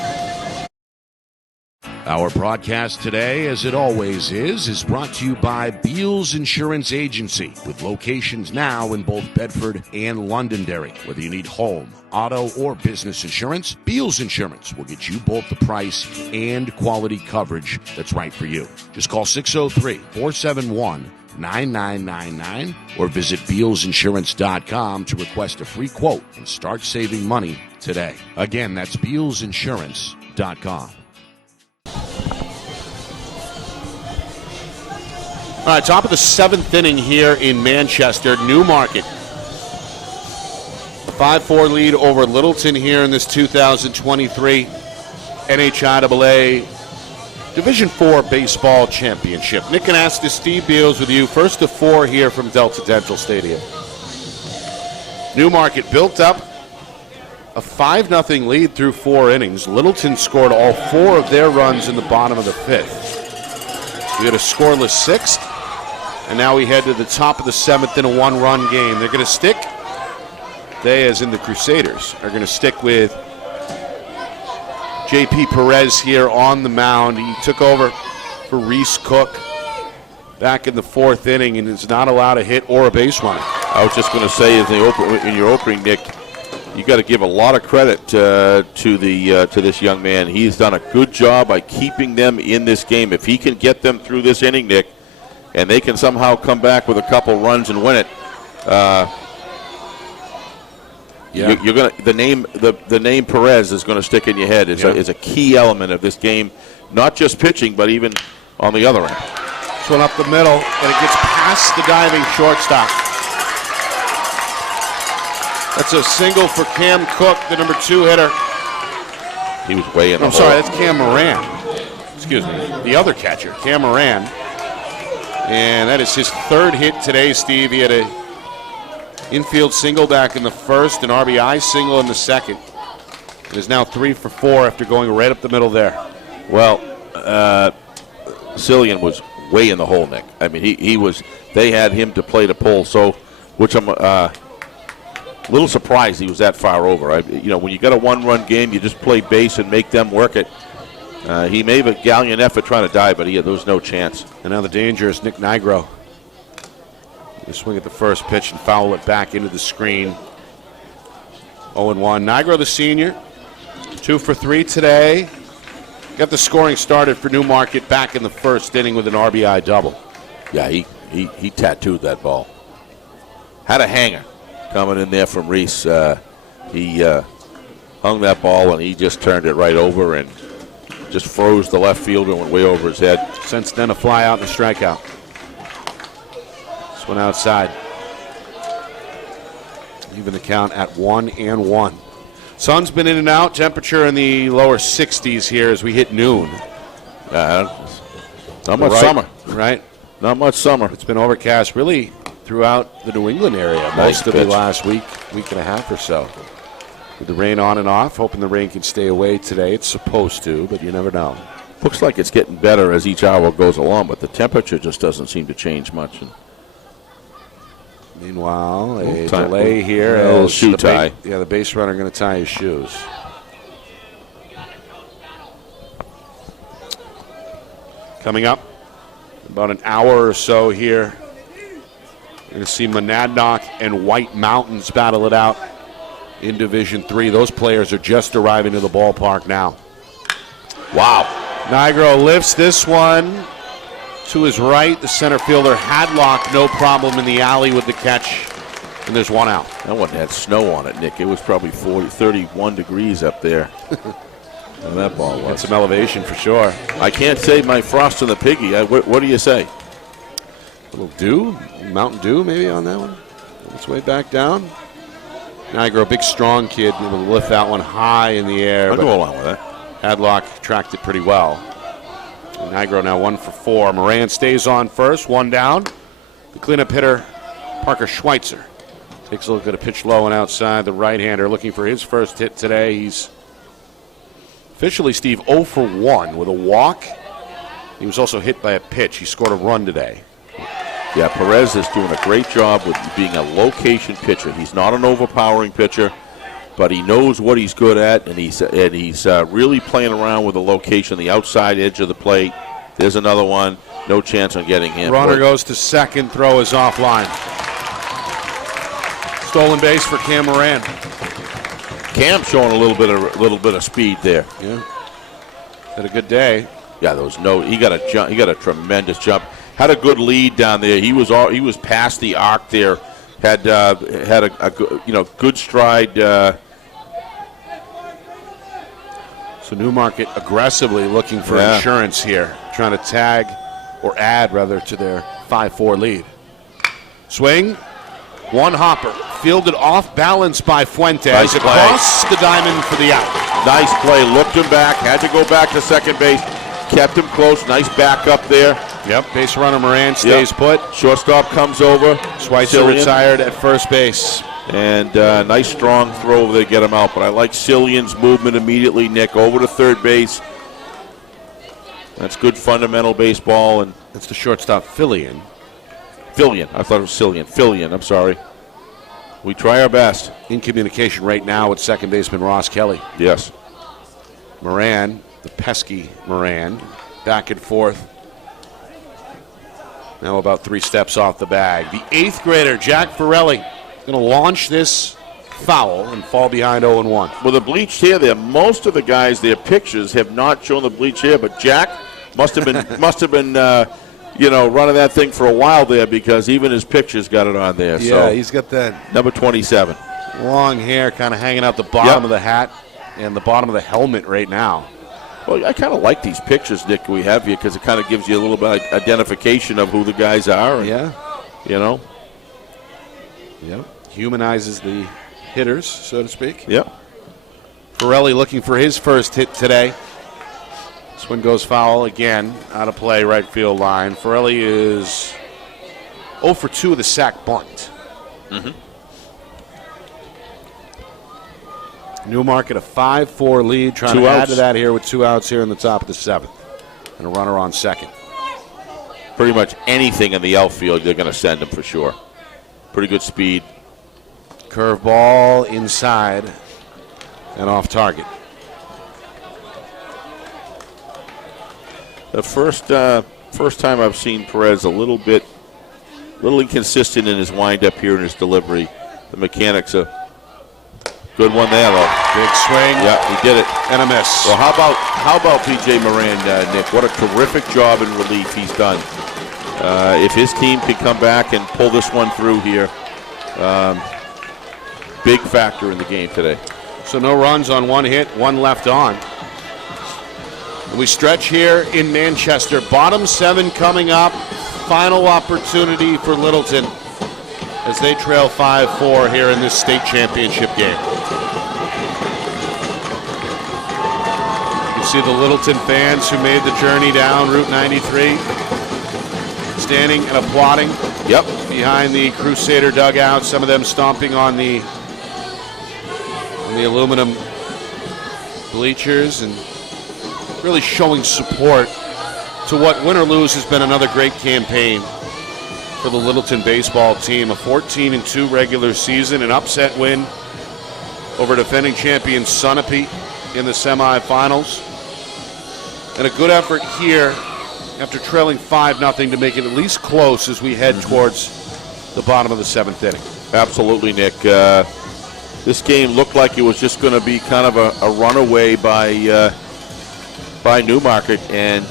Our broadcast today, as it always is brought to you by Beals Insurance Agency, with locations now in both Bedford and Londonderry. Whether you need home, auto, or business insurance, Beals Insurance will get you both the price and quality coverage that's right for you. Just call 603-471-9999 or visit BealsInsurance.com to request a free quote and start saving money today. Again, that's BealsInsurance.com. All right, top of the 7th inning here in Manchester, Newmarket. A 5-4 lead over Littleton here in this 2023 NHIAA Division IV Baseball Championship. Nick Anastas, Steve Beals with you. First to 4 here from Delta Dental Stadium. Newmarket built up a 5-0 lead through 4 innings. Littleton scored all 4 of their runs in the bottom of the 5th. We had a scoreless 6th, and now we head to the top of the 7th in a 1-run game. They're going to stick, they as in the Crusaders, are going to stick with J.P. Perez here on the mound. He took over for Reese Cook back in the 4th inning and is not allowed a hit or a base runner. I was just going to say, in your opening, Nick, you got to give a lot of credit to this young man. He's done a good job by keeping them in this game. If he can get them through this inning, Nick, and they can somehow come back with a couple runs and win it, you're gonna the name Perez is going to stick in your head. Is a key element of this game, not just pitching, but even on the other end. This one up the middle, and it gets past the diving shortstop. That's a single for Cam Cook, the number 2 hitter. He was way in the hole. I'm sorry, that's Cam Moran. Excuse me, the other catcher, Cam Moran. And that is his 3rd hit today, Steve. He had a infield single back in the first, an RBI single in the second. It is now 3 for 4 after going right up the middle there. Well, Cillian was way in the hole, Nick. I mean, he was. They had him to play to pull, so which I'm a little surprised he was that far over. When you got a 1-run game, you just play base and make them work it. He made a gallant effort trying to dive, but there was no chance. And now the danger is Nick Nigro. They swing at the first pitch and foul it back into the screen. 0-1. Nigro, the senior, 2 for 3 today. Got the scoring started for Newmarket back in the first inning with an RBI double. Yeah, he tattooed that ball. Had a hanger coming in there from Reese. He hung that ball and he just turned it right over and just froze the left fielder and went way over his head. Since then, a fly out and a strikeout. This one outside. Even the count at 1-1. Sun's been in and out. Temperature in the lower 60s here as we hit noon. Not much summer. Right. Not much summer. It's been overcast really throughout the New England area most of the last week and a half or so. With the rain on and off, hoping the rain can stay away today. It's supposed to, but you never know. Looks like it's getting better as each hour goes along, but the temperature just doesn't seem to change much. Meanwhile, a delay here. A little shoe tie. The base runner going to tie his shoes. Coming up, about an hour or so here, you're going to see Monadnock and White Mountains battle it out in Division III. Those players are just arriving to the ballpark now. Wow. Nigro lifts this one to his right. The center fielder Hadlock, no problem in the alley with the catch. And there's one out. That one had snow on it, Nick. It was probably 31 degrees up there. And that ball was. That's some elevation for sure. I can't say my Frost and the Piggy. What do you say? A little dew, Mountain Dew maybe on that one. It's way back down. Nigro, big strong kid, able to lift that one high in the air. I'll go along with that. Hadlock tracked it pretty well. And Nigro now 1 for 4. Moran stays on first, 1 down. The cleanup hitter, Parker Schweitzer, takes a look at a pitch low and outside. The right-hander looking for his first hit today. He's officially, Steve, 0 for 1 with a walk. He was also hit by a pitch. He scored a run today. Yeah, Perez is doing a great job with being a location pitcher. He's not an overpowering pitcher, but he knows what he's good at, and he's really playing around with the location, the outside edge of the plate. There's another one. No chance on getting him. Runner goes to second. Throw is offline. Stolen base for Cam Moran. Cam showing a little bit of speed there. Yeah, had a good day. Yeah, there was he got a jump. He got a tremendous jump. Had a good lead down there. He was past the arc there. Had a good stride. So Newmarket aggressively looking for insurance here, trying to tag or add rather to their 5-4 lead. Swing, one hopper, fielded off balance by Fuentes, nice across the diamond for the out. Nice play. Looked him back. Had to go back to second base. Kept him close. Nice backup there. Yep. Base runner Moran stays put. Shortstop comes over. Schweitzer retired at first base. And nice strong throw over there to get him out. But I like Cillian's movement immediately, Nick, over to third base. That's good fundamental baseball. And that's the shortstop, Fillion. I thought it was Cillian. Fillion, I'm sorry. We try our best. In communication right now with second baseman Ross Kelly. Yes. Moran, the pesky Moran, back and forth. Now about 3 steps off the bag. The 8th grader, Jack Farelli, going to launch this foul and fall behind 0-1. Well, the bleached hair there, most of the guys, their pictures have not shown the bleached hair, but Jack must have been running that thing for a while there, because even his pictures got it on there. Yeah, so, he's got that number 27. long hair kind of hanging out the bottom of the hat and the bottom of the helmet right now. Well, I kind of like these pictures, Nick, we have here, because it kind of gives you a little bit of identification of who the guys are. And, yeah. Yep. Humanizes the hitters, so to speak. Yep. Pirelli looking for his first hit today. This one goes foul again, out of play, right field line. Pirelli is 0 for 2 with a sac bunt. Mm-hmm. Newmarket a 5-4 lead, trying to add to that here with 2 outs here in the top of the 7th. And a runner on second. Pretty much anything in the outfield, they're going to send him for sure. Pretty good speed. Curveball inside and off target. The first time I've seen Perez a little inconsistent in his windup here in his delivery. The mechanics a good one there though. Big swing. Yeah, he did it. And a miss. Well, how about PJ Moran, Nick? What a terrific job in relief he's done. If his team can come back and pull this one through here, big factor in the game today. So no runs on 1 hit, 1 left on. We stretch here in Manchester. Bottom 7 coming up. Final opportunity for Littleton as they trail 5-4 here in this state championship game. You can see the Littleton fans who made the journey down Route 93 standing and applauding. Yep. Behind the Crusader dugout, some of them stomping on the aluminum bleachers and really showing support to what, win or lose, has been another great campaign for the Littleton baseball team. A 14-2 regular season, an upset win over defending champion Sunapee in the semifinals, and a good effort here after trailing 5-0 to make it at least close as we head towards the bottom of the 7th inning. Absolutely, Nick. This game looked like it was just going to be kind of a runaway by Newmarket, and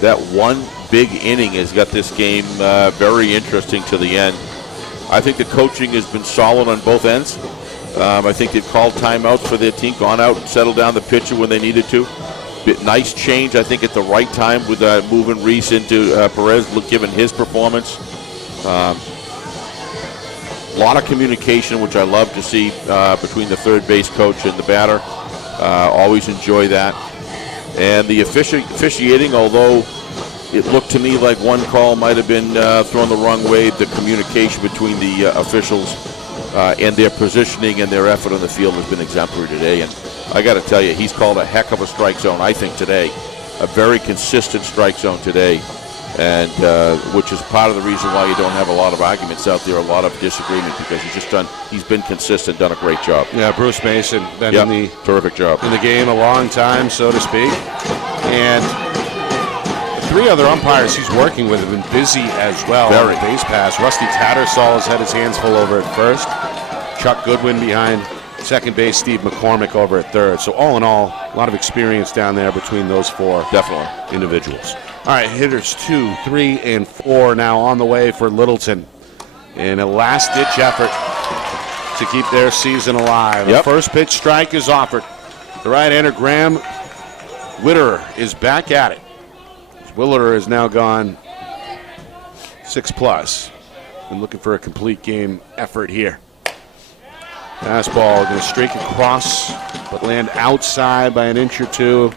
that one big inning has got this game very interesting to the end. I think the coaching has been solid on both ends. I think they've called timeouts for their team, gone out and settled down the pitcher when they needed to. Nice change, I think, at the right time with moving Reese into Perez, given his performance. A lot of communication, which I love to see between the third base coach and the batter. Always enjoy that. And the officiating, although it looked to me like one call might have been thrown the wrong way, the communication between the officials and their positioning and their effort on the field has been exemplary today. And I got to tell you, he's called a heck of a strike zone, I think, today. A very consistent strike zone today, and which is part of the reason why you don't have a lot of arguments out there, a lot of disagreement, because he's been consistent, done a great job. Yeah, Bruce Mason been in the terrific job in the game a long time, so to speak, and 3 other umpires he's working with have been busy as well. Very. On the base pass. Rusty Tattersall has had his hands full over at first. Chuck Goodwin behind second base. Steve McCormick over at third. So all in all, a lot of experience down there between those 4 definitely individuals. All right, hitters 2, 3, and 4 now on the way for Littleton in a last-ditch effort to keep their season alive. Yep. The first pitch strike is offered. The right-hander Graham Witterer is back at it. Witterer has now gone 6+ and looking for a complete game effort here. Fastball going to streak across, but land outside by an inch or 2.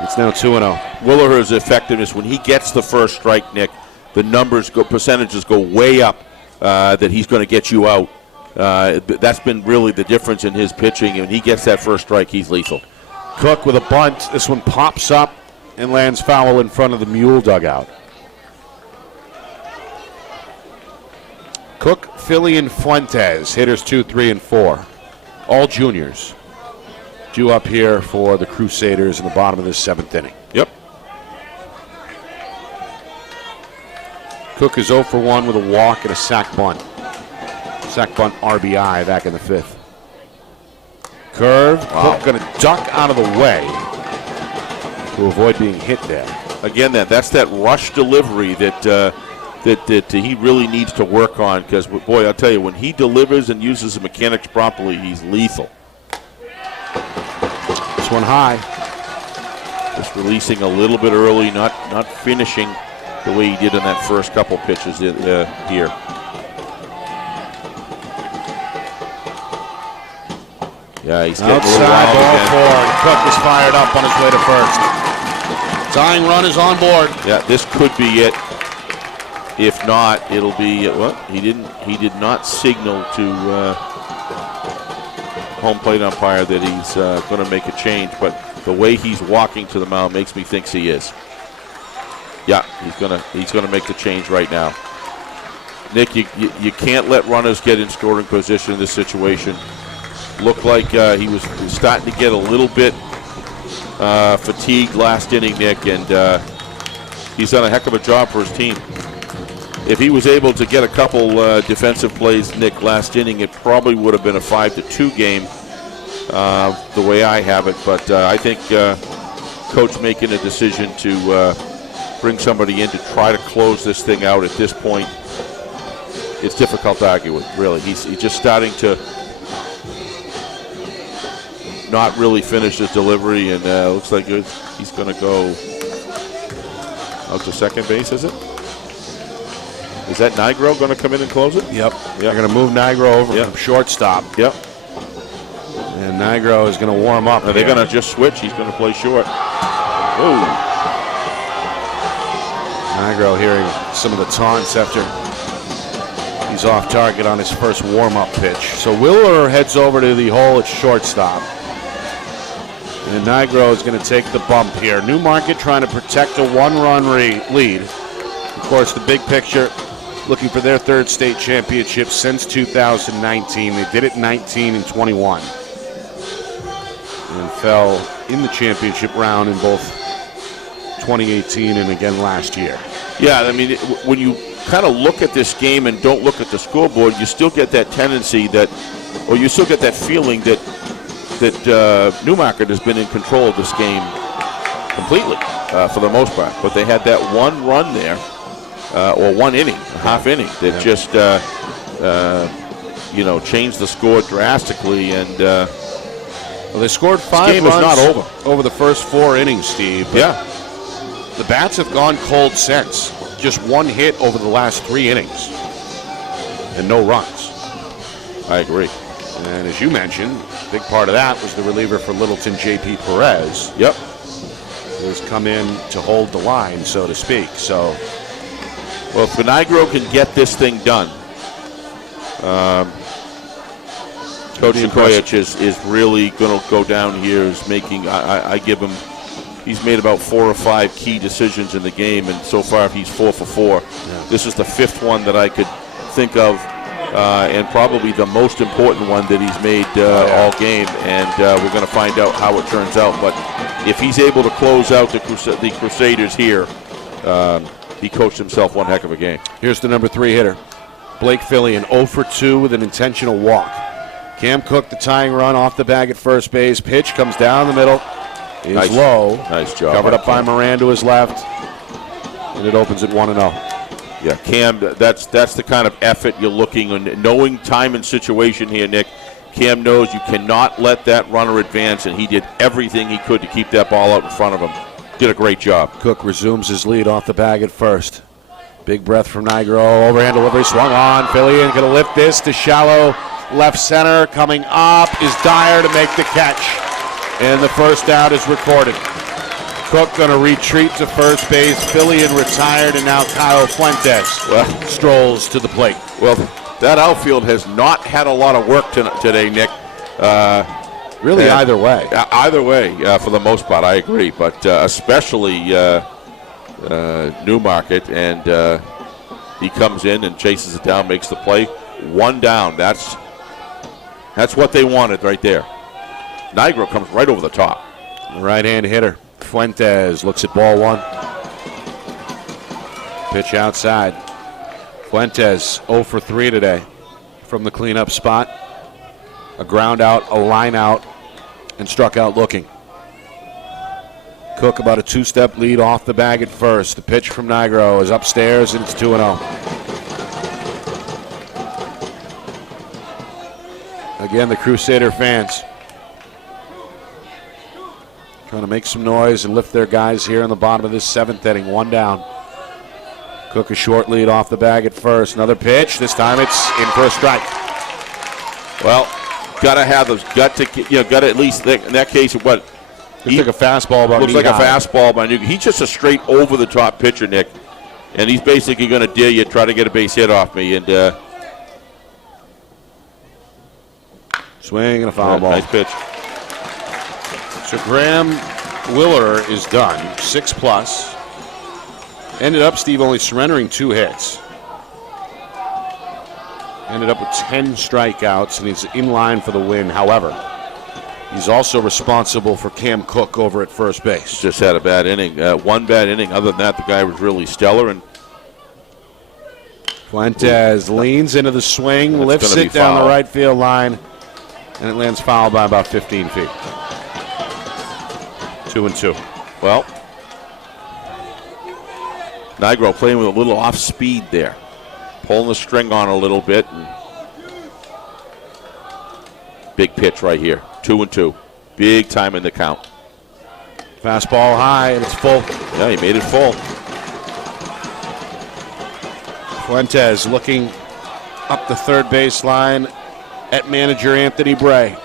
It's now 2-0. Willer's effectiveness, when he gets the first strike, Nick, the percentages go way up that he's going to get you out. That's been really the difference in his pitching. When he gets that first strike, he's lethal. Cook with a bunt. This one pops up and lands foul in front of the Mule dugout. Cook, Philly, and Fuentes, hitters 2, 3, and 4. All juniors. Due up here for the Crusaders in the bottom of this 7th inning. Yep. Cook is 0 for 1 with a walk and a sac bunt. sack bunt RBI back in the 5th. Curve. Cook going to duck out of the way to avoid being hit there. Again, that's that rush delivery that he really needs to work on, because, boy, I'll tell you, when he delivers and uses the mechanics properly, he's lethal. This one high. Just releasing a little bit early, not finishing the way he did in that first couple pitches here. Yeah, he's getting outside, ball forward. Cook is fired up on his way to first. Tying run is on board. Yeah, this could be it. If not, it'll be, well, he did not signal to home plate umpire that he's going to make a change, but the way he's walking to the mound makes me think he is. Yeah, he's gonna make the change right now. Nick, you can't let runners get in scoring position in this situation. Looked like he was starting to get a little bit fatigued last inning, Nick, and he's done a heck of a job for his team. If he was able to get a couple defensive plays, Nick, last inning, it probably would have been a 5-2 game, the way I have it. But I think Coach making a decision to bring somebody in to try to close this thing out at this point, it's difficult to argue with, really. He's just starting to not really finish his delivery, and looks like he's going to go out to second base, is it? Is that Nigro going to come in and close it? Yep. They're going to move Nigro over from shortstop. Yep. And Nigro is going to warm up. Are they going to just switch? He's going to play short. Ooh. Nigro hearing some of the taunts after he's off target on his first warm-up pitch. So Wheeler heads over to the hole at shortstop. And Nigro is going to take the bump here. Newmarket trying to protect a one-run lead. Of course, the big picture, looking for their third state championship since 2019. They did it in 19 and 21. And fell in the championship round in both 2018 and again last year. Yeah, I mean, when you kind of look at this game and don't look at the scoreboard, you still get that tendency that, or you still get that feeling that Newmarket has been in control of this game completely for the most part. But they had that one run there, or one inning, a half inning, that just changed the score drastically. And well, they scored 5 runs not over the first 4 innings, Steve. Yeah. The bats have gone cold since. Just one hit over the last 3 innings. And no runs. I agree. And as you mentioned, a big part of that was the reliever for Littleton, J.P. Perez. Yep. Who's come in to hold the line, so to speak. So, well, if Nigro can get this thing done, Coach Nikoyich is really going to go down here. Is making, I give him, he's made about 4 or 5 key decisions in the game, and so far he's 4 for 4. Yeah. This is the 5th one that I could think of, and probably the most important one that he's made all game, and we're going to find out how it turns out. But if he's able to close out the Crusaders here, he coached himself one heck of a game. Here's the number 3 hitter, Blake Fillion, 0 for 2 with an intentional walk. Cam Cook, the tying run off the bag at first base. Pitch comes down the middle. Is low. Nice job. Covered up by Moran to his left. And it opens at 1-0. Yeah, Cam, that's the kind of effort you're looking on. Knowing time and situation here, Nick, Cam knows you cannot let that runner advance, and he did everything he could to keep that ball out in front of him. Did a great job. Cook resumes his lead off the bag at first. Big breath from Nigro. Overhand delivery swung on. Fillion going to lift this to shallow left center. Coming up is Dyer to make the catch. And the first out is recorded. Cook going to retreat to first base. Fillion retired, and now Kyle Fuentes strolls to the plate. Well, that outfield has not had a lot of work today, Nick. Really, either way. Either way, for the most part, I agree. But especially Newmarket, and he comes in and chases it down, makes the play. 1 down. That's what they wanted right there. Nigro comes right over the top. The right-hand hitter, Fuentes, looks at ball 1. Pitch outside. Fuentes 0 for 3 today. from the cleanup spot. A ground out, a line out, and struck out looking. Cook about a two-step lead off the bag at first. The pitch from Nigro is upstairs, and it's 2-0. Again, the Crusader fans trying to make some noise and lift their guys here in the bottom of this 7th inning. 1 down. Cook a short lead off the bag at first. Another pitch. This time it's in for a strike. Well, gotta have those. Got to at least in that case what. He took a fastball about looks like a fastball by Newmarket. He's just a straight over the top pitcher, Nick, and he's basically going to dare you try to get a base hit off me. And swing and a foul ball. Nice pitch. So Graham Willer is done, 6+. Ended up, Steve, only surrendering 2 hits. Ended up with 10 strikeouts, and he's in line for the win. However, he's also responsible for Cam Cook over at first base. Just had a bad inning. 1 bad inning. Other than that, the guy was really stellar. And Fuentes leans into the swing, lifts it down the right field line, and it lands foul by about 15 feet. 2-2. Well, Nigro playing with a little off speed there. Pulling the string on a little bit. And big pitch right here. 2-2. Big time in the count. Fastball high, and it's full. Yeah, he made it full. Fuentes looking up the third baseline at manager Anthony Bray.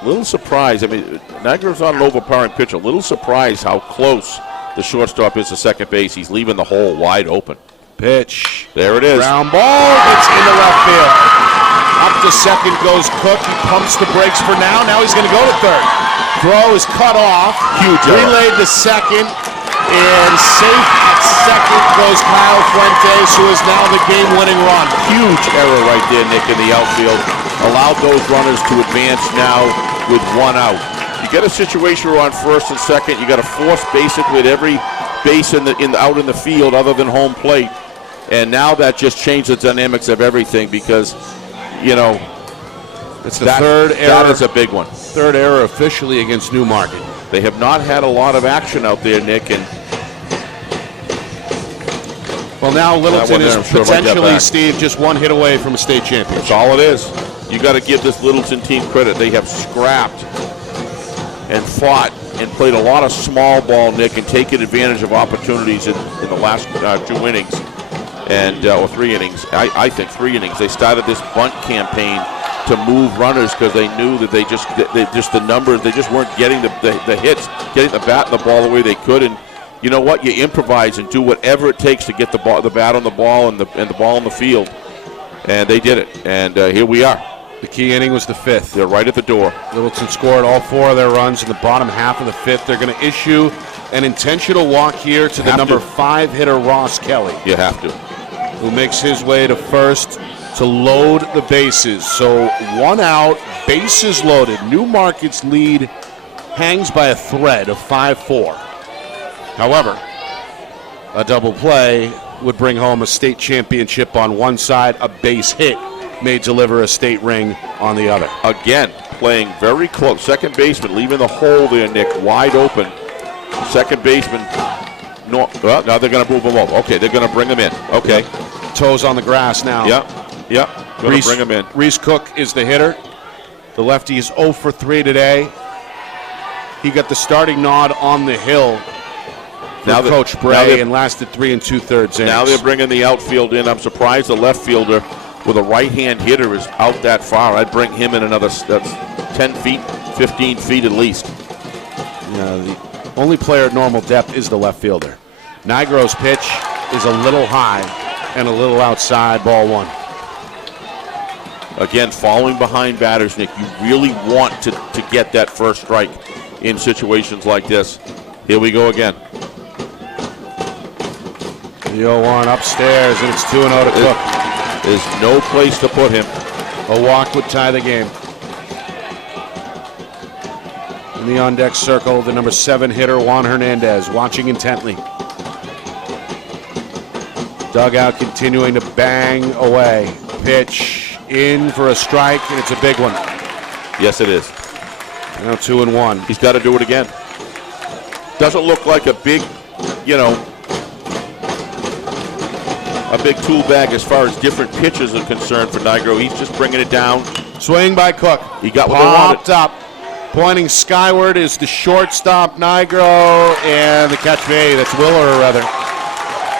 A little surprised. I mean, Nigro's not an overpowering pitcher. A little surprised how close the shortstop is to second base. He's leaving the hole wide open. Pitch. There it is. Ground ball. It's into left field. Up to second goes Cook. He pumps the brakes for now. Now he's going to go to third. Throw is cut off. Huge Relayed to second. And safe at second goes Kyle Fuentes, who is now the game-winning run. Huge error right there, Nick, in the outfield. Allowed those runners to advance now with 1 out. You get a situation where on first and second, you got to force basically at every base out in the field other than home plate. And now that just changed the dynamics of everything because, you know, it's the third error. That is a big one. Third error officially against Newmarket. They have not had a lot of action out there, Nick. And well, now Littleton is potentially, Steve, just 1 hit away from a state championship. That's all it is. You got to give this Littleton team credit. They have scrapped and fought and played a lot of small ball, Nick, and taken advantage of opportunities in the last 2 innings. Or 3 innings. I think 3 innings. They started this bunt campaign to move runners because they knew that they just the numbers, they just weren't getting the hits, getting the bat and the ball the way they could. And you know what? You improvise and do whatever it takes to get the bat on the ball and the ball on the field. And they did it. And here we are. The key inning was the 5th. They're right at the door. Littleton scored all 4 of their runs in the bottom half of the 5th. They're going to issue an intentional walk here to the number 5 hitter, Ross Kelly. You have to. Who makes his way to first to load the bases. So 1 out, bases loaded. Newmarket's lead hangs by a thread of 5-4. However, a double play would bring home a state championship on one side. A base hit may deliver a state ring on the other. Again, playing very close. Second baseman leaving the hole there, Nick, wide open. Second baseman, no, well, now they're going to move him over. Okay, they're going to bring him in. Okay. Toes on the grass now. Yep. Going to bring him in. Reese Cook is the hitter. The lefty is 0 for 3 today. He got the starting nod on the hill for Coach Bray and lasted 3 2/3 innings. Now they're bringing the outfield in. I'm surprised the left fielder with a right-hand hitter is out that far. I'd bring him in another 10 feet, 15 feet at least. Yeah, the only player at normal depth is the left fielder. Nigro's pitch is a little high and a little outside, ball 1. Again, following behind batters, Nick, you really want to get that first strike in situations like this. Here we go again. The 0-1 upstairs, and it's 2-0 to Cook. There's no place to put him. A walk would tie the game. In the on-deck circle, the number 7 hitter, Juan Hernandez, watching intently. Dugout continuing to bang away. Pitch in for a strike, and it's a big one. Yes, it is. Now 2-1. He's got to do it again. Doesn't look like a big, a big tool bag as far as different pitches are concerned for Nigro. He's just bringing it down. Swing by Cook. He got what they wanted. Popped up. Pointing skyward is the shortstop, Nigro, and the catch made. That's Willer, rather.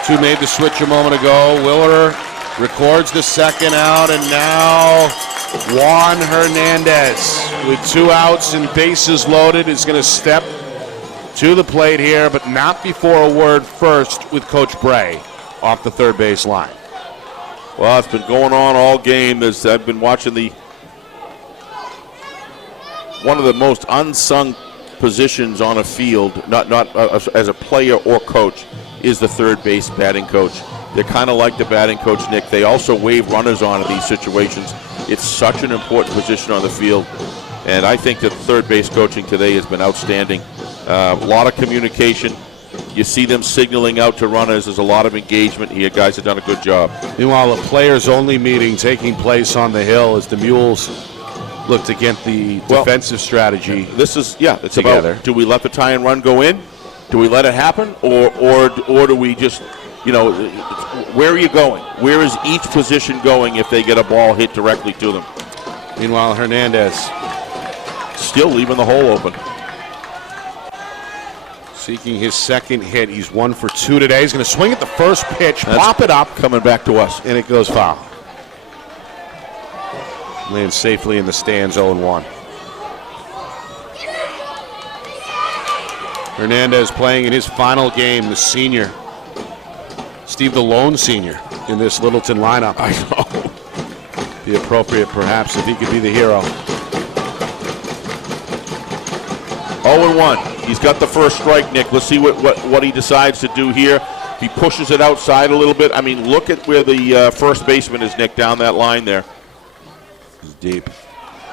Two made the switch a moment ago. Willer records the second out, and now Juan Hernandez, with 2 outs and bases loaded, is going to step to the plate here, but not before a word first with Coach Bray off the third base line. Well, it's been going on all game. I've been watching one of the most unsung positions on a field, not as a player or coach, is the third base batting coach. They're kind of like the batting coach, Nick. They also wave runners on in these situations. It's such an important position on the field, and I think that third base coaching today has been outstanding. A lot of communication. You see them signaling out to runners. There's a lot of engagement here. Guys have done a good job. Meanwhile, a players-only meeting taking place on the hill as the Mules look to get the defensive strategy. This is it's together. About, do we let the tie and run go in? Do we let it happen, or do we just, where are you going? Where is each position going if they get a ball hit directly to them? Meanwhile, Hernandez still leaving the hole open. Seeking his second hit. He's 1 for 2 today. He's going to swing at the first pitch, pop it up, coming back to us, and it goes foul. Lands safely in the stands, 0-1. Hernandez playing in his final game, the senior. Steve the lone senior in this Littleton lineup. I know. Be appropriate, perhaps, if he could be the hero. 0-1. He's got the first strike, Nick. Let's see what he decides to do here. He pushes it outside a little bit. I mean, look at where the first baseman is, Nick, down that line there. He's deep.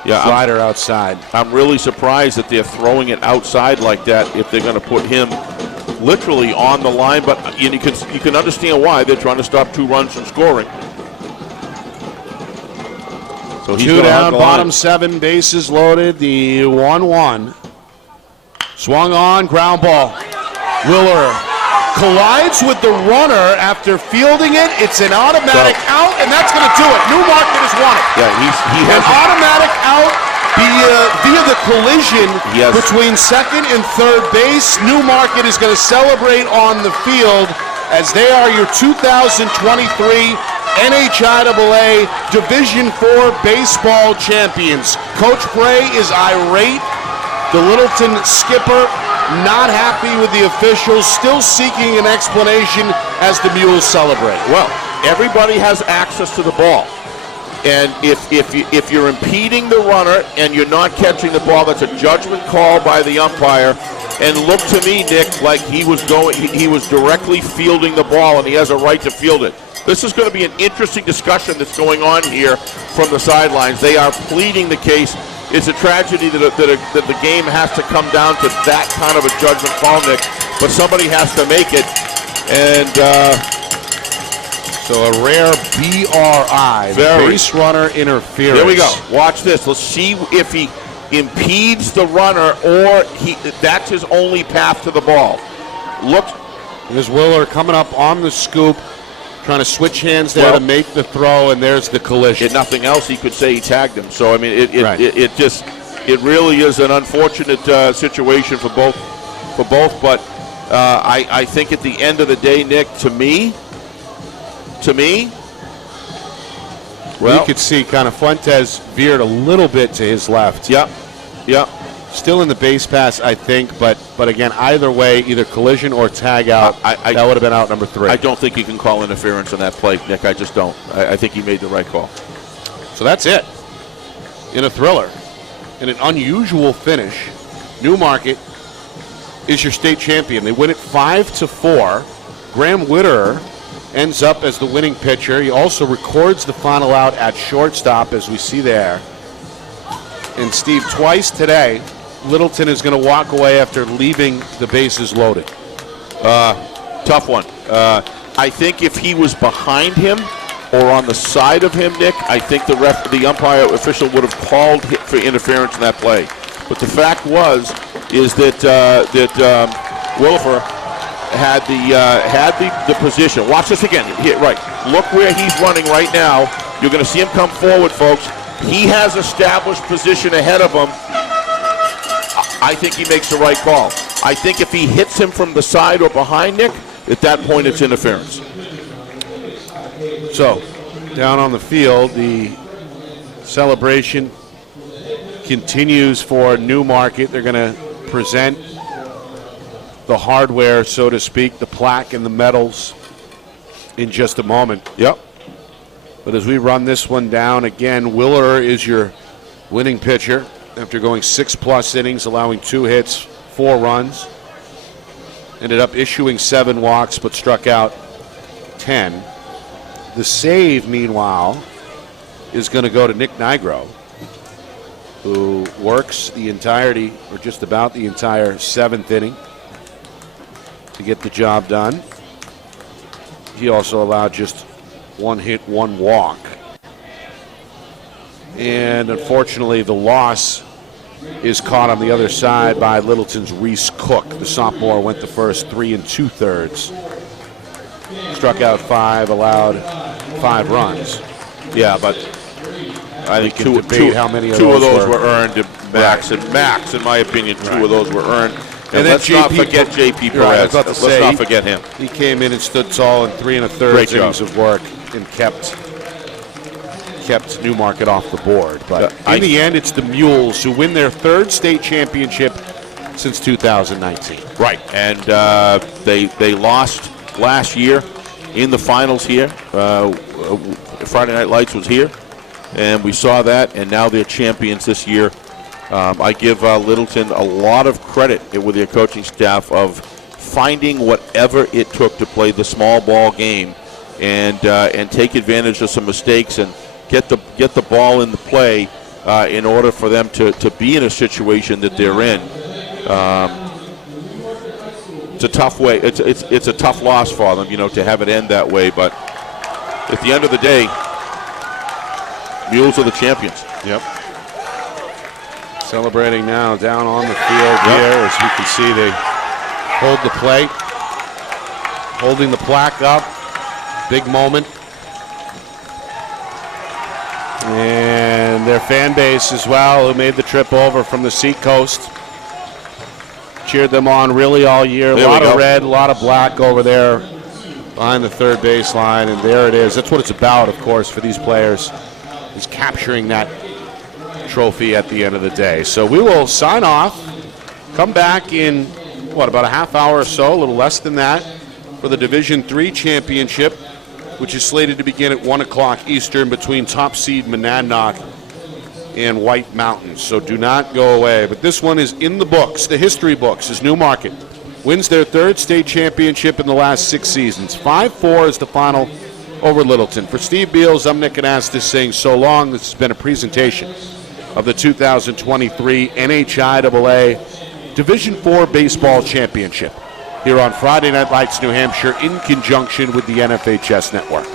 Yeah, Slider outside. I'm really surprised that they're throwing it outside like that if they're going to put him literally on the line. But you can understand why. They're trying to stop 2 runs from scoring. So he's 2 down, bottom line. 7, bases loaded. The 1-1. Swung on, ground ball. Willer collides with the runner after fielding it. It's an automatic out, and that's going to do it. Newmarket has won it. Yeah, he has an automatic out via the collision between second and third base. Newmarket is going to celebrate on the field as they are your 2023 NHIAA Division IV baseball champions. Coach Bray is irate. The Littleton skipper not happy with the officials, still seeking an explanation as the Mules celebrate. Well, everybody has access to the ball. And if you're impeding the runner and you're not catching the ball, that's a judgment call by the umpire. And look to me, Nick, like he was directly fielding the ball, and he has a right to field it. This is going to be an interesting discussion that's going on here from the sidelines. They are pleading the case. It's a tragedy that the game has to come down to that kind of a judgment call, Nick. But somebody has to make it. And so a rare BRI, base runner interference. Here we go. Watch this. Let's see if he impedes the runner or that's his only path to the ball. Look. There's Willer coming up on the scoop, trying to switch hands there to make the throw, and there's the collision. If nothing else, he could say he tagged him. So I mean, it really is an unfortunate situation for both. But I think at the end of the day, Nick, to me, well, you could see kind of Fuentes veered a little bit to his left. Yep. Still in the base pass, I think, but again, either way, either collision or tag out, that would have been out number 3. I don't think you can call interference on that play, Nick. I just don't. I think he made the right call. So that's it. In a thriller, in an unusual finish, Newmarket is your state champion. They win it 5-4. Graham Whitterer ends up as the winning pitcher. He also records the final out at shortstop, as we see there. And Steve, twice today, Littleton is going to walk away after leaving the bases loaded. Tough one. I think if he was behind him, or on the side of him, Nick, I think the umpire official would have called for interference in that play. But the fact is that Wilfer had the position. Watch this again. Here, right. Look where he's running right now. You're going to see him come forward, folks. He has established position ahead of him. I think he makes the right call. I think if he hits him from the side or behind, Nick, at that point it's interference. So, down on the field, the celebration continues for Newmarket. They're going to present the hardware, so to speak, the plaque and the medals in just a moment. Yep. But as we run this one down, again, Willer is your winning pitcher after going 6+ innings, allowing 2 hits, 4 runs. Ended up issuing 7 walks, but struck out 10. The save, meanwhile, is going to go to Nick Nigro, who works the entirety, or just about the entire 7th inning to get the job done. He also allowed just 1 hit, 1 walk. And unfortunately, the loss is caught on the other side by Littleton's Reese Cook. The sophomore went the first 3 2/3. Struck out 5, allowed 5 runs. Yeah, but I think two of those were earned. Max, in my opinion, 2 of those were earned. And let's not forget J.P. Perez. Let's not forget him. He came in and stood tall in 3 1/3 innings of work and kept Newmarket off the board. But in the end, it's the Mules who win their 3rd state championship since 2019. Right, and they lost last year in the finals here. Friday Night Lights was here, and we saw that, and now they're champions this year. I give Littleton a lot of credit with their coaching staff of finding whatever it took to play the small ball game and take advantage of some mistakes and get the ball in the play in order for them to be in a situation that they're in. It's a tough way. It's a tough loss for them, to have it end that way. But at the end of the day, Mules are the champions. Yep. Celebrating now down on the field here. As we can see, they hold the plate, holding the plaque up. Big moment. And their fan base as well, who made the trip over from the Seacoast, cheered them on really all year. A lot of red, a lot of black over there behind the third baseline, and there it is. That's what it's about, of course, for these players, is capturing that trophy at the end of the day. So we will sign off, come back in, about a half hour or so, a little less than that, for the Division III championship, which is slated to begin at 1 o'clock Eastern between top seed Monadnock and White Mountains. So do not go away. But this one is in the books, the history books, as Newmarket wins their 3rd state championship in the last 6 seasons. 5-4 is the final over Littleton. For Steve Beals, I'm Nick Anastas saying so long. This has been a presentation of the 2023 NHIAA Division IV Baseball Championship here on Friday Night Lights, New Hampshire, in conjunction with the NFHS Network.